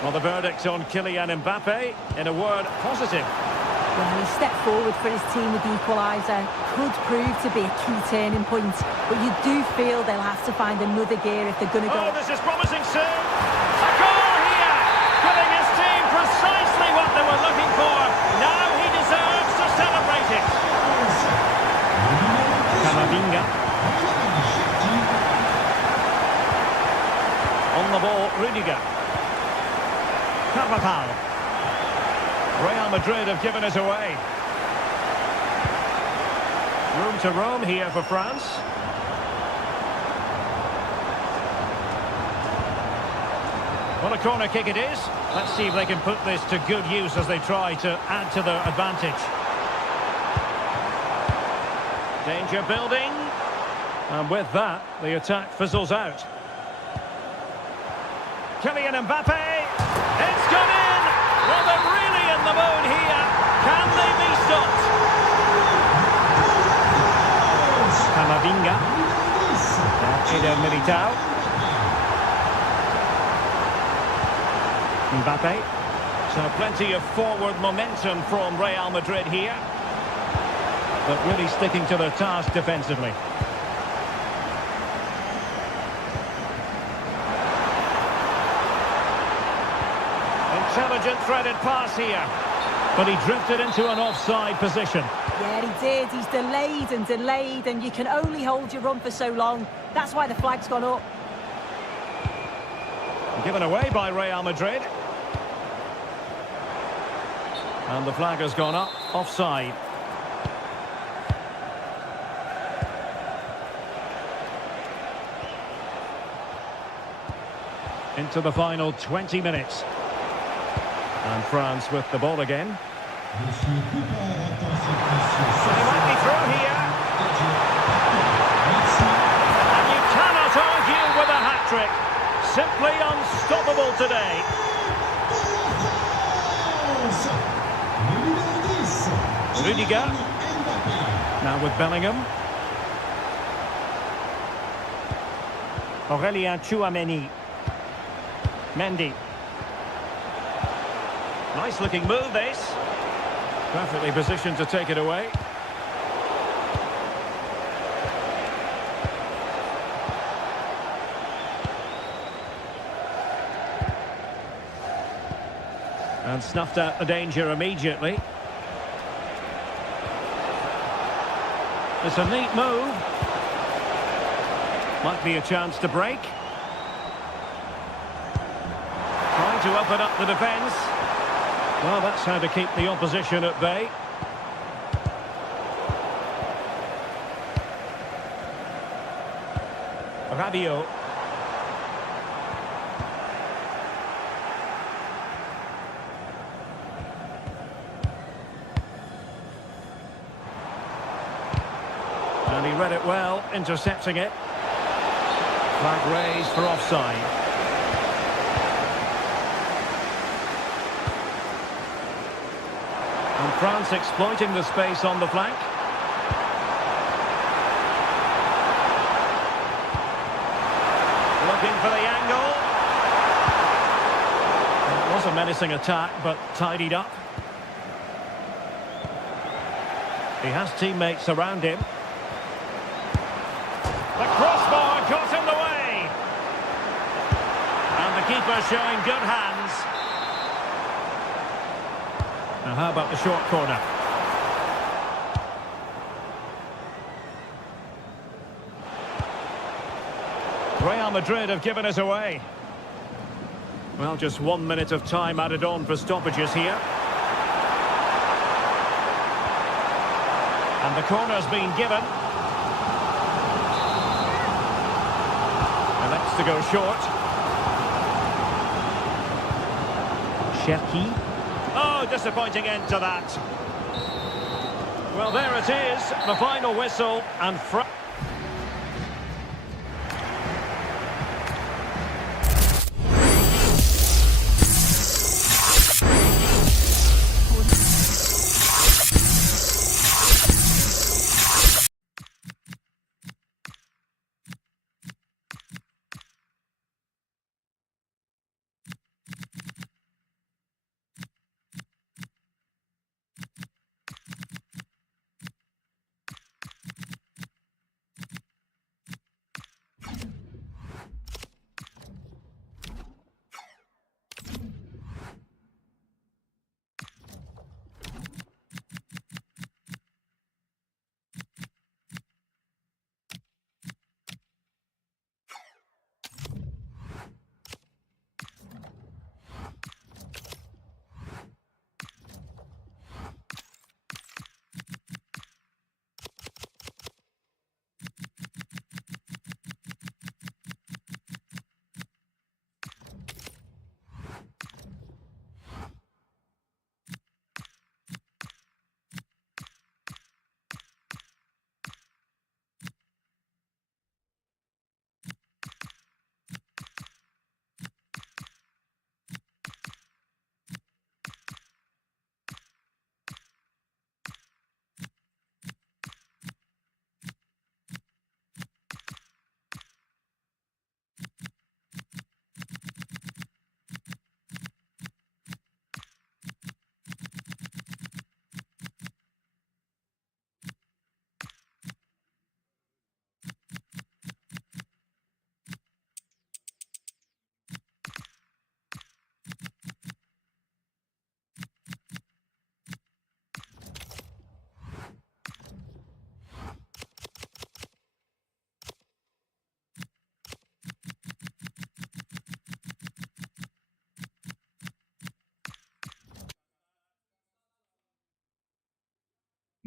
Well, the verdict on Kylian Mbappe, in a word, positive. Well, he stepped forward for his team with the equaliser. Could prove to be a key turning point, but you do feel they'll have to find another gear if they're going to go. Oh, this is promising soon. A goal here, giving his team precisely what they were looking for. Now he deserves to celebrate it. Camavinga. On the ball, Rudiger. Carvajal. Real Madrid have given it away. Room to roam here for France. What a corner kick it is. Let's see if they can put this to good use as they try to add to their advantage. Danger building. And with that, the attack fizzles out. Kylian Mbappe. It's gone in! Well, they're really in the mood here. Can they be stopped? Camavinga. Eder Militao. Mbappe. So plenty of forward momentum from Real Madrid here. But really sticking to their task defensively. Intelligent threaded pass here, but he drifted into an offside position. Yeah, he did. He's delayed, and you can only hold your run for so long. That's why the flag's gone up. Given away by Real Madrid. And the flag has gone up, offside. Into the final 20 minutes. And France with the ball again. They might be through here. And you cannot argue with a hat-trick. Simply unstoppable today. Rudiger. Now with Bellingham. Aurélien Tchouameni. Mendy. Nice looking move this. Perfectly positioned to take it away. And snuffed out the danger immediately. It's a neat move. Might be a chance to break. Trying to open up the defence. Well, that's how to keep the opposition at bay. Rabiot. And he read it well, intercepting it. Flag raised for offside. And France exploiting the space on the flank. Looking for the angle. It was a menacing attack, but tidied up. He has teammates around him. The crossbar got in the way. And the keeper showing good hands. Now how about the short corner? Real Madrid have given us away. Well, just 1 minute of time added on for stoppages here. And the corner's been given. Elects to go short. Cherki. Oh, disappointing end to that. Well, there it is, the final whistle, and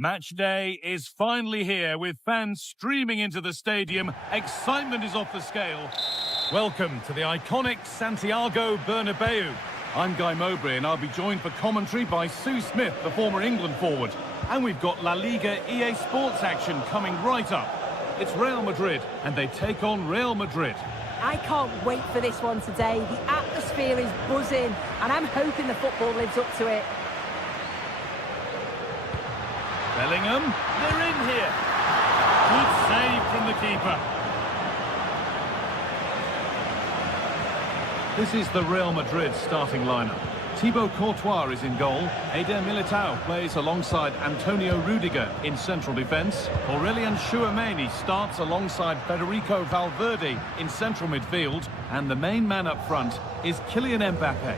Match day is finally here with fans streaming into the stadium. Excitement is off the scale. Welcome to the iconic Santiago Bernabeu. I'm Guy Mowbray and I'll be joined for commentary by Sue Smith, the former England forward. And we've got La Liga EA Sports action coming right up. It's Real Madrid and they take on Real Madrid. I can't wait for this one today. The atmosphere is buzzing and I'm hoping the football lives up to it. Bellingham, they're in here. Good save from the keeper. This is the Real Madrid starting lineup. Thibaut Courtois is in goal. Eder Militao plays alongside Antonio Rudiger in central defence. Aurelien Tchouameni starts alongside Federico Valverde in central midfield. And the main man up front is Kylian Mbappe.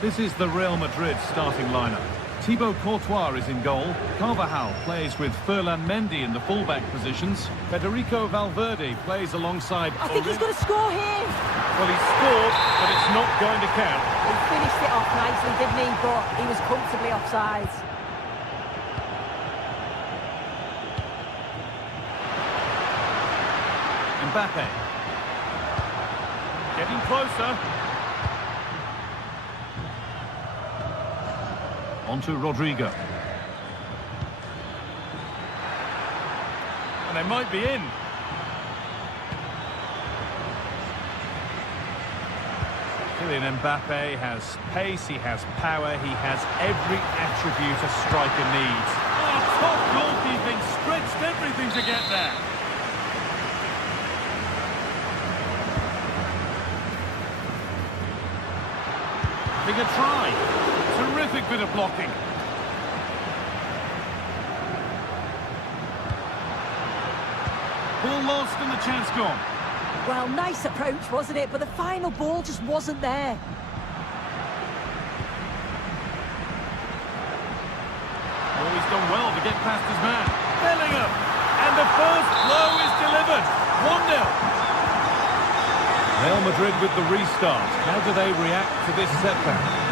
This is the Real Madrid starting lineup. Thibaut Courtois is in goal. Carvajal plays with Ferland Mendy in the fullback positions. Federico Valverde plays alongside... I think he's going to score here. Well, he scored, but it's not going to count. He finished it off nicely, didn't he? But he was comfortably offside. Mbappe. Getting closer. On to Rodrigo. And they might be in. Kylian Mbappe has pace, he has power, he has every attribute a striker needs. Oh, top goalkeeping, stretched everything to get there. Having a try. Terrific bit of blocking. Ball lost and the chance gone. Well, nice approach, wasn't it? But the final ball just wasn't there. Oh, he's done well to get past his man. Bellingham. And the first blow is delivered. 1-0. Real Madrid with the restart. How do they react to this setback?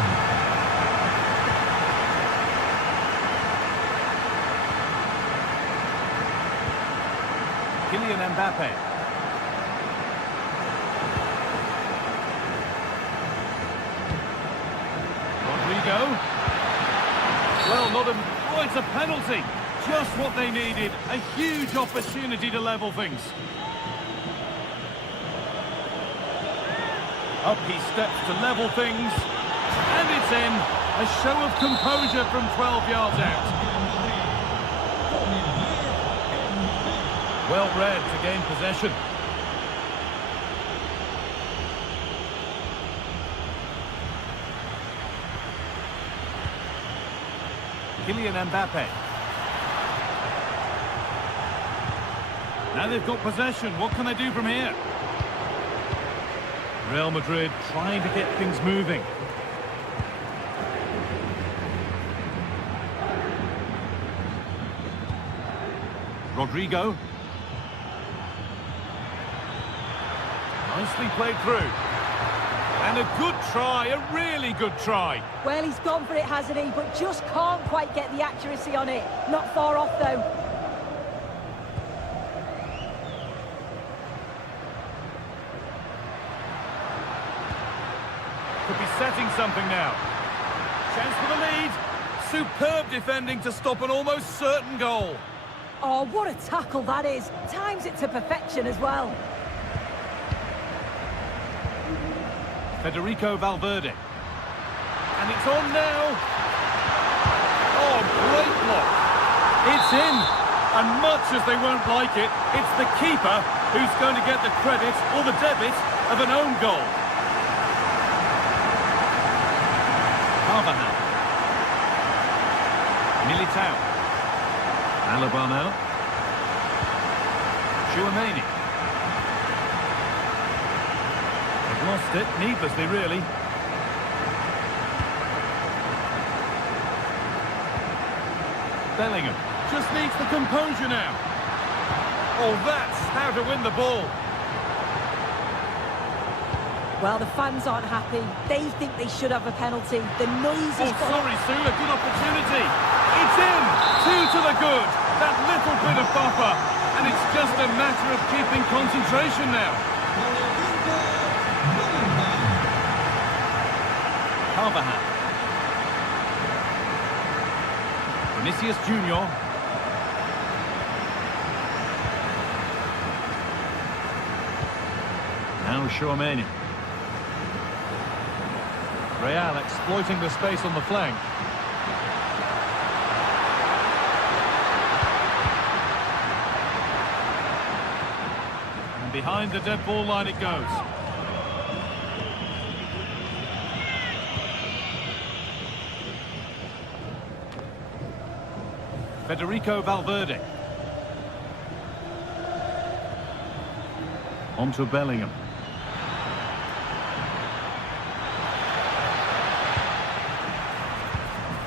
Kylian Mbappe. Rodrigo. Well, not a... Oh, it's a penalty. Just what they needed. A huge opportunity to level things. Up he steps to level things. And it's in. A show of composure from 12 yards out. Well read to gain possession. Kylian Mbappe. Now they've got possession. What can they do from here? Real Madrid trying to get things moving. Rodrigo. Nicely played through. And a good try, a really good try. Well, he's gone for it, hasn't he? But just can't quite get the accuracy on it. Not far off, though. Could be setting something now. Chance for the lead. Superb defending to stop an almost certain goal. Oh, what a tackle that is. Times it to perfection as well. Federico Valverde. And it's on now. Oh, great block. It's in. And much as they won't like it, it's the keeper who's going to get the credit or the debit of an own goal. Carvajal. Militao. Alaba now. Tchouaméni. They've lost it, needlessly really. Bellingham just needs the composure now. Oh, that's how to win the ball. Well, the fans aren't happy. They think they should have a penalty. The noise is... Oh, sorry, Sue, a good opportunity. It's in! 2 to the good. That little bit of buffer. And it's just a matter of keeping concentration now. Carvajal. Vinicius Junior. Now Tchouaméni. Real exploiting the space on the flank. And behind the dead ball line it goes. Federico Valverde. On to Bellingham.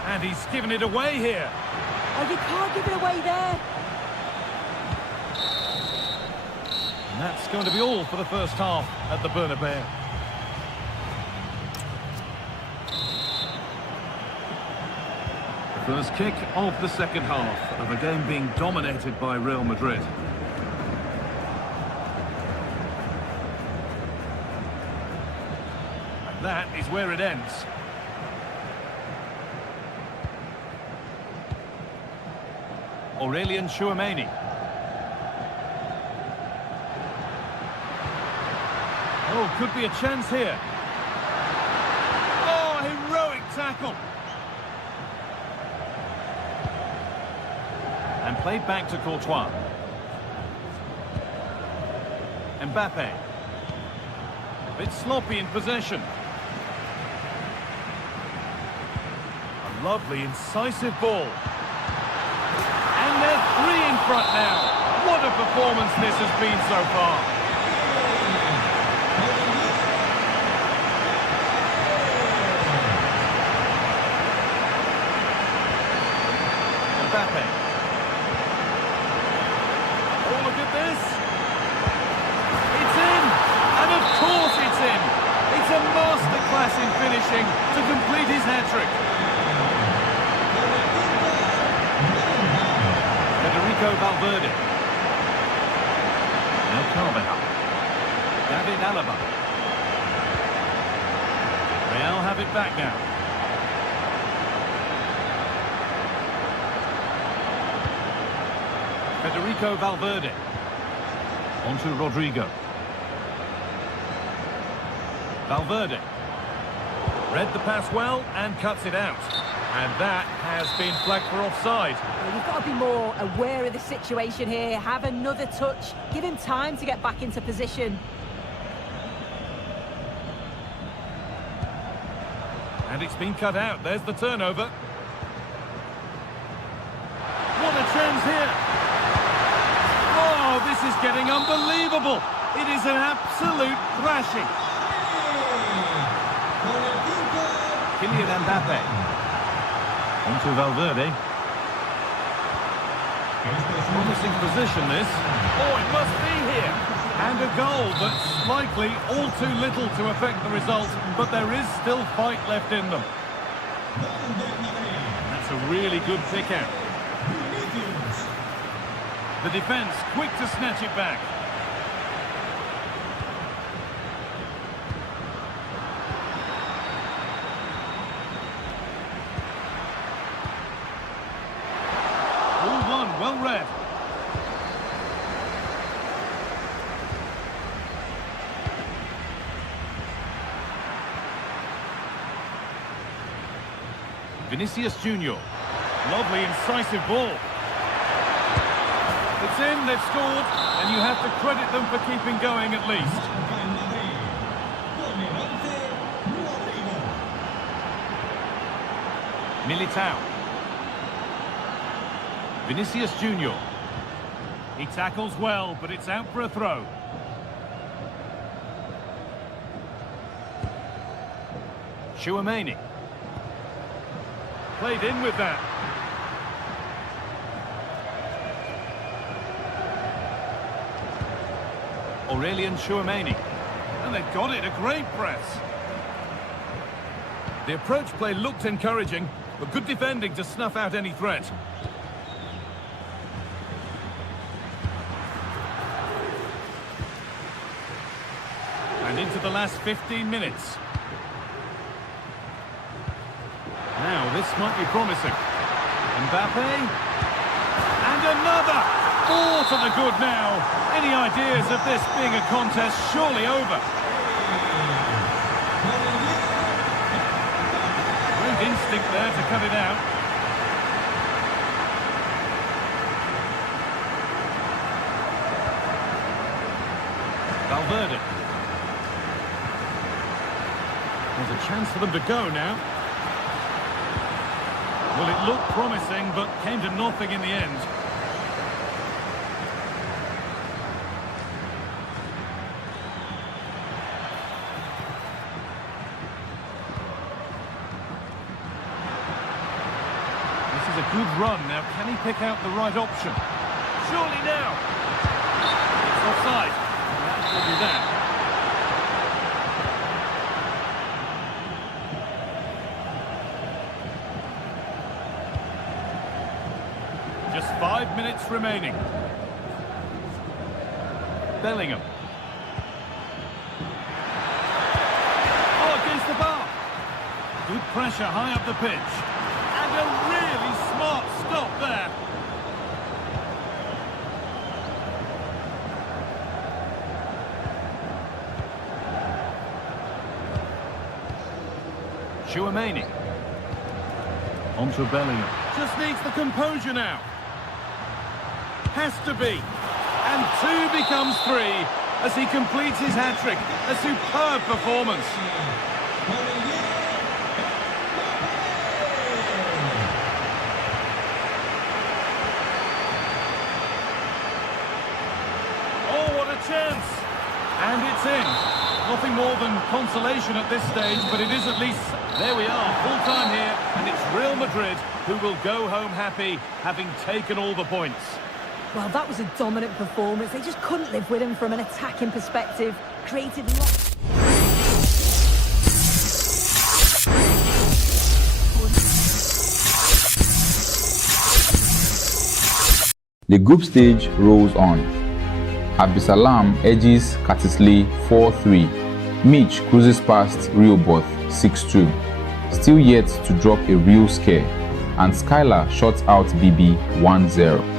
And he's given it away here. Oh, you can't give it away there. And that's going to be all for the first half at the Bernabeu. The first kick of the second half of a game being dominated by Real Madrid. And that is where it ends. Aurelien Tchouameni. Oh, could be a chance here. Oh, heroic tackle. And played back to Courtois. Mbappe. A bit sloppy in possession. A lovely, incisive ball. And they're 3 in front now. What a performance this has been so far. Mbappe. Oh, look at this. It's in. And of course it's in. It's a masterclass in finishing to complete his hat-trick. Federico Valverde. Now Carvajal. David Alaba. Real have it back now. Federico Valverde. On to Rodrigo. Valverde. Read the pass well and cuts it out. And that has been flagged for offside. Well, you've got to be more aware of the situation here. Have another touch. Give him time to get back into position. And it's been cut out. There's the turnover. What a chance here. Oh, this is getting unbelievable. It is an absolute thrashing. Kylian Mbappe. On to Valverde. Promising position this. Oh, it must be here. And a goal, but likely all too little to affect the result. But there is still fight left in them. That's a really good pick out. The defence quick to snatch it back. All one, well read. Vinicius Junior. Lovely incisive ball. It's in, they've scored, and you have to credit them for keeping going at least. Militao. Vinicius Junior. He tackles well, but it's out for a throw. Tchouameni. Played in with that. Aurelien Tchouameni. And they've got it, a great press. The approach play looked encouraging, but good defending to snuff out any threat. And into the last 15 minutes. Now, this might be promising. Mbappe. And another! 4 to the good now. Any ideas of this being a contest surely over? Great instinct there to cut it out. Valverde. There's a chance for them to go now. Well, it looked promising, but came to nothing in the end. good run. Now, can he pick out the right option? Surely now. It's offside. That will be that. Just 5 minutes remaining. Bellingham. Oh, against the bar. Good pressure high up the pitch. And a really smart stop there. Chouameni. Onto Bellingham. Just needs the composure now. Has to be. And 2 becomes 3 as he completes his hat-trick. A superb performance. Oh, what a chance. And it's in. Nothing more than consolation at this stage, but it is at least... There we are, full time here, and it's Real Madrid who will go home happy, having taken all the points. Well, that was a dominant performance. They just couldn't live with him from an attacking perspective. Created lots. The group stage rolls on. Abdussalam edges Katisley 4-3. Mitch cruises past Rehoboth 6-2. Still yet to drop a real scare. And Skylar shuts out BB 1-0.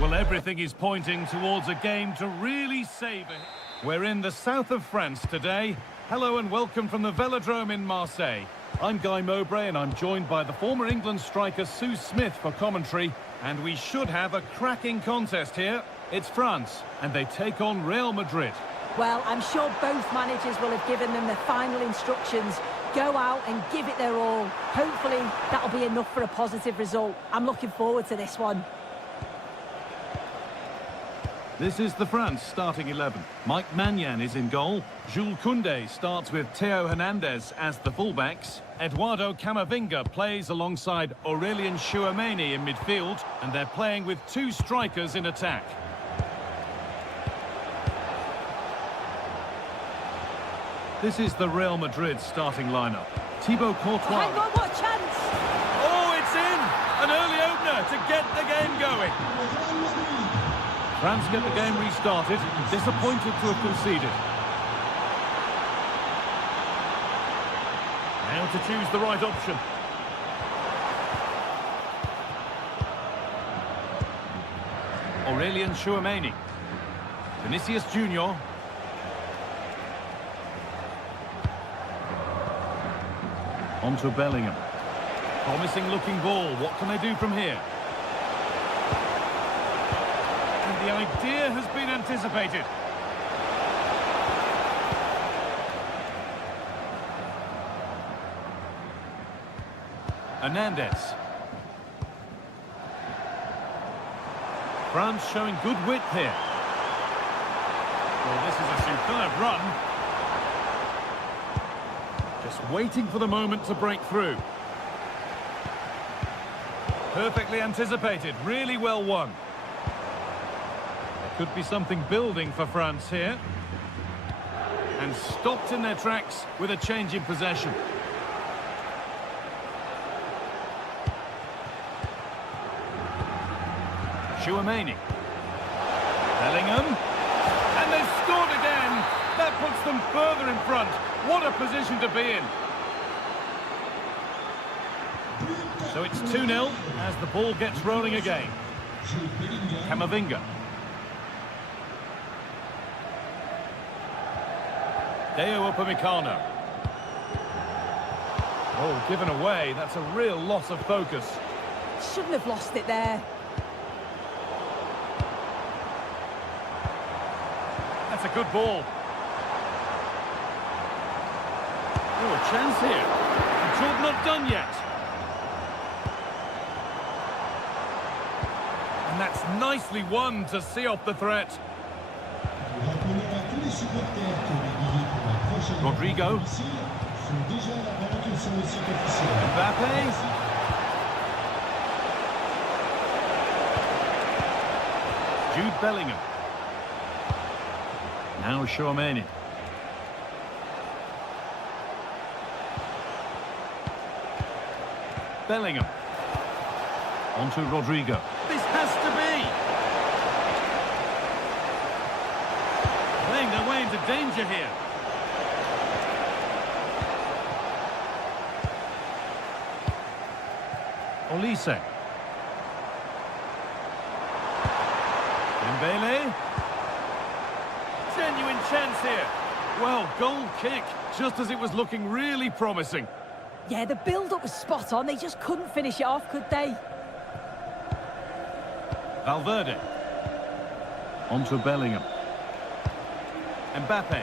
Well, everything is pointing towards a game to really savour. We're in the south of France today. Hello and welcome from the Velodrome in Marseille. I'm Guy Mowbray and I'm joined by the former England striker Sue Smith for commentary. And we should have a cracking contest here. It's France and they take on Real Madrid. Well, I'm sure both managers will have given them their final instructions. Go out and give it their all. Hopefully, that'll be enough for a positive result. I'm looking forward to this one. This is the France starting 11. Mike Maignan is in goal. Jules Koundé starts with Theo Hernandez as the fullbacks. Eduardo Camavinga plays alongside Aurélien Chouameni in midfield. And they're playing with 2 strikers in attack. This is the Real Madrid starting lineup. Thibaut Courtois. Hang on, what chance! Oh, it's in! An early opener to get the game going. France get the game restarted. Disappointed to have conceded. Now to choose the right option. Aurélien Chouameni. Vinicius Junior. Onto Bellingham. Promising looking ball. What can they do from here? And the idea has been anticipated. Hernandez. France showing good width here. Well, this is a superb run. Just waiting for the moment to break through. Perfectly anticipated, really well won. There could be something building for France here. And stopped in their tracks with a change in possession. Chouameni. Bellingham. And they've scored again. That puts them further in front. What a position to be in. So it's 2-0 as the ball gets rolling again. Camavinga. Deo Upamecano. Oh, given away. That's a real loss of focus. Shouldn't have lost it there. That's a good ball. Oh, a chance here. The job not done yet. And that's nicely won to see off the threat. Rodrigo. Mbappe. Jude Bellingham. Now Chouameni. Bellingham. On to Rodrigo. This has to be. Playing their way into danger here. Olise. Dembele. Genuine chance here. Well, goal kick, just as it was looking really promising. Yeah, the build-up was spot on. They just couldn't finish it off, could they? Valverde. On to Bellingham. Mbappe.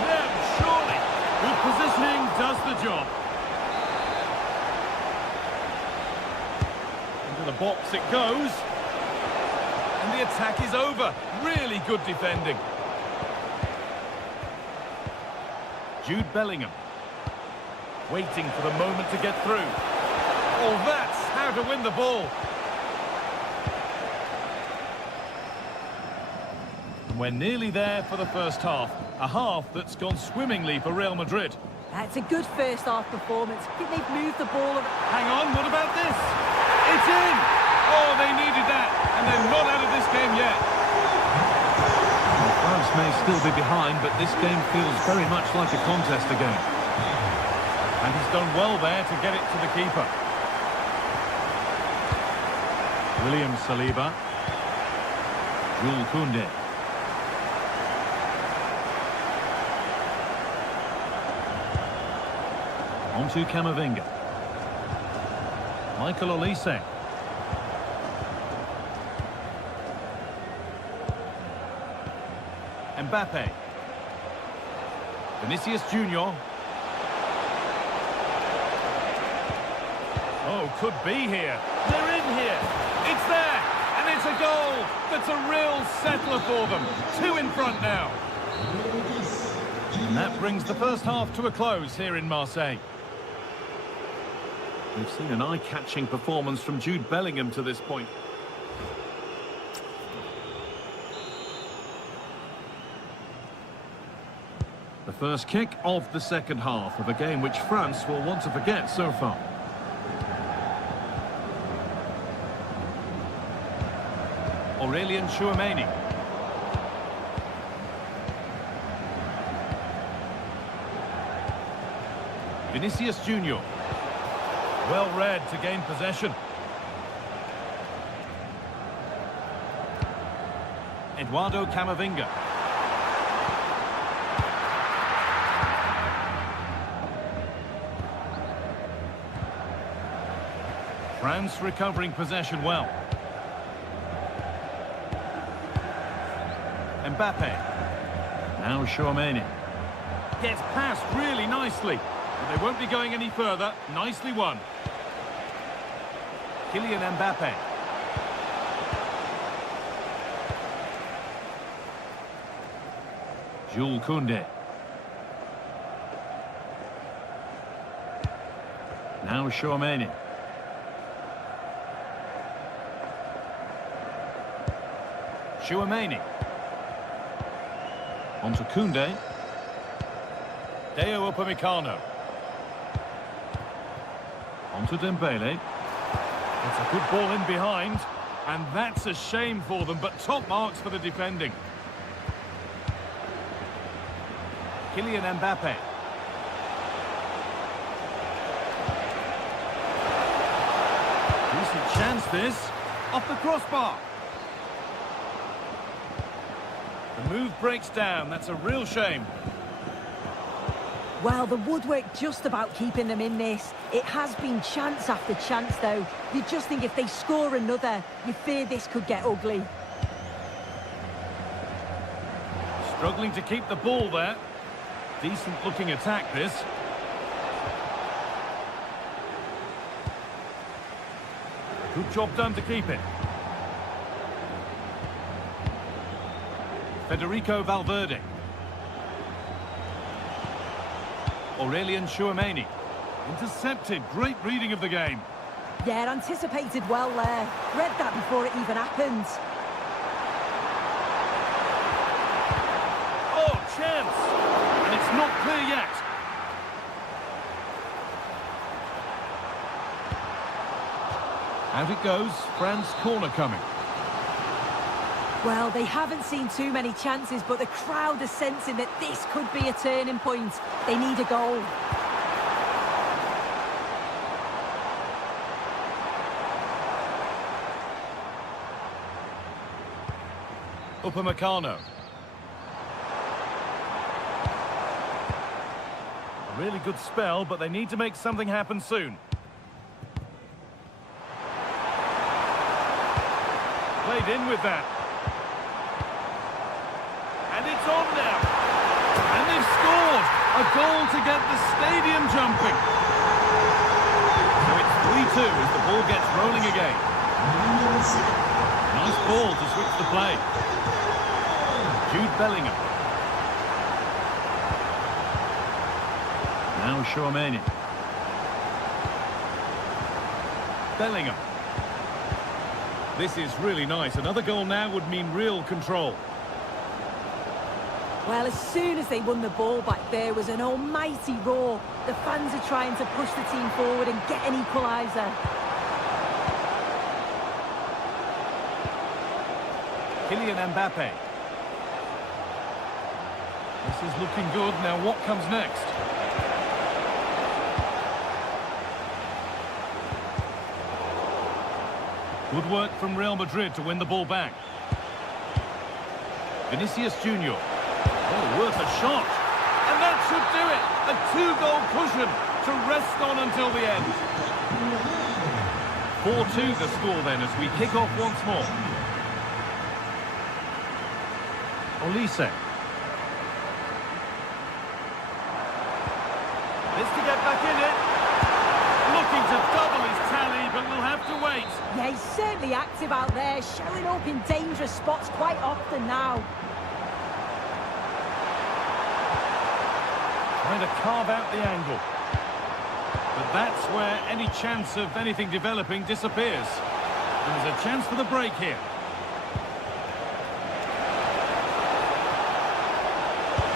Yeah, surely. Good positioning does the job. Into the box it goes. And the attack is over. Really good defending. Jude Bellingham. Waiting for the moment to get through. Oh, that's how to win the ball. And we're nearly there for the first half. A half that's gone swimmingly for Real Madrid. It's a good first half performance. I think they've moved the ball. Hang on, what about this? It's in! Oh, they needed that, and they're not out of this game yet. France may still be behind, but this game feels very much like a contest again. And he's done well there to get it to the keeper. William Saliba. Jules Koundé. On to Camavinga. Michael Olise. Mbappe. Vinicius Junior. Oh, could be here. They're in here. It's there. And it's a goal. That's a real settler for them. 2 in front now. And that brings the first half to a close here in Marseille. We've seen an eye-catching performance from Jude Bellingham to this point. The first kick of the second half of a game which France will want to forget so far. Aurelien Chouameni. Vinicius Junior. Well read to gain possession. Eduardo Camavinga. France recovering possession well. Mbappe. Now Chouameni. Gets past really nicely. But they won't be going any further. Nicely won. Kylian Mbappe. Jules Koundé. Now Chouameni. Chouameni. On to Koundé. Deo Upamecano. On to Dembele. It's a good ball in behind. And that's a shame for them, but top marks for the defending. Kylian Mbappe. Decent chance this. Off the crossbar. The move breaks down. That's a real shame. Well, the woodwork just about keeping them in this. It has been chance after chance, though. You just think if they score another, you fear this could get ugly. Struggling to keep the ball there. Decent looking attack, this. Good job done to keep it. Federico Valverde. Aurelien Chouameni. Intercepted. Great reading of the game. Yeah, anticipated well there. Read that before it even happened. Oh, chance! And it's not clear yet. Out it goes. France corner coming. Well, they haven't seen too many chances, but the crowd are sensing that this could be a turning point. They need a goal. Upamecano. A really good spell, but they need to make something happen soon. Played in with that. And it's on now. And they've scored. A goal to get the stadium jumping. So it's 3-2 as the ball gets rolling again. Nice ball to switch the play. Jude Bellingham. Now Chouameni. Bellingham. This is really nice. Another goal now would mean real control. Well, as soon as they won the ball back, there was an almighty roar. The fans are trying to push the team forward and get an equaliser. Kylian Mbappe. This is looking good. Now what comes next? Good work from Real Madrid to win the ball back. Vinicius Junior. Oh, worth a shot. And that should do it. A 2-goal cushion to rest on until the end. 4-2 the score then as we kick off once more. Olise. This to get back in it. Looking to double his tally, but we'll have to wait. Yeah, he's certainly active out there, showing up in dangerous spots quite often now. Trying to carve out the angle. But that's where any chance of anything developing disappears. And there's a chance for the break here.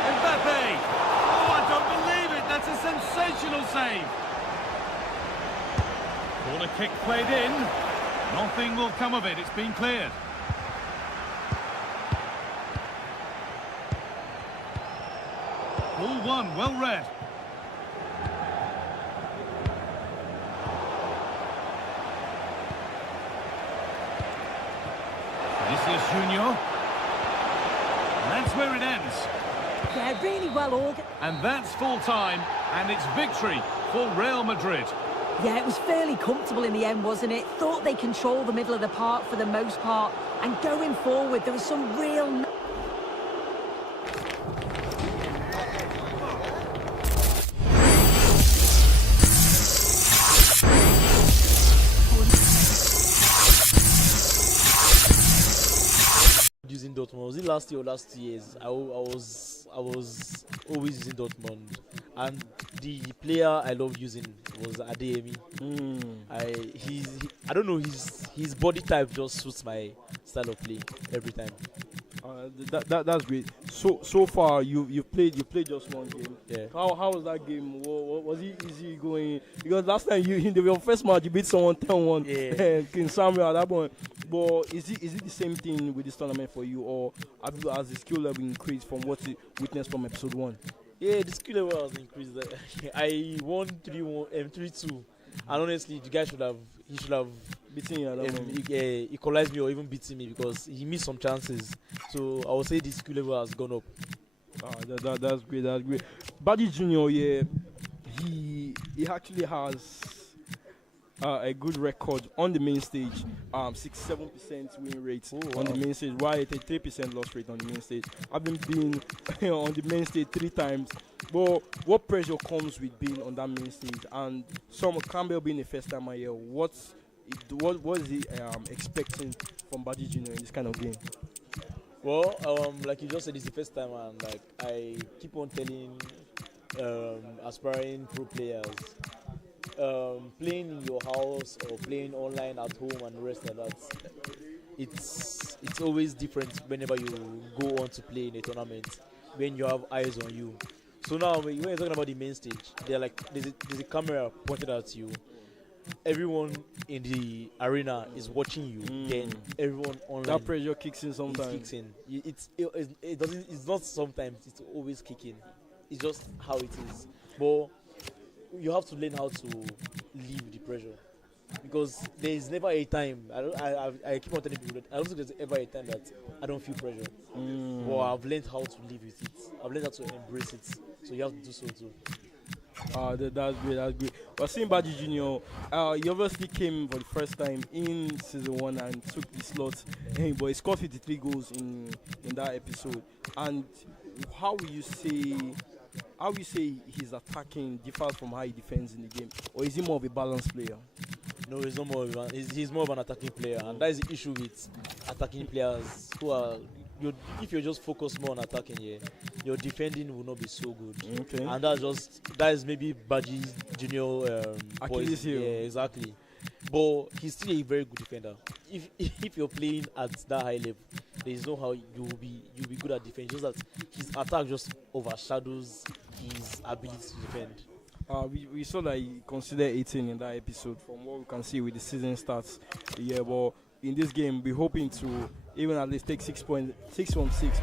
Mbappe! Oh, I don't believe it! That's a sensational save! Corner kick played in. Nothing will come of it. It's been cleared. Ball one, well read. Vinicius Junior. And that's where it ends. Yeah, really well organised. And that's full time, and it's victory for Real Madrid. Yeah, it was fairly comfortable in the end, wasn't it? Thought they controlled the middle of the park for the most part. And going forward, there was some real... Using Dortmund. Was it last year or last 2 years? I was always using Dortmund, and the player I love using was Adeyemi. I don't know, his body type just suits my style of play every time. That's great. So far you played just one game. Yeah. How was that game? Was it easy going? Because last time in your first match you beat someone 10-1. Yeah. King Samuel at that point. But is it the same thing with this tournament for you, or has the skill level increased from what you witnessed from episode 1? Yeah, the skill level has increased. I won 3-2, and honestly, the guy should have Beating you at that moment. equalized me or even beaten me because he missed some chances. So I would say the skill level has gone up. That's great. That's great. Buddy Junior, yeah, he actually has a good record on the main stage. 67% win rate on the main stage, while 83% loss rate on the main stage. I've been on the main stage 3 times. But what pressure comes with being on that main stage? And Campbell being a first timer here, what is he expecting from Buddy Junior in this kind of game? Well, like you just said, it's the first time, and like I keep on telling aspiring pro players, playing in your house or playing online at home and the rest of that, it's always different whenever you go on to play in a tournament when you have eyes on you. So now when you're talking about the main stage, they're like there's a camera pointed at you. Everyone in the arena is watching you. Then everyone online. That pressure kicks in sometimes. It kicks in. It doesn't. It's not sometimes. It's always kicking. It's just how it is. But you have to learn how to live the pressure, because there is never a time. I keep on telling people that I don't think there's ever a time that I don't feel pressure. But I've learned how to live with it. I've learned how to embrace it. So you have to do so too. That's great. But seeing Buddy Junior, he obviously came for the first time in season 1 and took the slot. But he scored 53 goals in that episode. And how will you say his attacking differs from how he defends in the game, or is he more of a balanced player? No, he's not more of he's more of an attacking player, and that is the issue with attacking players who are. If you're just focused more on attacking, your defending will not be so good. Okay. And that is maybe Buddy Junior. Achilles heel. Yeah, exactly. But he's still a very good defender. If you're playing at that high level, there is no how you'll be good at defense. Just that his attack just overshadows his ability to defend. We saw that he considered 18 in that episode from what we can see with the season starts. Yeah, but in this game, we're hoping to even at least take 6 from 6.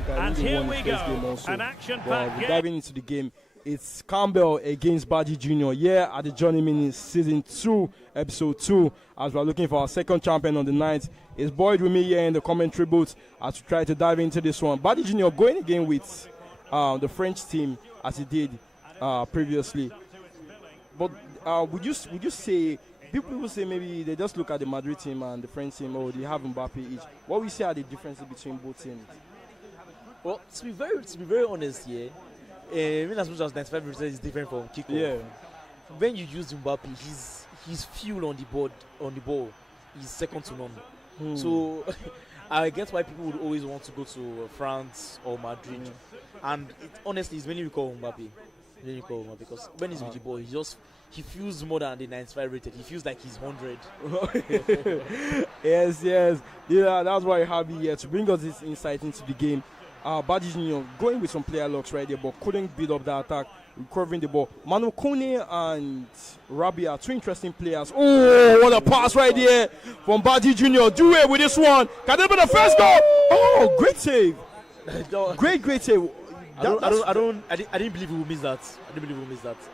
And here we go, also. an action-packed game. Diving into the game, it's Campbell against Buddy Junior. Yeah, at the Johnny Mini season 2, episode 2, as we're looking for our second champion on the night. It's Boyd with me here in the commentary booth as we try to dive into this one. Buddy Junior going again with the French team as he did previously. But would you say, people say maybe they just look at the Madrid team and the French team, or they have Mbappe each. What we see are the differences between both teams? Well, to be very honest here, even as much as 95% is different from kickoff. Yeah. When you use Mbappe, his fuel on the ball is second to none. So I get why people would always want to go to France or Madrid, and honestly, it's mainly because of Mbappe. Because when he's with the ball, he feels more than the 95 rated. He feels like he's 100. Yes. Yeah, that's why I have you here to bring us this insight into the game. Buddy Junior going with some player locks right there, but couldn't build up the attack, recovering the ball. Manu Kone and Rabi are 2 interesting players. Oh, what a pass right there from Buddy Junior. Do it with this one. Can they be the first goal? Oh, great save. Great save. I didn't believe he would miss that.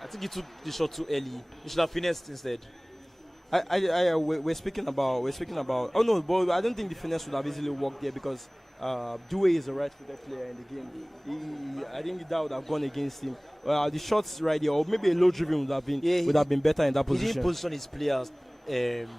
I think he took the shot too early. He should have finessed instead. We're speaking about. Oh no, but I don't think the finesse would have easily worked there because Due is a right-footed player in the game. I think that would have gone against him. The shots right there, or maybe a low driven would have been better in that position. He didn't position his players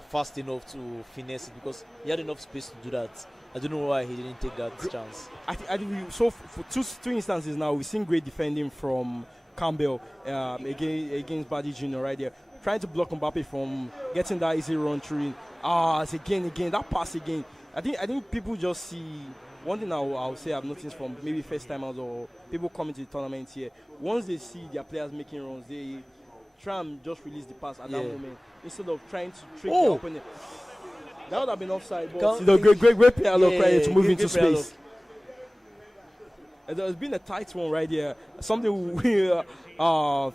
fast enough to finesse it because he had enough space to do that. I don't know why he didn't take that chance. I think so for two instances now, we've seen great defending from Campbell against Badi Jr. right there, trying to block Mbappe from getting that easy run through. Again, that pass again. I think people just see. One thing I'll say I've noticed from maybe first timers or people coming to the tournament here, once they see their players making runs, they try and just release the pass at that moment instead of trying to trick the opponent. That would have been offside, but great player to move into space. There's been a tight one right here. Something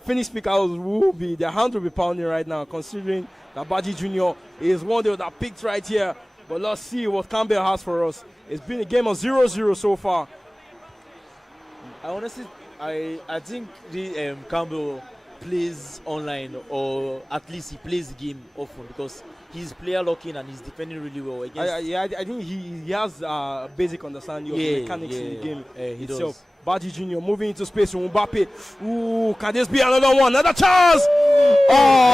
Finnish speakers will be, their hands will be pounding right now, considering that Baji Jr. is one that picked right here. But let's see what Campbell has for us. It's been a game of 0-0 so far. I think the Campbell plays online, or at least he plays the game often because he's player locking and he's defending really well against. I think he has a basic understanding of the mechanics in the game itself. Does. Baji Jr. moving into space with Mbappe. Ooh, can this be another one? Another chance!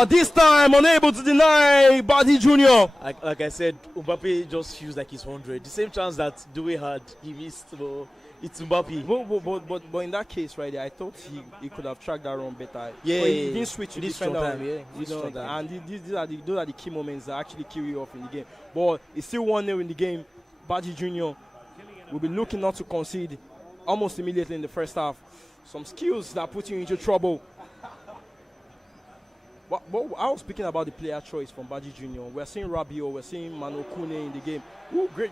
This time unable to deny Baji Jr. Like I said, Mbappe just feels like he's 100. The same chance that Due had, he missed. So it's Mbappe. But in that case, right there, I thought he could have tracked that run better. Yeah, but he didn't switch to defender. And those are the key moments that actually kill you off in the game. But it's still 1-0 in the game. Baji Jr. will be looking not to concede almost immediately in the first half. Some skills that put you into trouble. But I was speaking about the player choice from Baji Jr. We're seeing Rabiot, we're seeing Mano Kune in the game. Ooh, great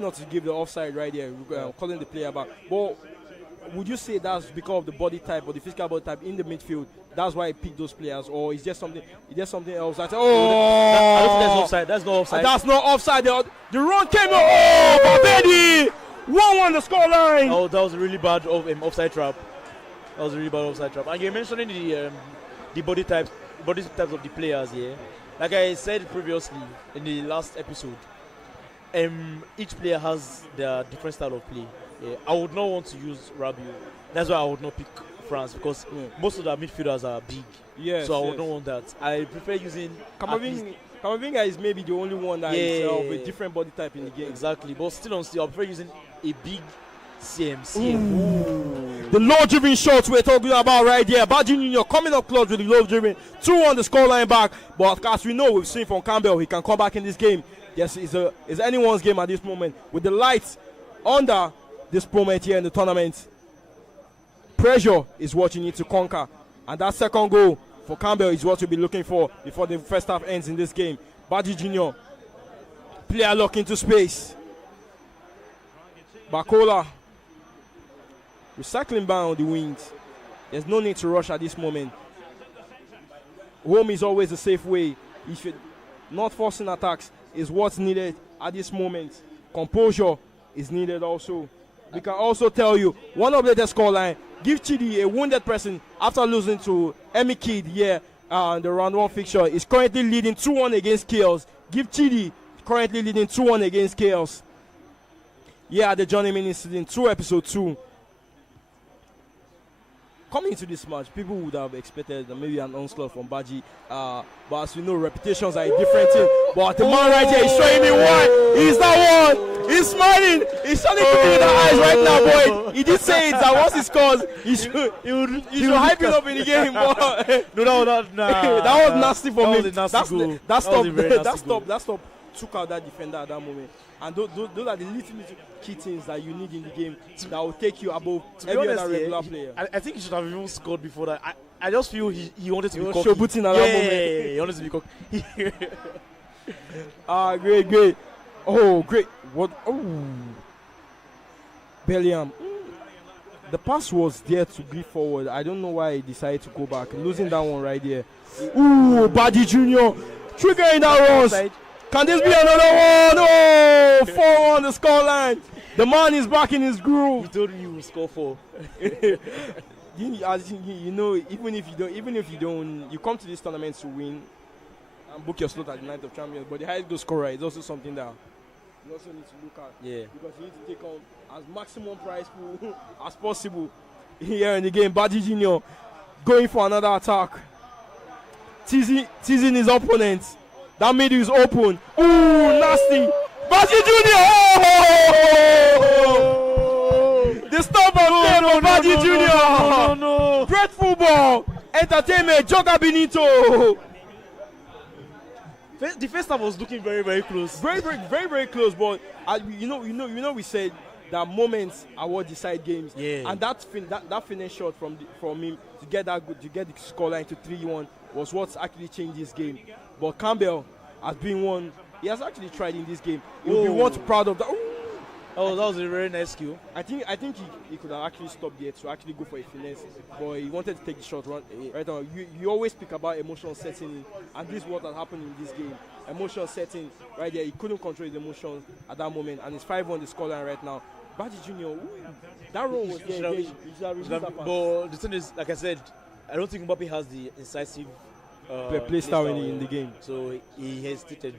not to give the offside right there, calling the player back. But would you say that's because of the body type or the physical body type in the midfield? That's why he picked those players, or is there something else? I don't think that's offside. That's not offside. That's not offside. The run came up. Oh, Babedi! 1-1 the scoreline. Oh, that was a really bad offside trap. And you're mentioning the body types of the players here. Like I said previously in the last episode, each player has their different style of play. I would not want to use Rabiot. That's why I would not pick France because most of the midfielders are big. So I would not want that. I prefer using Kamavinga is maybe the only one that is of a different body type in the game. Exactly, but still I prefer using a big CMC. The low-driven shots we're talking about right there. Baji Jr. coming up close with the low-driven. 2 on the scoreline back. But as we know, we've seen from Campbell, he can come back in this game. Yes, it's anyone's game at this moment. With the lights under this moment here in the tournament, pressure is what you need to conquer. And that second goal for Campbell is what you'll be looking for before the first half ends in this game. Baji Jr. Player lock into space. Bakola recycling back on the wings. There's no need to rush at this moment. Home is always a safe way. If you're not forcing attacks is what's needed at this moment. Composure is needed also. We can also tell you one updated scoreline. Give Chidi a wounded person after losing to Emi Kid here in the round 1 fixture. Is currently leading 2-1 against Chaos. Give Chidi currently leading 2-1 against Chaos. Yeah, the Johnny Mini Season 2, Episode 2. Coming into this match, people would have expected maybe an onslaught from Baji. But as we know, reputations are a different thing. But the man right here is showing me why. He's that one. He's smiling. He's shining to me in the eyes right now, boy. He did say it that once he scores, he should hype it up in the game. That was nasty for me. That stop took out that defender at that moment. And those are the little key things that you need in the game that will take you above every other regular player. I think he should have even scored before that. I just feel he wanted to be cocky. Showbooting at that moment. He wanted to be cocky. Great. Oh, great. What? Oh. Bellingham. The pass was there to be forward. I don't know why he decided to go back. Losing that one right there. Ooh, Baji Jr. triggering that runs. Can this be another one? Oh, 4 on the scoreline. The man is back in his groove. He told me he will score 4. You know, even if you don't, you come to this tournament to win. and book your slot at the Night of Champions. But the highest goal scorer is also something that you also need to look at. Yeah. Because you need to take on as maximum prize pool as possible here in the game. Baji Junior going for another attack. Teasing his opponent. That middle is open. Ooh, nasty. Baji Junior! Oh! The stop of game of Baji Junior! No. Great football! Entertainment, Joga Benito! The first half was looking very, very close. Very close, but we said that moments are what decide games. Yeah. And that finish shot from him to get the scoreline to 3-1 was what actually changed this game. But Campbell has been one. He has actually tried in this game. He will be one proud of that. Oh, that was a very nice skill. I think he could have actually stopped there to actually go for a finesse, but he wanted to take the shot right now. You always speak about emotional setting, and this is what had happened in this game. Emotional setting right there. He couldn't control his emotions at that moment, and it's 5-1 the scoreline right now. Baji Junior, that role was there. But the thing is, like I said, I don't think Mbappe has the incisive play style in the game. So he hesitated.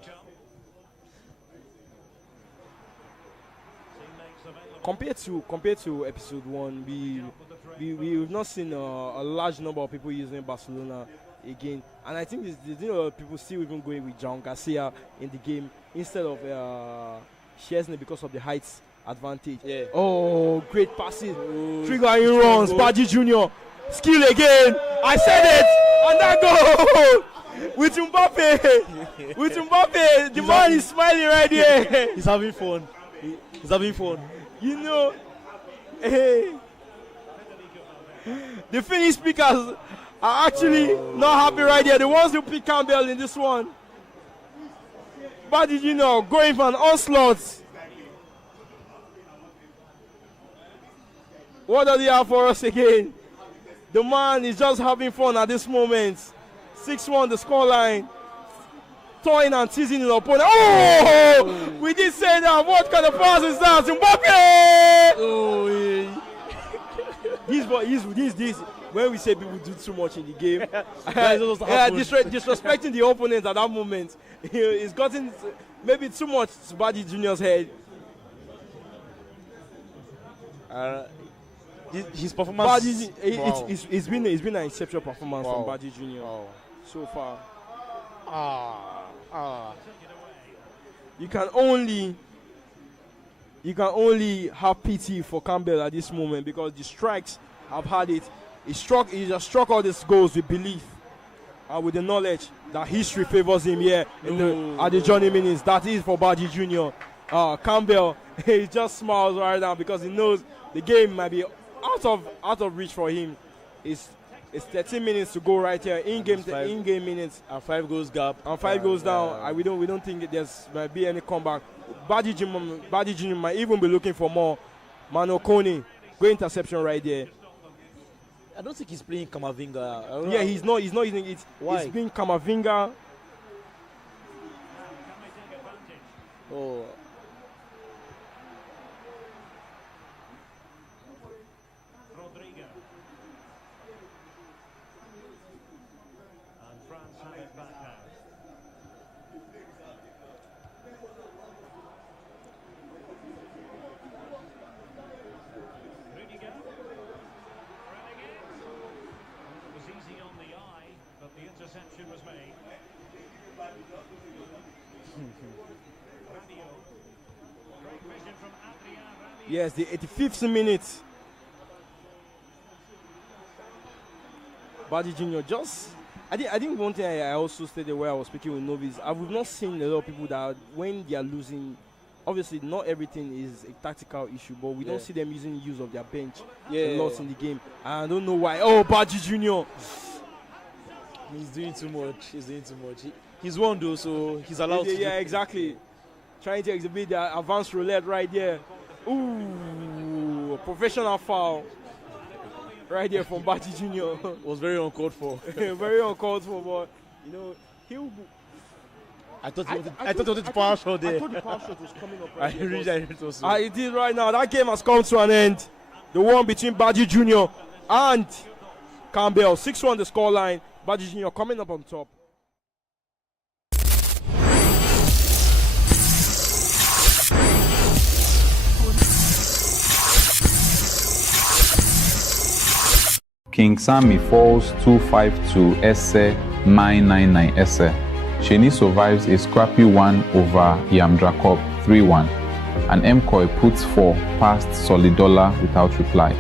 Compared to episode 1, we've not seen a large number of people using Barcelona again, and I think people still even going with John Garcia in the game instead of Chesney because of the height advantage. Yeah. Oh, great passes, triggering runs, Baji Junior, skill again. I said it, and that goal with Mbappe. With Mbappe, the man is smiling right here. He's having fun. He's having fun. You know, hey, the Finnish speakers are actually not happy right here. The ones who pick Campbell in this one. But did you know, going for an onslaught? What does he have for us again? The man is just having fun at this moment. 6-1 the scoreline. Toying and teasing his opponent. Oh! We did say that. What kind of pass is that? Mbappe! Oh, yeah. This. When we say people do too much in the game, disrespecting the opponent at that moment, he's gotten maybe too much to Baji Junior's head. His performance. It's been an exceptional performance from Baji Junior so far. You can only have pity for Campbell at this moment because the strikes have had it. He just struck all these goals with belief and with the knowledge that history favors him here at the Johnny minutes. That is for Baji Junior. Campbell, he just smiles right now because he knows the game might be out of reach for him. It's 13 minutes to go right here. In-game minutes. And 5 goals gap. And 5 goes down. We don't think there's might be any comeback. Baji Junior might even be looking for more. Mano Kone, great interception right there. I don't think he's playing Kamavinga. Yeah, he's not using it. Why? It's been Kamavinga. Oh. Yes, the 85th minute. Baji Junior I think one thing I also stated where I was speaking with Novice, we've not seen a lot of people that when they are losing, obviously not everything is a tactical issue, but we don't see them using use of their bench a lot in the game. And I don't know why. Oh, Baji Junior. He's doing too much. He's won though, so he's allowed to. Yeah, exactly. Trying to exhibit the advanced roulette right there. Ooh, a professional foul right there from Baji Junior. Was very uncalled for. Very uncalled for, but you know he'll. I thought he wanted to power shot there. I thought the power shot was coming up right it did right now. That game has come to an end. The one between Baji Junior and Campbell. 6-1 the scoreline. Baji Junior coming up on top. King Sammy falls 2-5 to Esse 999 Esse. Sheni survives a scrappy 1 over Yamdrakop 3-1. And Mkoy puts 4 past Solidola without reply.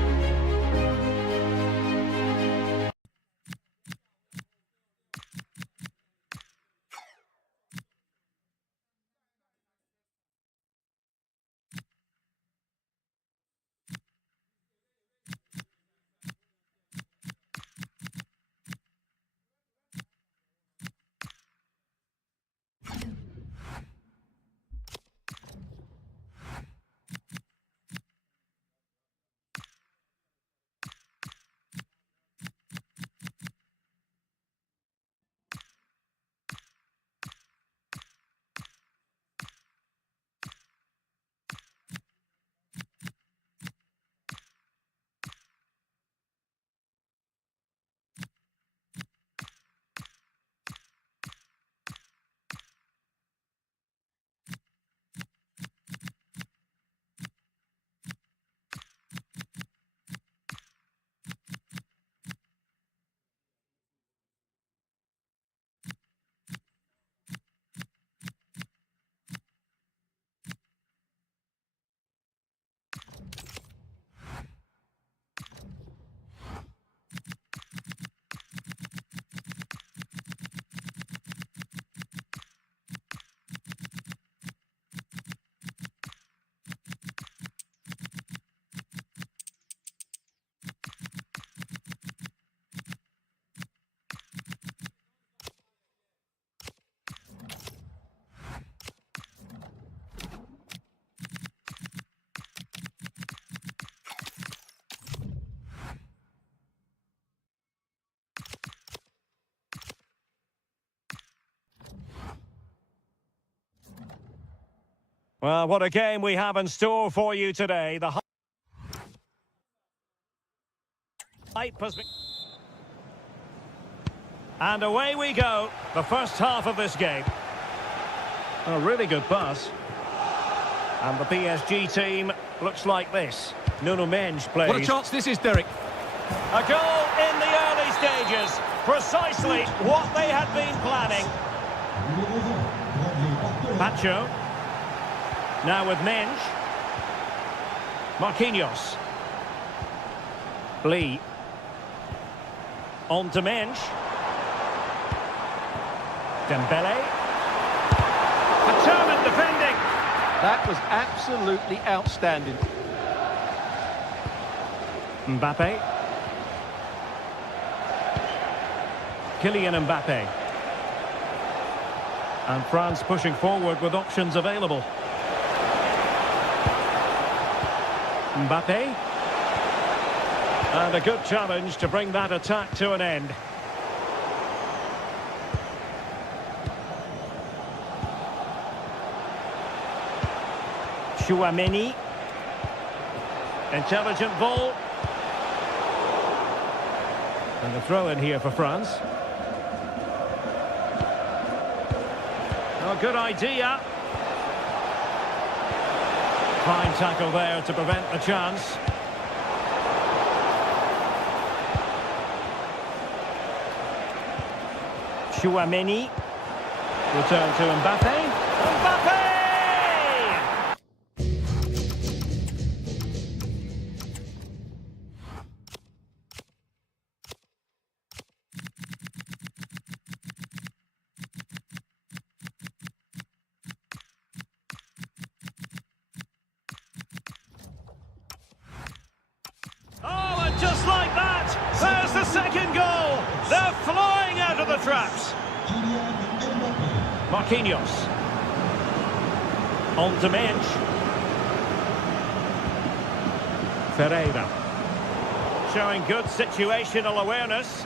Well, what a game we have in store for you today. The hype has been... And away we go, the first half of this game. A really good pass. And the PSG team looks like this. Nuno Mendes plays. What a chance this is, Derek. A goal in the early stages. Precisely what they had been planning. Pacho. Now with Mendes. Marquinhos. Lee. On to Mendes. Dembele. Determined defending. That was absolutely outstanding. Mbappe. Kylian Mbappe. And France pushing forward with options available. Mbappe. And a good challenge to bring that attack to an end. Chouameni. Intelligent ball. And the throw in here for France. Oh, good idea. Fine tackle there to prevent the chance. Chouameni. Return to Mbappe. Mbappe! Just like that, there's the second goal. They're flying out of the traps. Marquinhos. On to Mendes. Ferreira. Showing good situational awareness.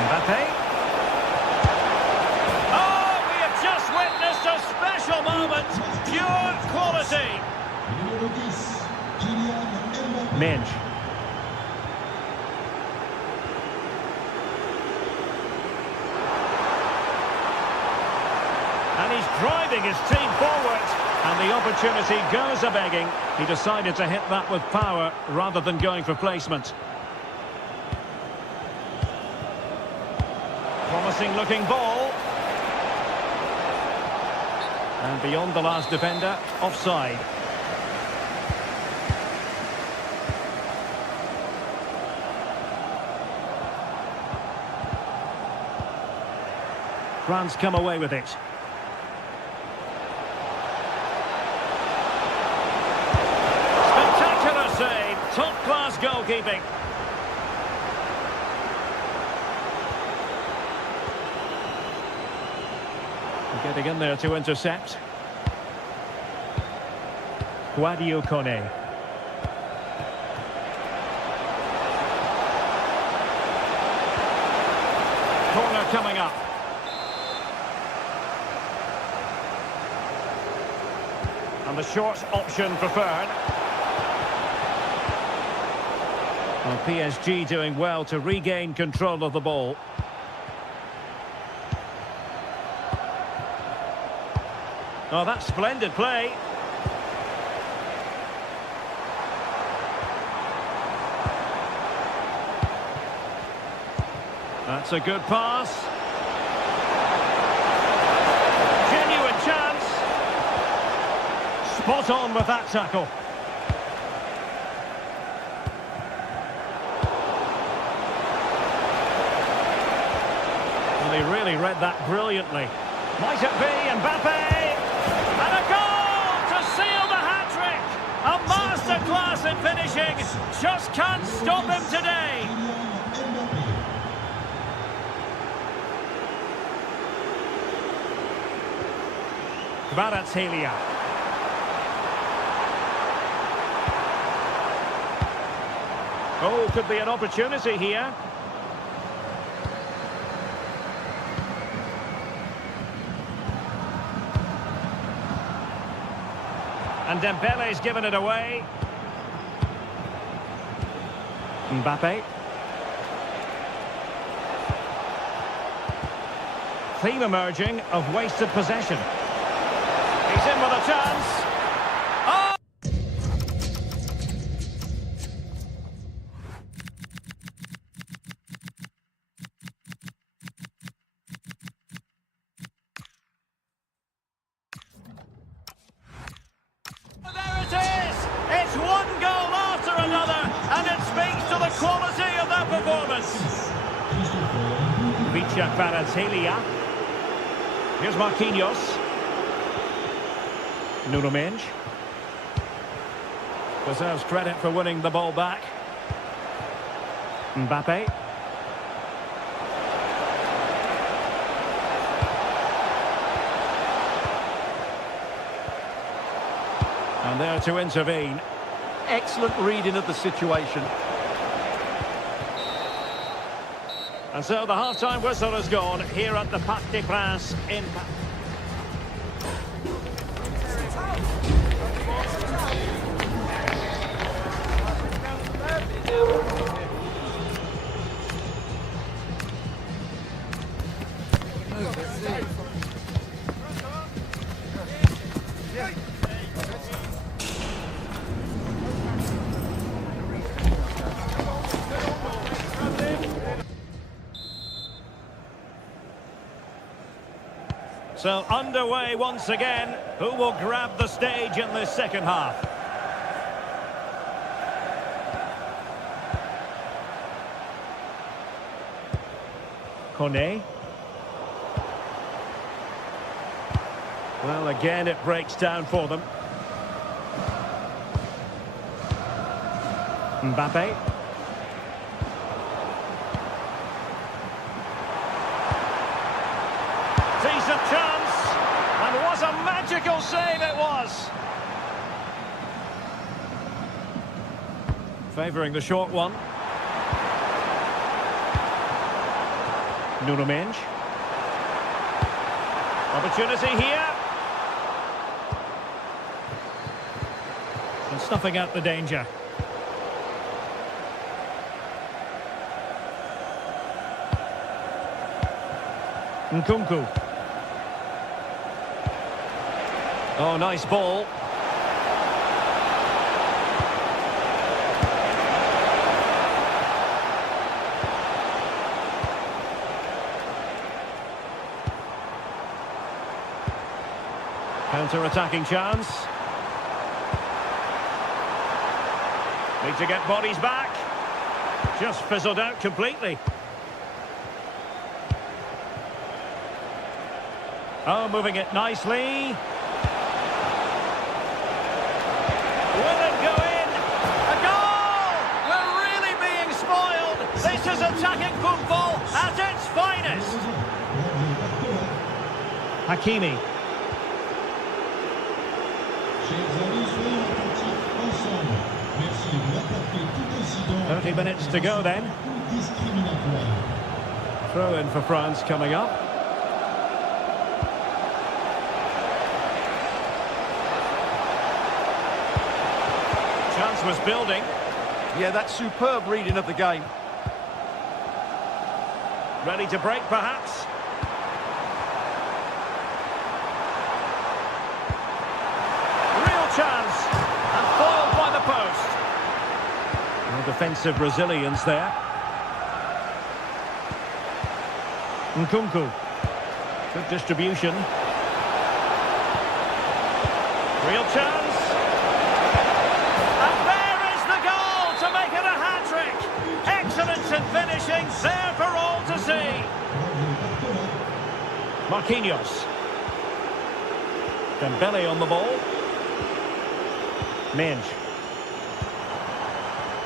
Mbappe. Oh, we have just witnessed a special moment. Pure quality. Mendes. driving his team forward, and the opportunity goes a-begging. He decided to hit that with power rather than going for placement. Promising looking ball. And beyond the last defender, offside. France come away with it. Spectacular save, top-class goalkeeping. Getting in there to intercept. Guadio Kone. Corner coming up. And the short option preferred. Well, PSG doing well to regain control of the ball. Oh, that's splendid play. That's a good pass. Genuine chance. Spot on with that tackle. Well, he really read that brilliantly. Might it be Mbappe? And a goal to seal the hat-trick! A masterclass in finishing. Just can't stop him today. Kvaratskhelia. Oh, could be an opportunity here. And Dembele's given it away. Mbappe. Theme emerging of wasted possession. He's in with a chance. Oh! There it is! It's one goal after another, and it speaks to the quality of that performance. Kvaratskhelia. Here's Marquinhos. Nuno Mendes. Deserves credit for winning the ball back. Mbappe. And there to intervene. Excellent reading of the situation. And so the half-time whistle has gone here at the Parc des Princes in Paris. So underway once again. Who will grab the stage in this second half? Kone. Well, again, it breaks down for them. Mbappe. Decent chance, and what a magical save it was. Favouring the short one. Nuno Mendes. Opportunity here. And snuffing out the danger. Nkunku. Oh, nice ball. Counter-attacking chance. Need to get bodies back. Just fizzled out completely. Oh, moving it nicely. Will it go in? A goal! We're really being spoiled. This is attacking football at its finest. Hakimi. 30 minutes to go then. Throw in for France coming up. Chance was building. Yeah, that's superb reading of the game. Ready to break perhaps. Real chance. And foiled by the post. No defensive resilience there. Nkunku. Good distribution. Real chance. And there is the goal to make it a hat-trick. Excellence in finishing, there for all to see. Marquinhos. Dembele on the ball. Minge.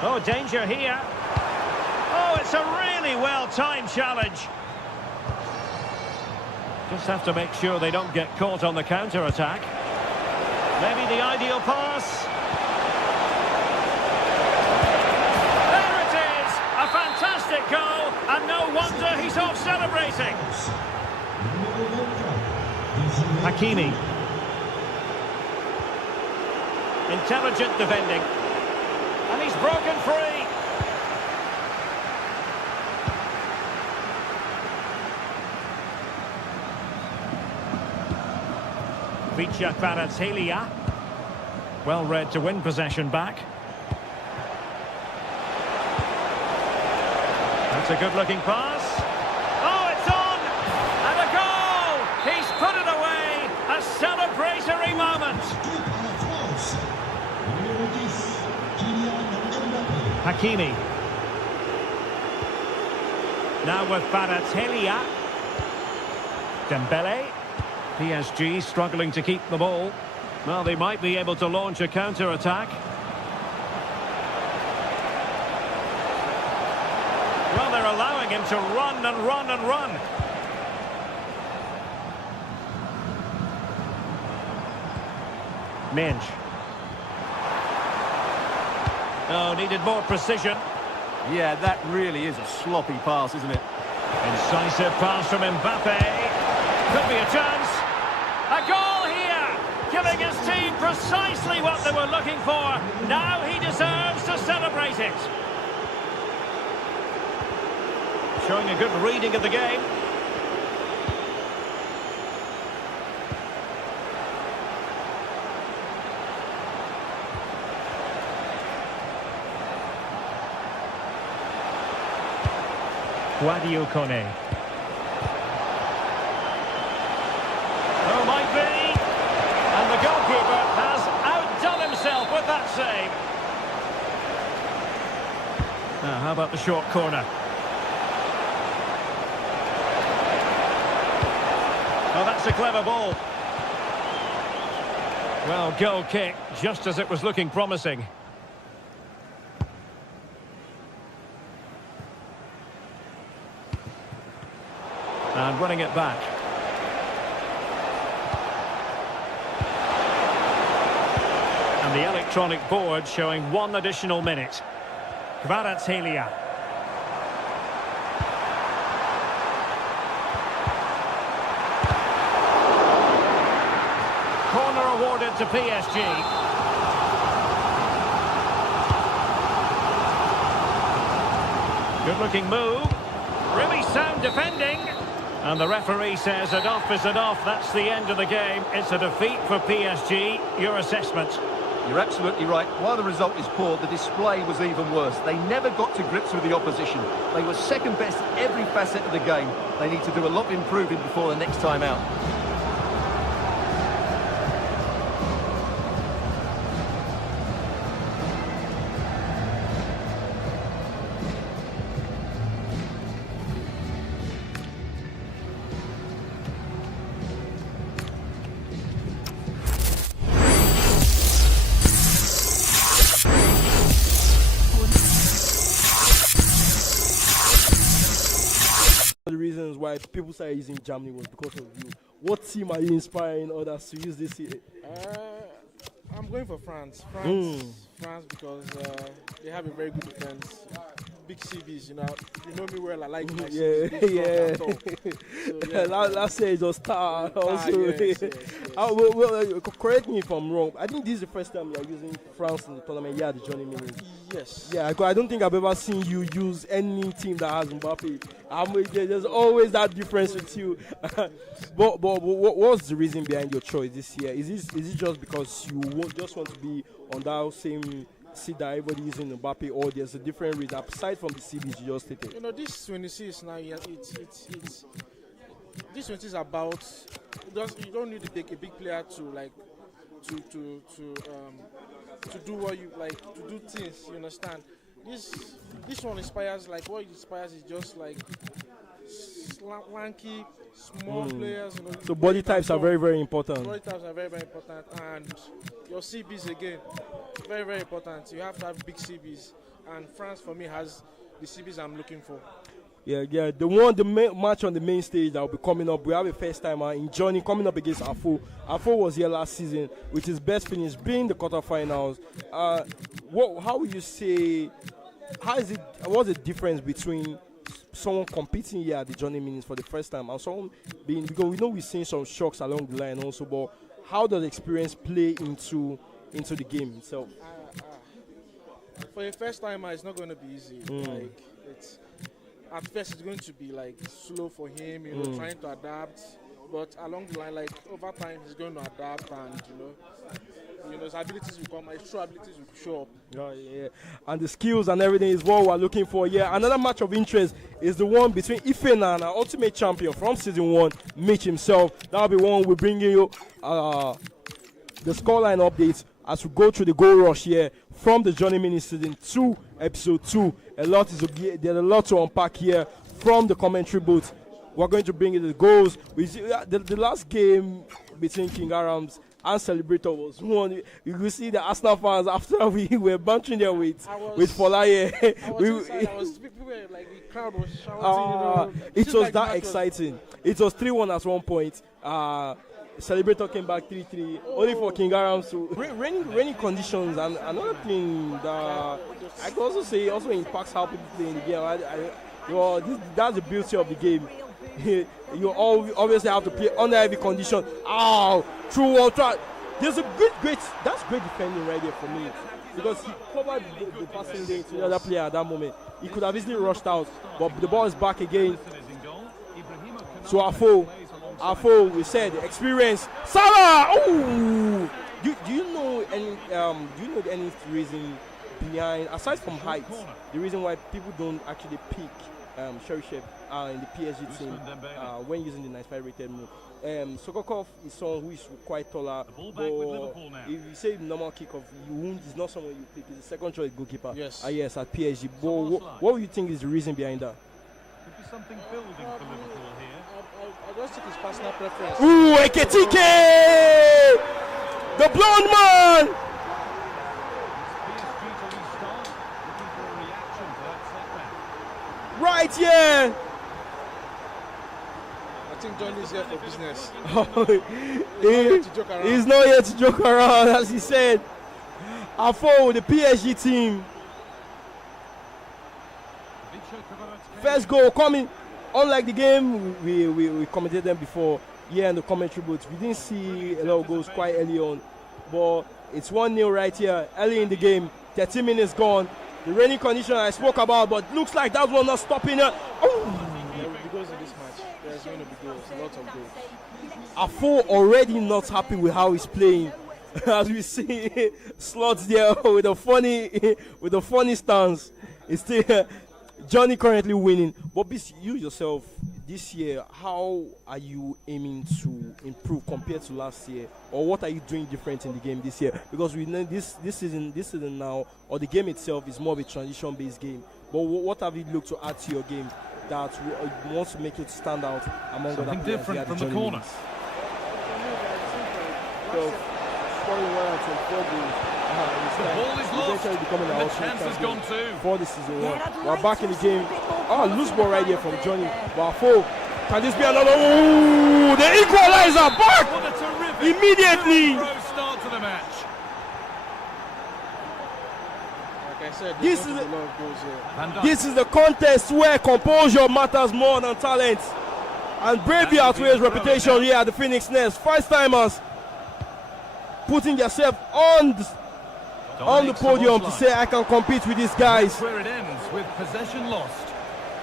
Oh, danger here. Oh, it's a really well-timed challenge. Just have to make sure they don't get caught on the counter-attack. Maybe the ideal pass. There it is! A fantastic goal, and no wonder he's off celebrating. Hakimi. Intelligent defending. And he's broken free. Kvaratskhelia. Well read to win possession back. That's a good-looking pass. Oh, it's on! And a goal! He's put it away! A celebratory moment! Hakimi. Now with Kvaratskhelia. Dembele. PSG struggling to keep the ball. Well, they might be able to launch a counter-attack. Well, they're allowing him to run and run and run. Minge. Oh, needed more precision. Yeah, that really is a sloppy pass, isn't it? Incisive pass from Mbappe. Could be a chance. A goal here, giving his team precisely what they were looking for. Now he deserves to celebrate it. Showing a good reading of the game. Guadio Kone. Oh, might be. And the goalkeeper has outdone himself with that save. Now, how about the short corner? Oh, that's a clever ball. Well, goal kick, just as it was looking promising. And running it back. And the electronic board showing 1 additional minute. Kvaratskhelia. Corner awarded to PSG. Good looking move. Really sound defending. And the referee says enough is enough. That's the end of the game. It's a defeat for PSG. Your assessment? You're absolutely right. While the result is poor, the display was even worse. They never got to grips with the opposition. They were second best at every facet of the game. They need to do a lot of improving before the next time out. The reasons why people started using Germany was because of you. What team are you inspiring others to use this year? I'm going for France. France because they have a very good defense. Big CBs, you know me well. I like my CBs. Last year it was Star also. Yes. Correct me if I'm wrong. I think this is the first time you're using France in the tournament. Yeah, the Johnny Mini. Yes. Yeah, I don't think I've ever seen you use any team that has Mbappe. There's always that difference with you. but what's the reason behind your choice this year? Is it just because you just want to be on that same seat that everybody using Mbappe, or there's a different reason aside from the CBs you just stated? This 26 now, this 20 is about. You don't need to take a big player to do what you like, to do things. You understand? This one inspires, like, what it inspires is just like lanky, small players. So body types are very, very important. Body types are very, very important, and your CBs again, very, very important. You have to have big CBs, and France for me has the CBs I'm looking for. Yeah. The match on the main stage that will be coming up. We have a first timer in Johnny coming up against Afo. Afo was here last season with his best finish being the quarterfinals. How would you say? What's the difference between someone competing here at the Johnny Minis for the first time and someone being, because we know we've seen some shocks along the line also, but how does the experience play into the game itself? For a first timer, it's not going to be easy. Like, at first it's going to be like slow for him, trying to adapt. But along the line, like over time, he's going to adapt, and his abilities will come, his true abilities will show up. Yeah. And the skills and everything is what we're looking for. Yeah. Another match of interest is the one between Ifena and our ultimate champion from season 1, Mitch himself. That'll be one we're bringing you the scoreline updates as we go through the goal rush here from the Johnny Mini season 2, episode 2. There's a lot to unpack here from the commentary booth. We're going to bring you the goals. The last game between King Arams and Celebrator was one. You could see the Arsenal fans after we were bantering there with Folaye. People were like, the crowd was shouting. It was that exciting. It was 3-1 at one point. Celebrator came back 3-3, only for King Arams to rainy conditions. And another thing that I could also say also impacts how people play in the game. That's the beauty of the game. You obviously have to play under heavy condition. Through water. There's a great defending right there for me, because he covered the passing lane to the other player at that moment. He could have easily rushed out, but the ball is back again. So Afo, we said experience. Salah. Ooh. Do you know any reason behind, aside from height, the reason why people don't actually pick Cheryshev in the PSG team when using the 95 rated mode? Sokokov is someone who is quite taller, but if you say normal kickoff, it's not someone you pick. It's the second choice goalkeeper. Yes. Yes, at PSG. But what do you think is the reason behind that? Could be something building for Liverpool here. I just think his personal preference. Ooh, Eketike! The blonde man! PSG to restart, looking for a reaction to that setback. Right here! I think Johnny is here for business. He's not here to joke around, as he said. Afo, the PSG team. First goal coming. Unlike the game, we commented them before here in the commentary booth. We didn't see a lot of goals quite early on, but it's 1-0 right here, early in the game. 30 minutes gone. The rainy condition I spoke about, but looks like that one not stopping it. Because in this match. There's going to be goals, lots of goals. Afo already not happy with how he's playing. As we see slots there with a funny stance. It's still Johnny currently winning. But you yourself this year, how are you aiming to improve compared to last year, or what are you doing different in the game this year? Because we know this season now, or the game itself is more of a transition-based game. But what have you looked to add to your game that wants to make it stand out among other players? Something different from the corner. Scoring 124 goals. The ball is lost. The chance has gone too. For the season one. We're back in the game. Oh, loose ball right here from Johnny. Wafo. Can this be another? Ooh, the equalizer back What a terrific immediately. start to the match. Like I said, This there's is going to be a lot of goals here. Van Dijk. This is the contest where composure matters more than talent. And bravery outweighs reputation here at the Phoenix Nest. First timers putting yourself on the podium to say, I can compete with these guys. That's where it ends, with possession lost.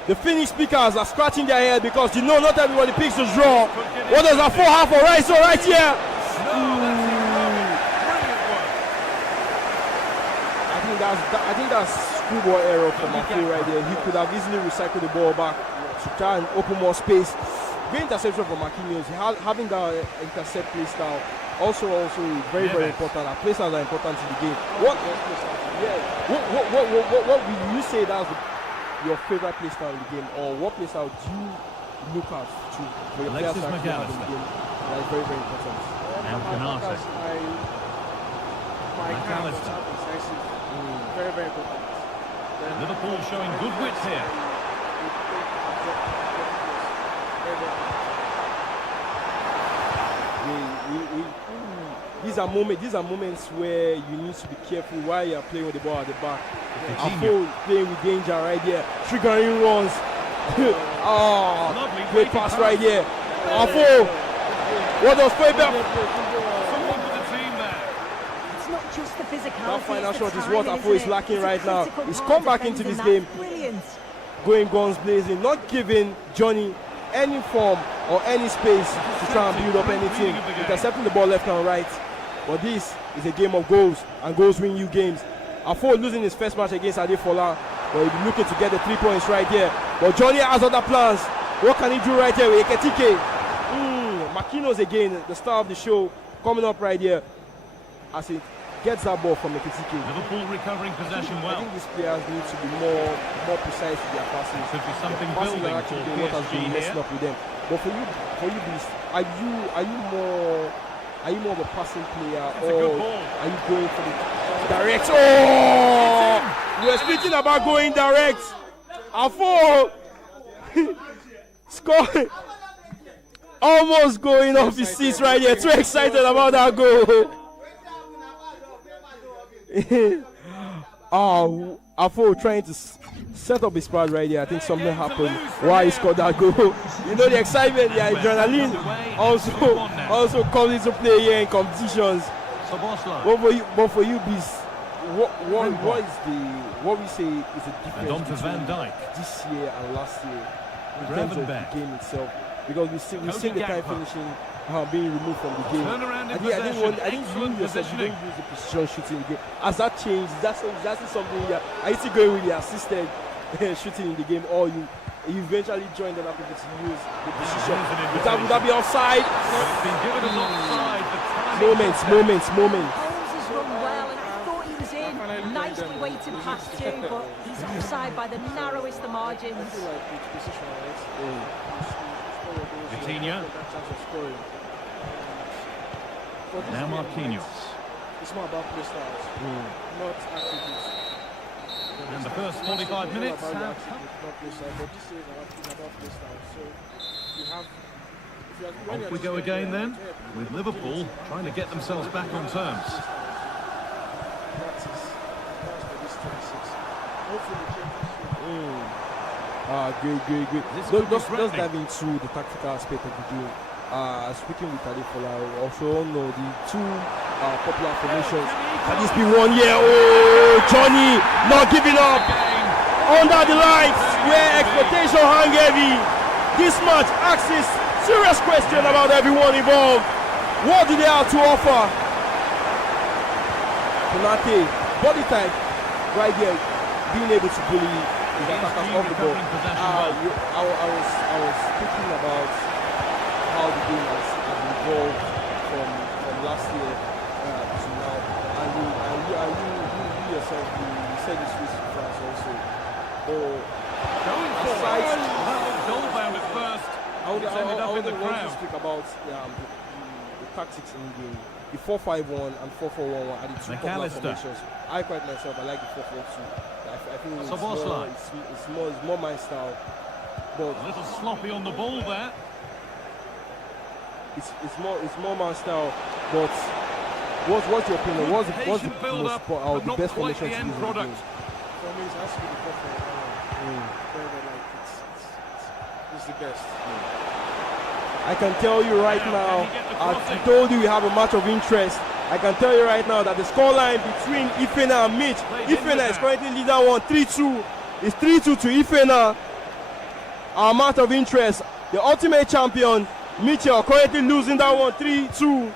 The Phoenix speakers are scratching their head because you know not everybody picks the draw. What does a 4 half or right? So right here. I think that's schoolboy error from Mafu right there. He could have easily recycled the ball back to try and open more space. Great interception from Marquinhos. Having that intercept play style also very important. Our play styles are important in the game. What will you say that's your favorite play style in the game, or what play style do you look at for your players to actually have in the game? That is very important. And Canate. My kind of decisive. Very, very important. Liverpool showing good wit here. These are moments where you need to be careful while you are playing with the ball at the back. Afo playing with danger right there, triggering runs. Great pass right here. Afo, what does Faber? It's not just the physicality. That final it's the shot is what timing, Afo is isn't it? lacking It's a right now. critical He's part come of back into this defending game, that. Brilliant. going guns blazing, not giving Johnny any form or any space to try and build up anything, intercepting the ball left and right. But this is a game of goals, and goals win you games. Afo losing his first match against Adefola, but he'll be looking to get the 3 points right there. But Johnny has other plans. What can he do right here with Eketike? Marquinhos again, the star of the show, coming up right here as he gets that ball from Eketike. Liverpool recovering possession I well. think these players need to be more precise with their passing. Could be something Passing building are actually for what has PSG been messing here. up with them. But for you, Beast, are you more of a passing player, That's a good or ball. are you going for the direct? Oh, we're speaking about going direct. Afo scoring, almost going off his seats right here. Too excited about that goal. Afo trying to set up his pad right here. I think something happened while he scored that goal. You know, the excitement, the adrenaline also comes into play here in competitions. But for you, Beast, what we say is the difference And on to between Van Dijk. this year and last year in terms of the Gravenberch. game itself? Because we've seen the time Gakpo. finishing being removed from the game. Turnaround in I possession. think Excellent you yourself, you positioning. don't use the precision shooting in the game. Has that changed? That's something that are you still going with the assisted shooting in the game, or you eventually joined other people to use the precision? Would that be offside? But it's been given as offside. The timing Moments. Holmes has run well, and I thought he was in. Nicely weighted past too, but he's offside by the narrowest of margins. Coutinho. Now Marquinhos. It's more about play styles, not attributes. And the first 45 minutes. Not play style, but this is about play styles. So you have. Off we go again then, with Liverpool trying to get themselves back on terms. Great. Let's dive into the tactical aspect of the game. Speaking with Adefola, also know the two popular formations. Can this be one year? Oh, Johnny not giving up under the lights where expectation hang heavy. this match asks serious question about everyone involved. What do they have to offer? Konate, body type, right here, being able to bully his attackers off the ball. I was thinking about how the game has evolved from last year to now. And you yourself, you said this with France also. Going for it. That looked goal-bound at first. I would in the want to crowd. speak about the tactics in the game. The 4-5-1 and 4-4-1-1 are the two popular formations. I quite myself, I like the 4-4-2. I feel it's more my style. But A little sloppy on the ball there. it's more my style. But what's your opinion? What's the build-up, most but not best quite formation the to end use in the product. game? For me, it has to be the 4-4-1. It's the best. I can tell you right now, I told you we have a match of interest. I can tell you right now that the scoreline between Ifena and Mitch, Ifena is currently leader 3-2. It's 3-2 to Ifena. Our match of interest, the ultimate champion, Mitchell, currently losing that one 3-2.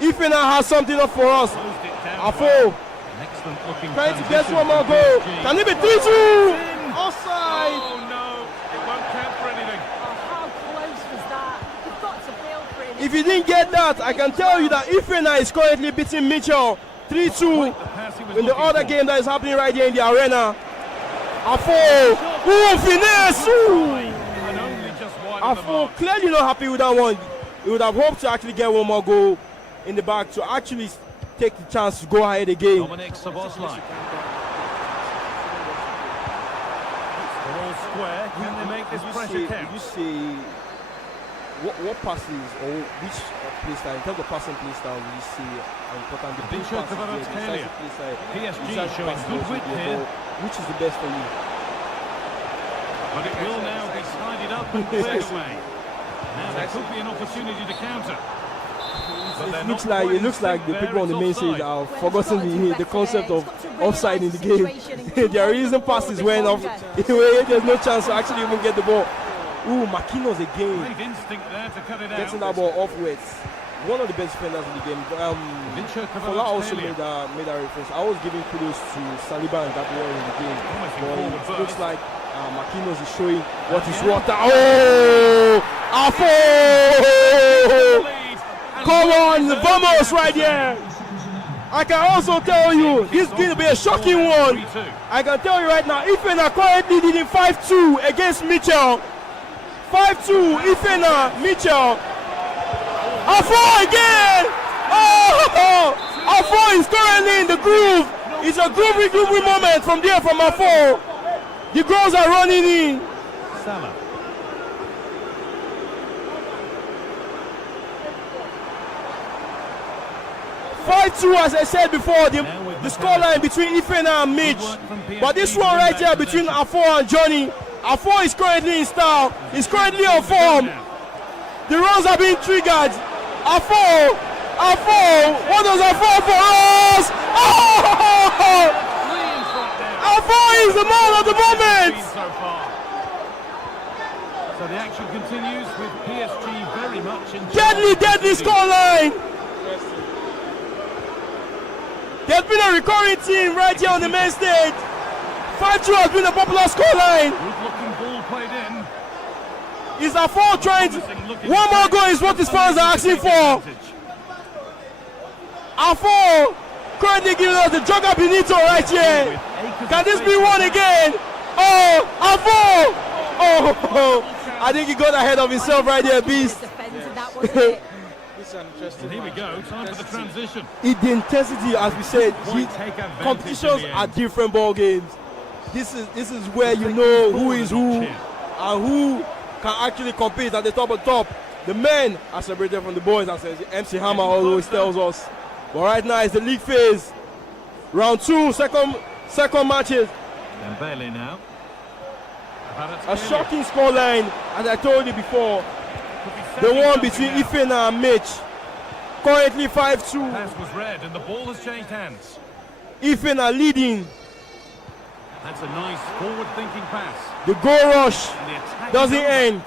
Ifena has something up for us. Afo, trying to get one more goal. Can it be 3-2? Offside. Oh no, it won't count for anything. How close was that? You've got to feel for him. If you didn't get that, I can tell you that Ifena is currently beating Mitchell 3-2 in the other game that is happening right here in the arena. Afo, finesse! And only just wide of the Afo mark. clearly not happy with that one. He would have hoped to actually get one more goal in the back to actually take the chance to go ahead again. Dominic Szoboszlai. They're all square. Can they make this pressure count? You say what passes or which play style, in terms of passing play style, will you see important? The big Vincenzo passes, Kvaratskhelia. play style, PSG decisive showing passes good also width there, here. but which is the best for you? But it will now be sided up and cleared away. Now there could be an opportunity to counter. But they're not quite It looks like the there, people on the it's main stage offside. have forgotten the concept of offside in the game. There isn't passes when off. There's no chance to actually even get the ball. Ooh, Marquinhos again. Great instinct there to cut it out. Getting that ball offwards. One of the best defenders in the game. Fola also made that reference. I was giving kudos to Saliba and Gabriel in the game. But it looks like Marquinhos is showing what is what. Oh! Afo! Come on, vamos right here. I can also tell you, this is going to be a shocking one. I can tell you right now, Ifena currently leading 5-2 against Mitchell. 5-2, Ifena, Mitchell. Afo again! Oh! Afo is currently in the groove. It's a groovy moment from there from Afo. The goals are running in. Salah. 5-2, as I said before, the scoreline between Ifena and Mitch. But this one right here between Afo and Johnny. Afo is currently in style. He's currently on form. The runs are being triggered. Afo! What does Afo for us? Oh! Afo is the man of the moment! So the action continues with PSG very much in Deadly scoreline! There's been a recurring team right here on the main stage. 5-2 has been a popular scoreline. Good looking ball played in. Is Afo trying to... One more goal is what his fans are asking for. Afo currently giving us the Joga Benito right here. Can this be one again? Oh, Afo! Oh, I think he got ahead of himself right there, Beast. And here we go, time for the transition. The intensity, as we said, competitions are different ball games. This is where you know who is who and who can actually compete at the top of top. The men are separated from the boys, as MC Hammer always tells us. But right now it's the league phase. Round 2, second matches. Dembele now. A shocking scoreline, as I told you before. The one between Ifena and Mitch. Currently 5-2. Pass was red and the ball has changed hands. Ifena leading. That's a nice forward-thinking pass. The goal rush And the attack doesn't is over. end.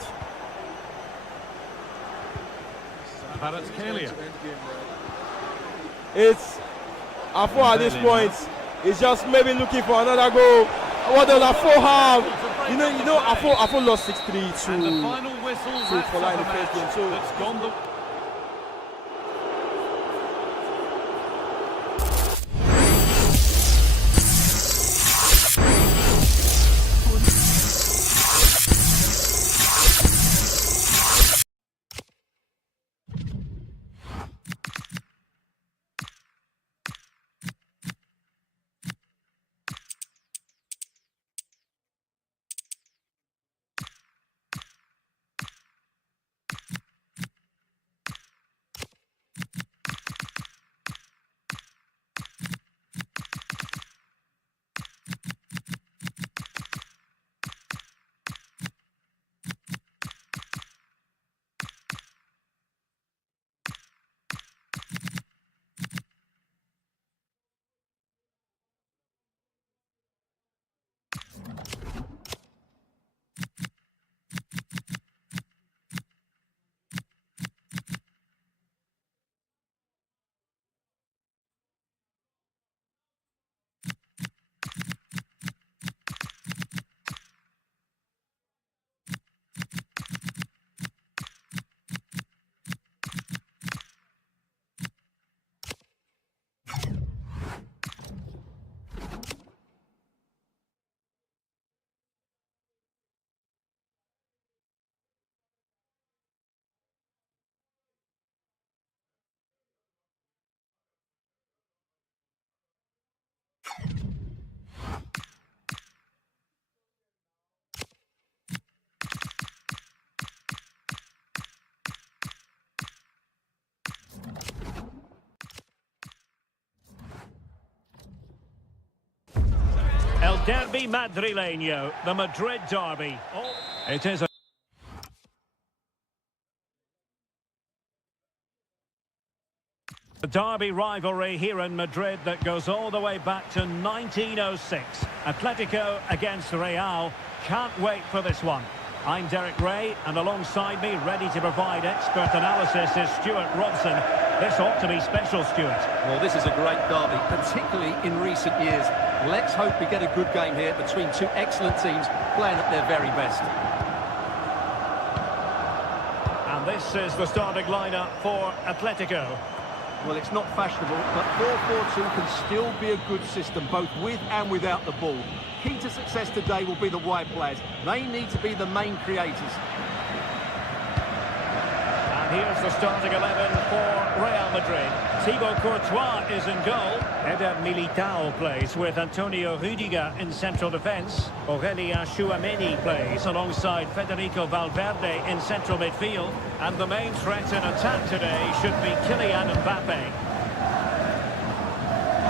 Kvaratskhelia. It's Afo at this point. It's just maybe looking for another goal. What does Afo have? You know, Afo lost 6-3 And the final whistle wraps Fola in up the a first game. match So that's gone the... El Derby Madrileño, the Madrid derby. Oh, it is a... The derby rivalry here in Madrid that goes all the way back to 1906. Atletico against Real. Can't wait for this one. I'm Derek Ray, and alongside me, ready to provide expert analysis, is Stuart Robson. This ought to be special, Stuart. Well, this is a great derby, particularly in recent years. Let's hope we get a good game here between two excellent teams playing at their very best. And this is the starting lineup for Atletico. Well, it's not fashionable, but 4-4-2 can still be a good system, both with and without the ball. Key to success today will be the wide players. They need to be the main creators. And here's the starting 11 for Real Madrid. Thibaut Courtois is in goal. Eder Militao plays with Antonio Rüdiger in central defence. Aurelien Tchouameni plays alongside Federico Valverde in central midfield. And the main threat in attack today should be Kylian Mbappe.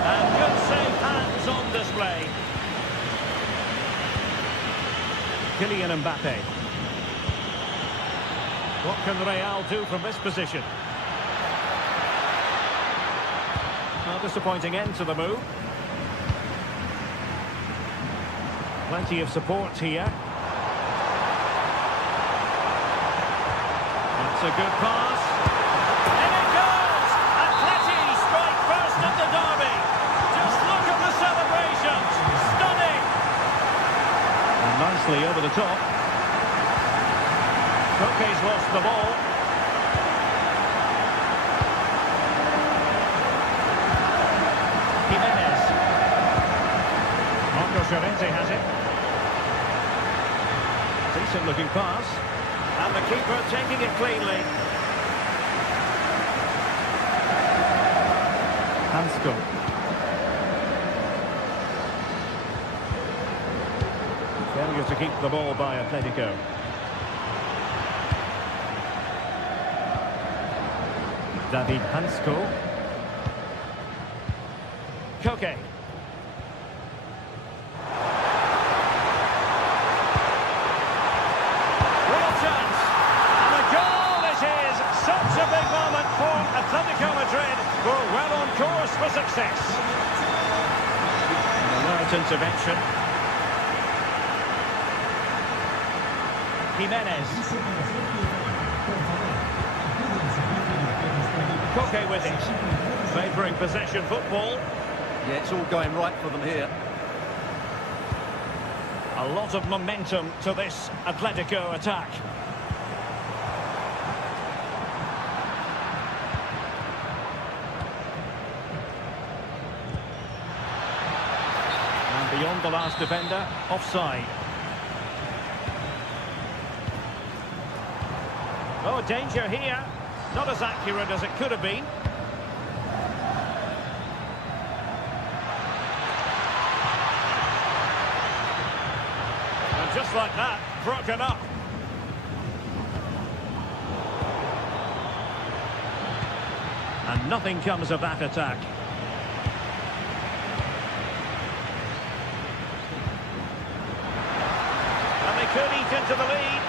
And good save hands on display. Kylian Mbappe. What can Real do from this position? A disappointing end to the move. Plenty of support here. That's a good pass. And it goes! Atleti strike first at the derby. Just look at the celebrations. Stunning! And nicely over the top. Koke's lost the ball. Jimenez. Marco Llorente has it. Decent looking pass. And the keeper taking it cleanly. Hansko. Failure to keep the ball by Atletico. David Hansko. Koke. Real chance. And the goal it is. Such a big moment for Atletico Madrid, who are well on course for success. An alert intervention. Jimenez. Koke with it. Favouring possession football. Yeah, it's all going right for them here. A lot of momentum to this Atletico attack. And beyond the last defender, offside. Oh, danger here. Not as accurate as it could have been. And just like that, broken up. And nothing comes of that attack. And they could eat into the lead.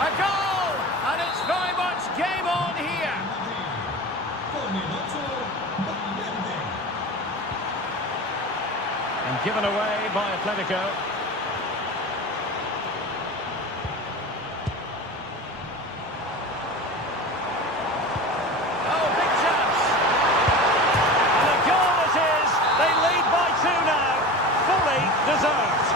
A goal! And it's very much game on here. And given away by Atletico. Oh, big chance! And a goal it is. They lead by 2 now. Fully deserved.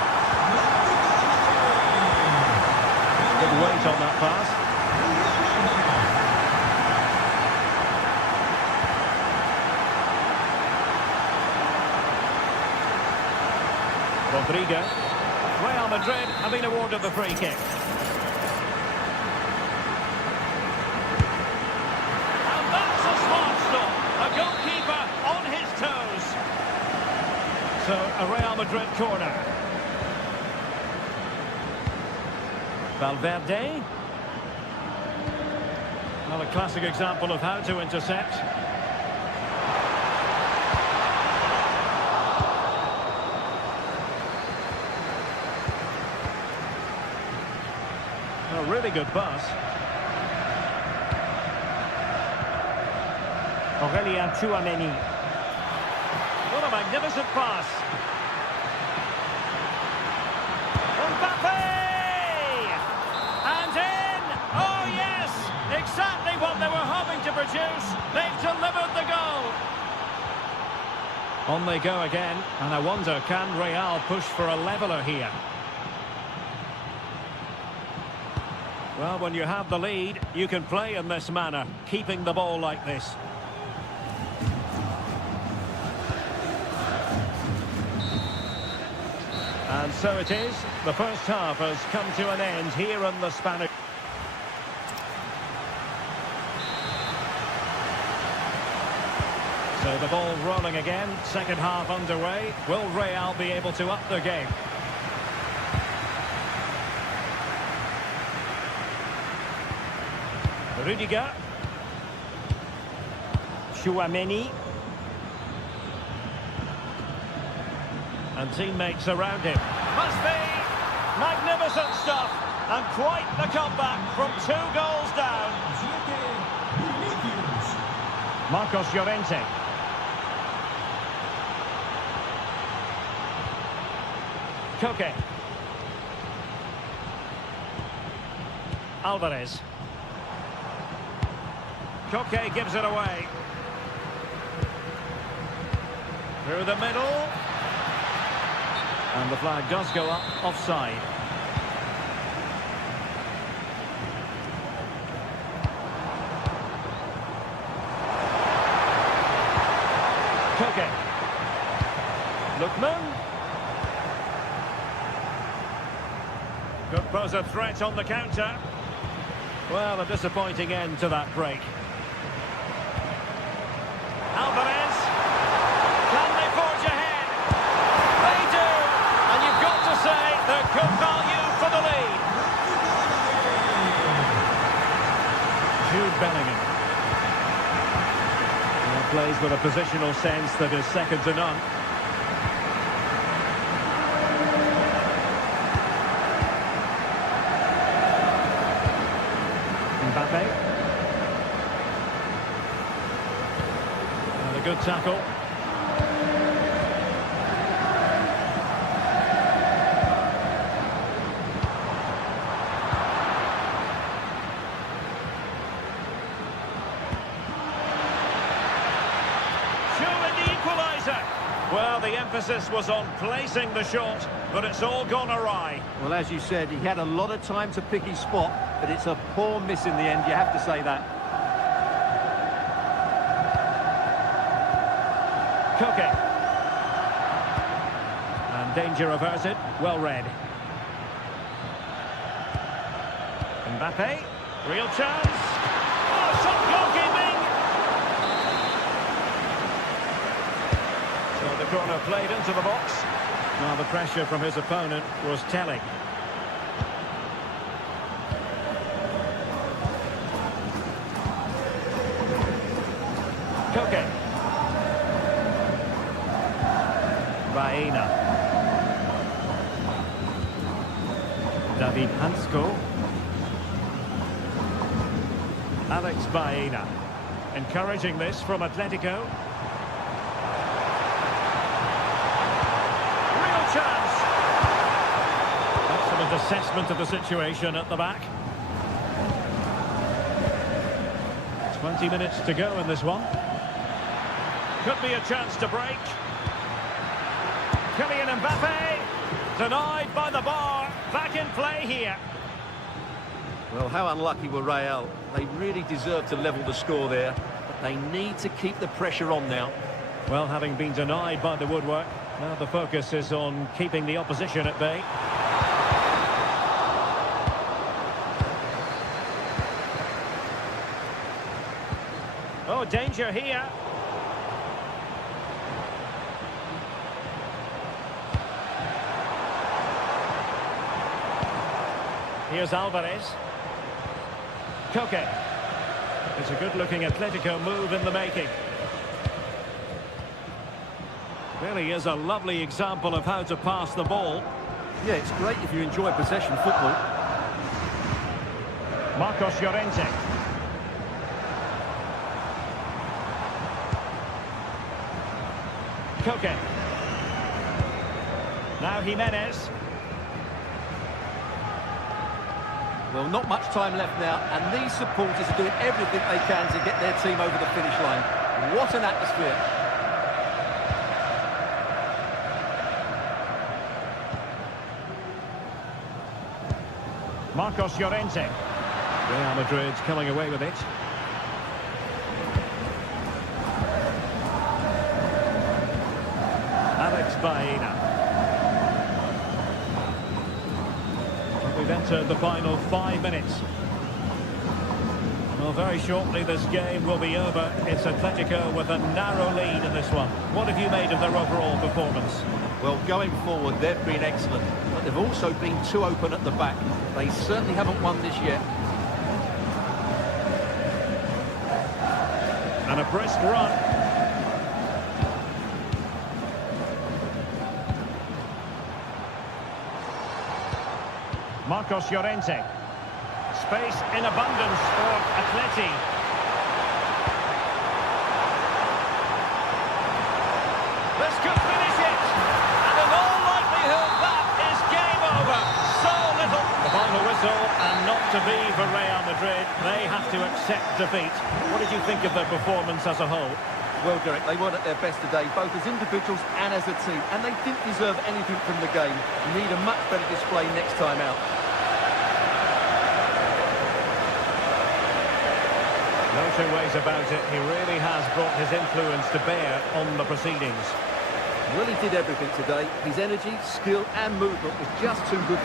Good weight on that pass. Rodrigo. Real Madrid have been awarded the free kick. And that's a smart stop. A goalkeeper on his toes. So a Real Madrid corner. Valverde. Well, a classic example of how to intercept. A really good pass. Aurélien Tchouameni. What a magnificent pass. Mbappe! And in! Oh yes! Exactly what they were hoping to produce. They've delivered the goal. On they go again. And I wonder, can Real push for a leveller here? Well, when you have the lead, you can play in this manner, keeping the ball like this. And so it is. The first half has come to an end here in the Spanish. So the ball rolling again, second half underway. Will Real be able to up their game? Rudiger. Tchouameni. And teammates around him. Must be magnificent stuff. And quite the comeback from 2 goals down. Marcos Llorente. Koke. Alvarez. Koke gives it away. Through the middle. And the flag does go up, offside. Koke. Lookman. Could pose a threat on the counter. Well, a disappointing end to that break. Alvarez. Can they forge ahead? They do. And you've got to say they're good value for the lead. Jude Bellingham. He plays with a positional sense that is second to none. Mbappe. And a good tackle. emphasis was on placing the shot, but it's all gone awry. Well, as you said, he had a lot of time to pick his spot, but it's a poor miss in the end, you have to say that. Koke. And danger averted, well read. Mbappe, real chance. Oh, shot goalkeeping! So the corner played into the box. Now the pressure from his opponent was telling. Koke. Baena. David Hansko. Alex Baena. Encouraging this from Atletico. Real chance. Excellent assessment of the situation at the back. 20 minutes to go in this one. Could be a chance to break. Kylian Mbappe. Denied by the bar. Back in play here. Well, how unlucky were Real? They really deserve to level the score there, but they need to keep the pressure on now. Well, having been denied by the woodwork, now the focus is on keeping the opposition at bay. Oh, danger here. Here's Alvarez. Koke. It's a good-looking Atletico move in the making. Really is a lovely example of how to pass the ball. Yeah, it's great if you enjoy possession football. Marcos Llorente. Koke. Now Jimenez. Well, not much time left now, and these supporters are doing everything they can to get their team over the finish line. What an atmosphere. Marcos Llorente. Real Madrid's coming away with it. Alex Baena. We've entered the final 5 minutes. Well, very shortly this game will be over. It's Atletico with a narrow lead in this one. What have you made of their overall performance? Well, going forward, they've been excellent, but they've also been too open at the back. They certainly haven't won this yet. And a brisk run. Marcos Llorente. Space in abundance for Atleti. This could finish it. And in all likelihood, that is game over. So little. The final whistle, and not to be for Real Madrid. They have to accept defeat. What did you think of their performance as a whole? Well, Derek, they weren't at their best today, both as individuals and as a team, and they didn't deserve anything from the game. You need a much better display next time out. No two ways about it. He really has brought his influence to bear on the proceedings. Well, he did everything today. His energy, skill and movement was just too good.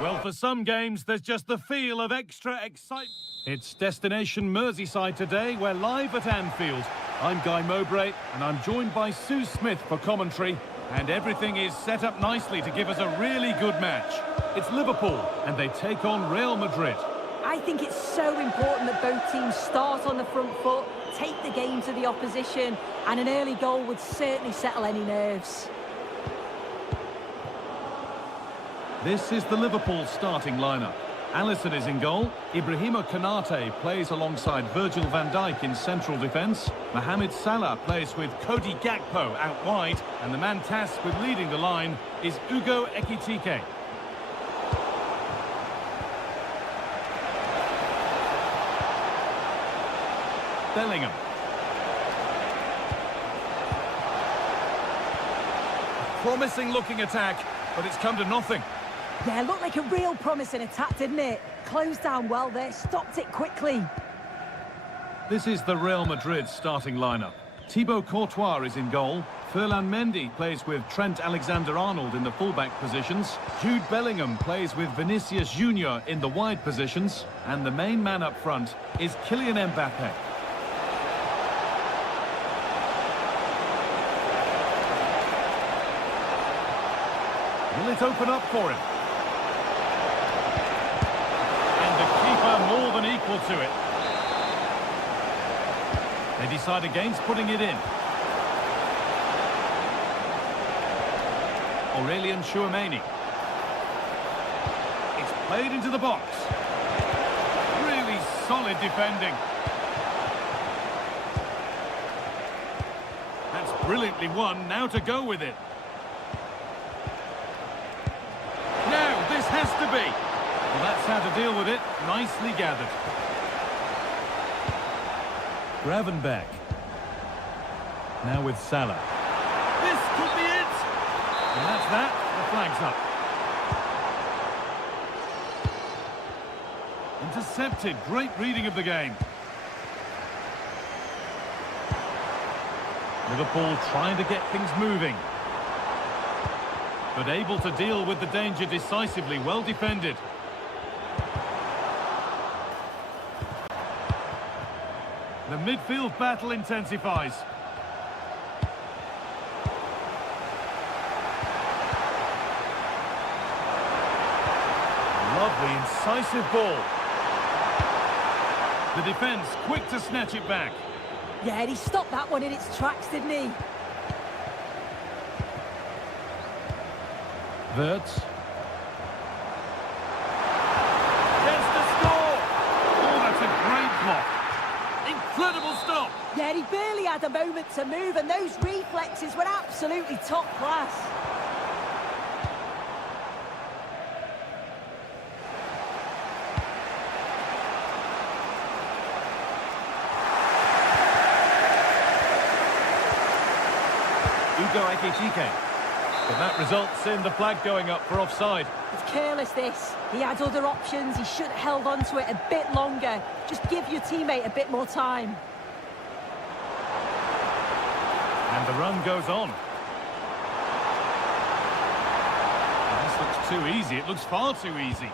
Well, for some games, there's just the feel of extra excitement. It's Destination Merseyside today. We're live at Anfield. I'm Guy Mowbray, and I'm joined by Sue Smith for commentary. And everything is set up nicely to give us a really good match. It's Liverpool, and they take on Real Madrid. I think it's so important that both teams start on the front foot, take the game to the opposition, and an early goal would certainly settle any nerves. This is the Liverpool starting lineup. Alisson is in goal. Ibrahima Konate plays alongside Virgil van Dijk in central defence. Mohamed Salah plays with Cody Gakpo out wide. And the man tasked with leading the line is Ugo Ekitike. Bellingham. Promising looking attack, but it's come to nothing. Yeah, looked like a real promising attack, didn't it? Closed down well there, stopped it quickly. This is the Real Madrid starting lineup. Thibaut Courtois is in goal. Ferland Mendy plays with Trent Alexander-Arnold in the fullback positions. Jude Bellingham plays with Vinicius Junior in the wide positions. And the main man up front is Kylian Mbappe. Will it open up for him? And the keeper more than equal to it. They decide against putting it in. Aurelien Tchouameni. It's played into the box. Really solid defending. That's brilliantly won. Now to go with it. Now this has to be. Well, that's how to deal with it. Nicely gathered. Gravenberch. Now with Salah. This could be it. And that's that. The flag's up. Intercepted. Great reading of the game. Liverpool trying to get things moving. But able to deal with the danger decisively. Well defended. The midfield battle intensifies. Lovely, incisive ball. The defence quick to snatch it back. Yeah, and he stopped that one in its tracks, didn't he? Wirtz. Gets the score! Oh, that's a great block. Incredible stop! Yeah, he barely had a moment to move, and those reflexes were absolutely top class. Ugo Ekitike. But that results in the flag going up for offside. It's careless, this. He had other options. He should have held on to it a bit longer. Just give your teammate a bit more time. And the run goes on. And this looks too easy. It looks far too easy.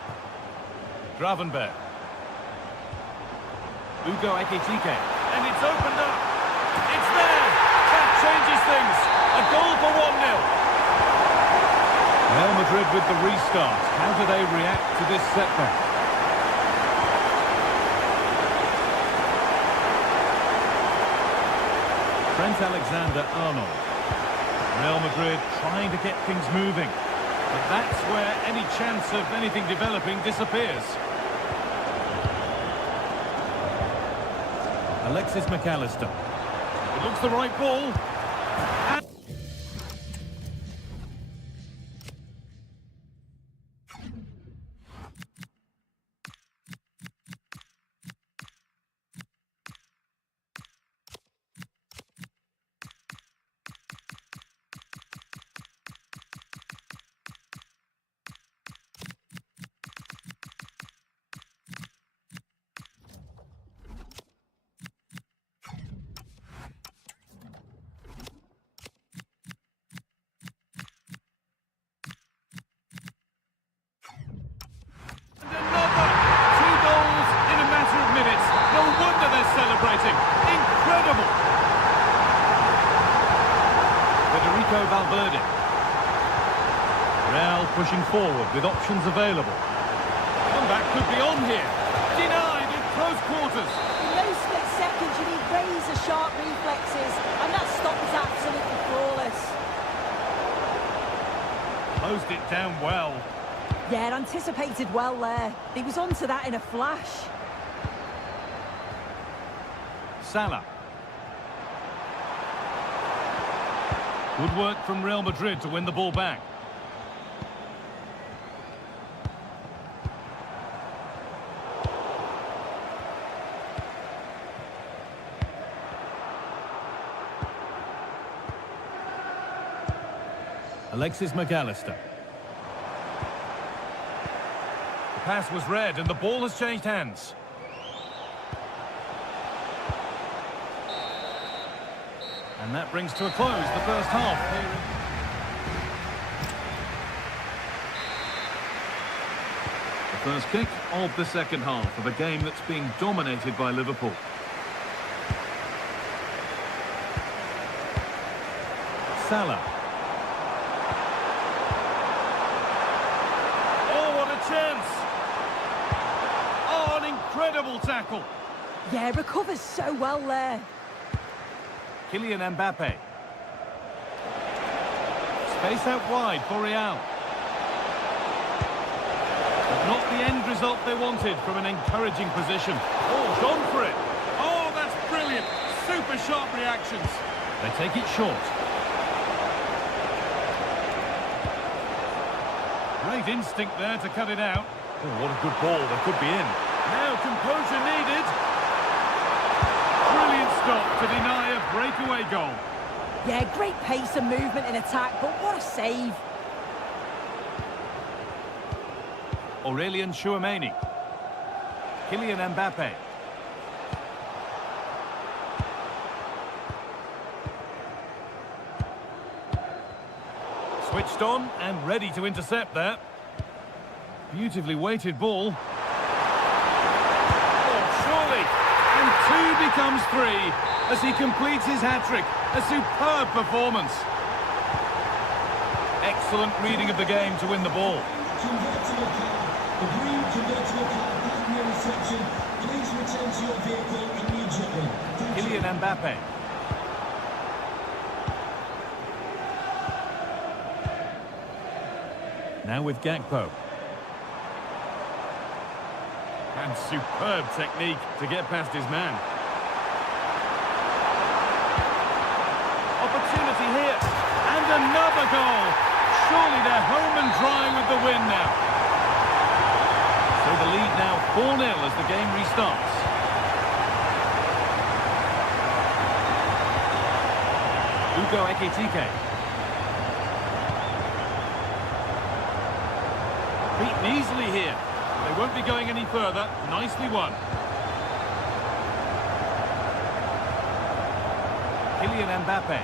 Gravenberch. Ugo Ekitike. And it's opened up. It's there. That changes things. A goal for 1-0. Real Madrid with the restart. How do they react to this setback? Trent Alexander-Arnold. Real Madrid trying to get things moving. But that's where any chance of anything developing disappears. Alexis McAllister. It looks the right ball. Valverde. Real pushing forward with options available. Comeback could be on here. Denied in close quarters. In those split seconds, you need razor-sharp reflexes, and that stop is absolutely flawless. Closed it down well. Yeah, anticipated well there. He was onto that in a flash. Salah. Good work from Real Madrid to win the ball back. Alexis McAllister. The pass was read and the ball has changed hands. And that brings to a close the first half. The first kick of the second half of a game that's being dominated by Liverpool. Salah. Oh, what a chance! Oh, an incredible tackle! Yeah, recovers so well there. Kylian Mbappe. Space out wide for Real. But not the end result they wanted from an encouraging position. Oh, gone for it. Oh, that's brilliant. Super sharp reactions. They take it short. Great instinct there to cut it out. Oh, what a good ball. They could be in. Now composure needed. Brilliant stop to deny a breakaway goal. Yeah, great pace and movement in attack, but what a save. Aurelien Tchouameni. Kylian Mbappe. Switched on and ready to intercept there. Beautifully weighted ball. Oh, surely. And 2 becomes 3 as he completes his hat-trick. A superb performance. Excellent reading of the game to win the ball. Convert to your car. The green convertible car parking near reception. Please return to your vehicle immediately. Thank you. Kylian Mbappe. Now with Gakpo. And superb technique to get past his man. Opportunity here. And another goal. Surely they're home and dry with the win now. So the lead now 4-0 as the game restarts. Ugo Ekitike. Beaten easily here. They won't be going any further. Nicely won. Kylian Mbappe.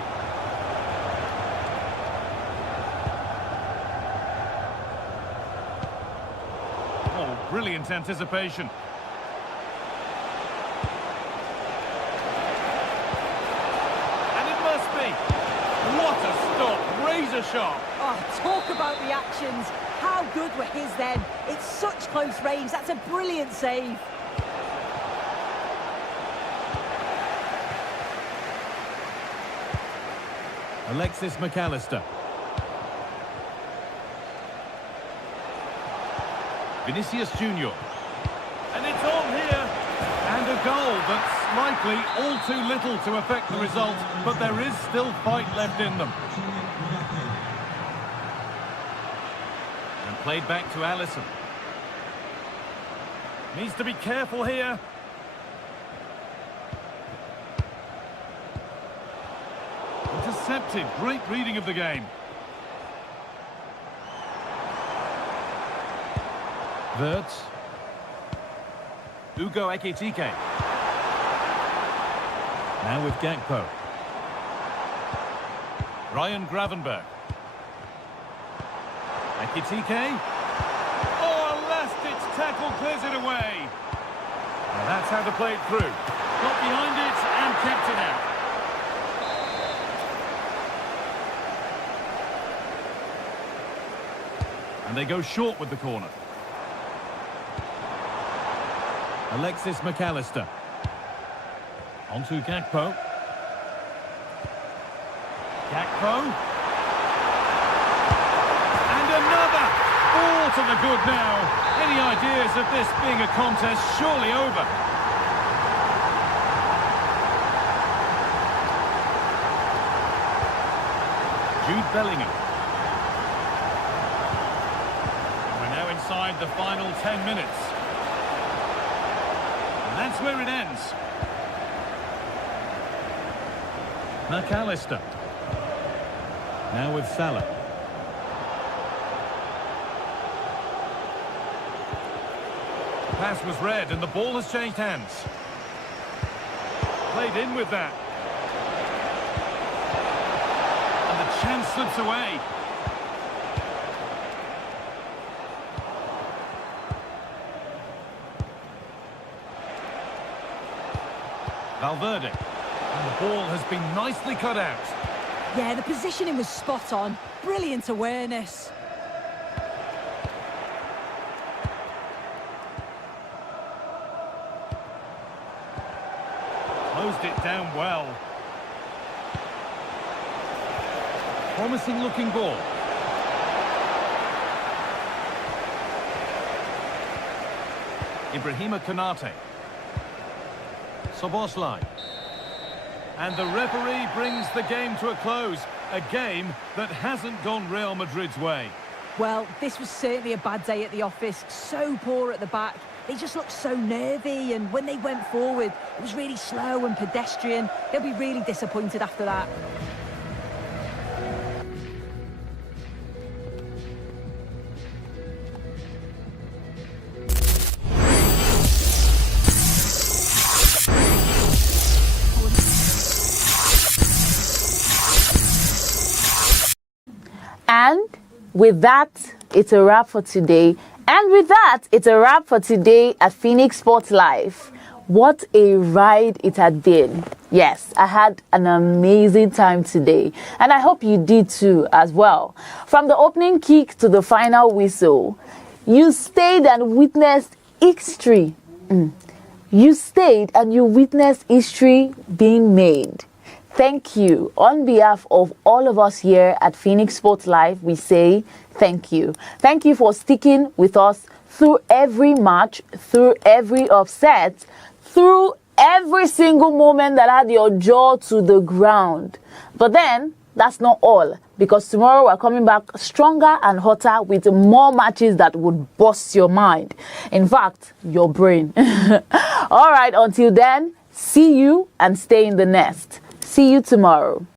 Oh, brilliant anticipation. And it must be. What a stop. Razor sharp. Oh, talk about reactions. How good were his then? It's such close range. That's a brilliant save. Alexis McAllister. Vinicius Junior. And it's on here. And a goal that's likely all too little to affect the result, but there is still fight left in them. And played back to Alisson. Needs to be careful here. Intercepted. Great reading of the game. Wirtz. Ugo Ekitike. Now with Gakpo. Ryan Gravenberch. Ekitike. Oh, a last-ditch tackle clears it away. And that's how to play it through. Got behind it and kept it out. And they go short with the corner. Alexis McAllister. On to Gakpo. Gakpo. And another! All to the good now. Any ideas of this being a contest surely over? Jude Bellingham. We're now inside the final 10 minutes. And that's where it ends. McAllister. Now with Salah. The pass was read and the ball has changed hands. Played in with that. And the chance slips away. Valverde. And the ball has been nicely cut out. Yeah, the positioning was spot on. Brilliant awareness. Closed it down well. Promising looking ball. Ibrahima Konate. Szoboszlai. And the referee brings the game to a close. A game that hasn't gone Real Madrid's way. Well, this was certainly a bad day at the office. So poor at the back. They just looked so nervy, and when they went forward, it was really slow and pedestrian. They'll be really disappointed after that. And with that, it's a wrap for today. And with that, it's a wrap for today at Phoenix Sports Live. What a ride it had been. Yes, I had an amazing time today. And I hope you did too as well. From the opening kick to the final whistle, you stayed and witnessed history. You stayed and you witnessed history being made. Thank you. On behalf of all of us here at Phoenix Sports Live, we say thank you. Thank you for sticking with us through every match, through every upset, through every single moment that had your jaw to the ground. But then, that's not all, because tomorrow we're coming back stronger and hotter with more matches that would bust your mind. In fact, your brain. All right, until then, see you and stay in the nest. See you tomorrow.